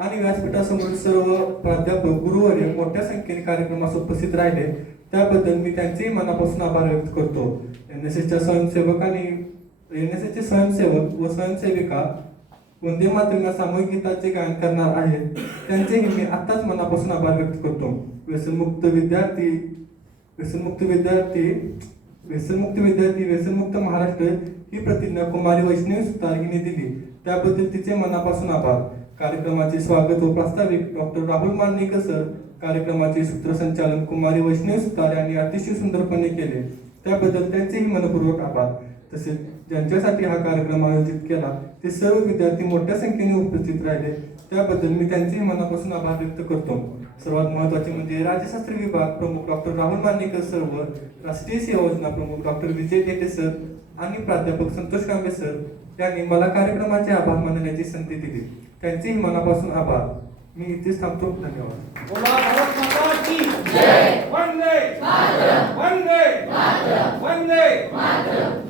आणि व्यासपीठासमोर सर्व प्राध्यापक गुरुवर्य मोठ्या संख्येने कार्यक्रमास उपस्थित राहिले. त्याबद्दल मी त्यांचेही मनापासून आभार व्यक्त करतो. NSSच्या स्वयंसेवकांनी NSSचे स्वयंसेवक व स्वयंसेविका वंदे मातरम सामूहिक गीताचे गायन करणार आहेत. त्यांचेही मी आत्ताच मनापासून आभार व्यक्त करतो. व्यसनमुक्त विद्यार्थी व्यसनमुक्त महाराष्ट्र ही प्रतिज्ञा कुमारी वैष्णवी सुतार हिने दिली. त्याबद्दल तिचे मनापासून आभार. कार्यक्रमाचे स्वागत व प्रास्ताविक डॉक्टर राहुल मांडणीकर सर, कार्यक्रमाचे सूत्रसंचालन कुमारी वैष्णवी सुतार यांनी अतिशय सुंदरपणे केले. त्याबद्दल त्यांचेही मनपूर्वक आभार. तसेच ज्यांच्यासाठी हा कार्यक्रम आयोजित केला ते सर्व विद्यार्थी मोठ्या संख्येने उपस्थित राहिले. त्याबद्दल मी त्यांचेही मनापासून आभार व्यक्त करतो. सर्वात महत्त्वाचे म्हणजे राज्यशास्त्र विभाग प्रमुख डॉक्टर राहुल मांडणीकर सर व राष्ट्रीय सेवा योजना प्रमुख डॉक्टर विजय देते सर आणि प्राध्यापक संतोष कांबे सर यांनी मला कार्यक्रमाचे आभार मानण्याची संधी दिली. त्यांचेही मनापासून आभार. मी इथेच थांबतो. धन्यवाद.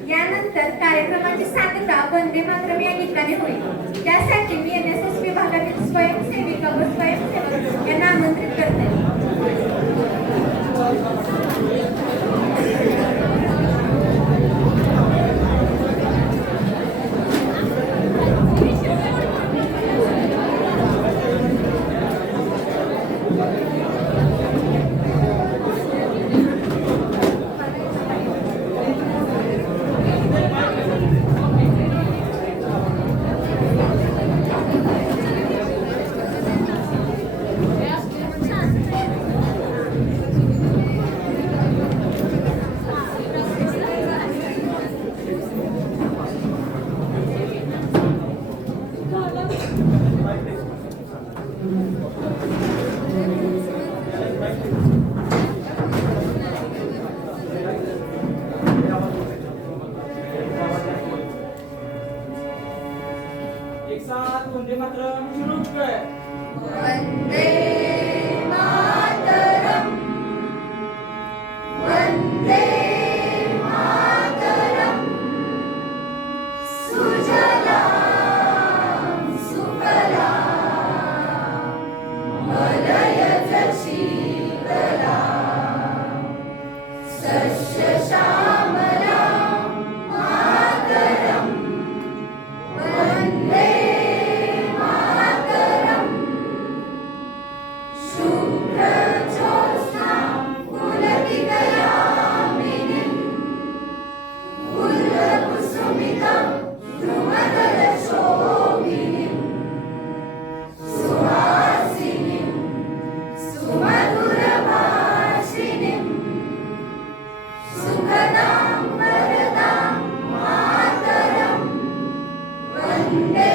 यानंतर कार्यक्रमाची सांगता वंदे मातरम या गीताने होईल. त्यासाठी मी NSS विभागातील स्वयंसेविका व स्वयंसेवक यांना आमंत्रित करते. एक साथ वंदे मातरम शुरू कर. वंदे मातरम, वंदे मातरम, सुजलां सुफलां मलयज शीतलां सस्यश्यामलां मातरम, वंदे मातरम, शुभ्रज्योत्स्नां पुलकितयामिनीं फुल्लकुसुमितां ध्रुवदलशोभिनीं सुहासिनीं सुमधुरभाषिणीं सुखदां वरदां मातरं वन्दे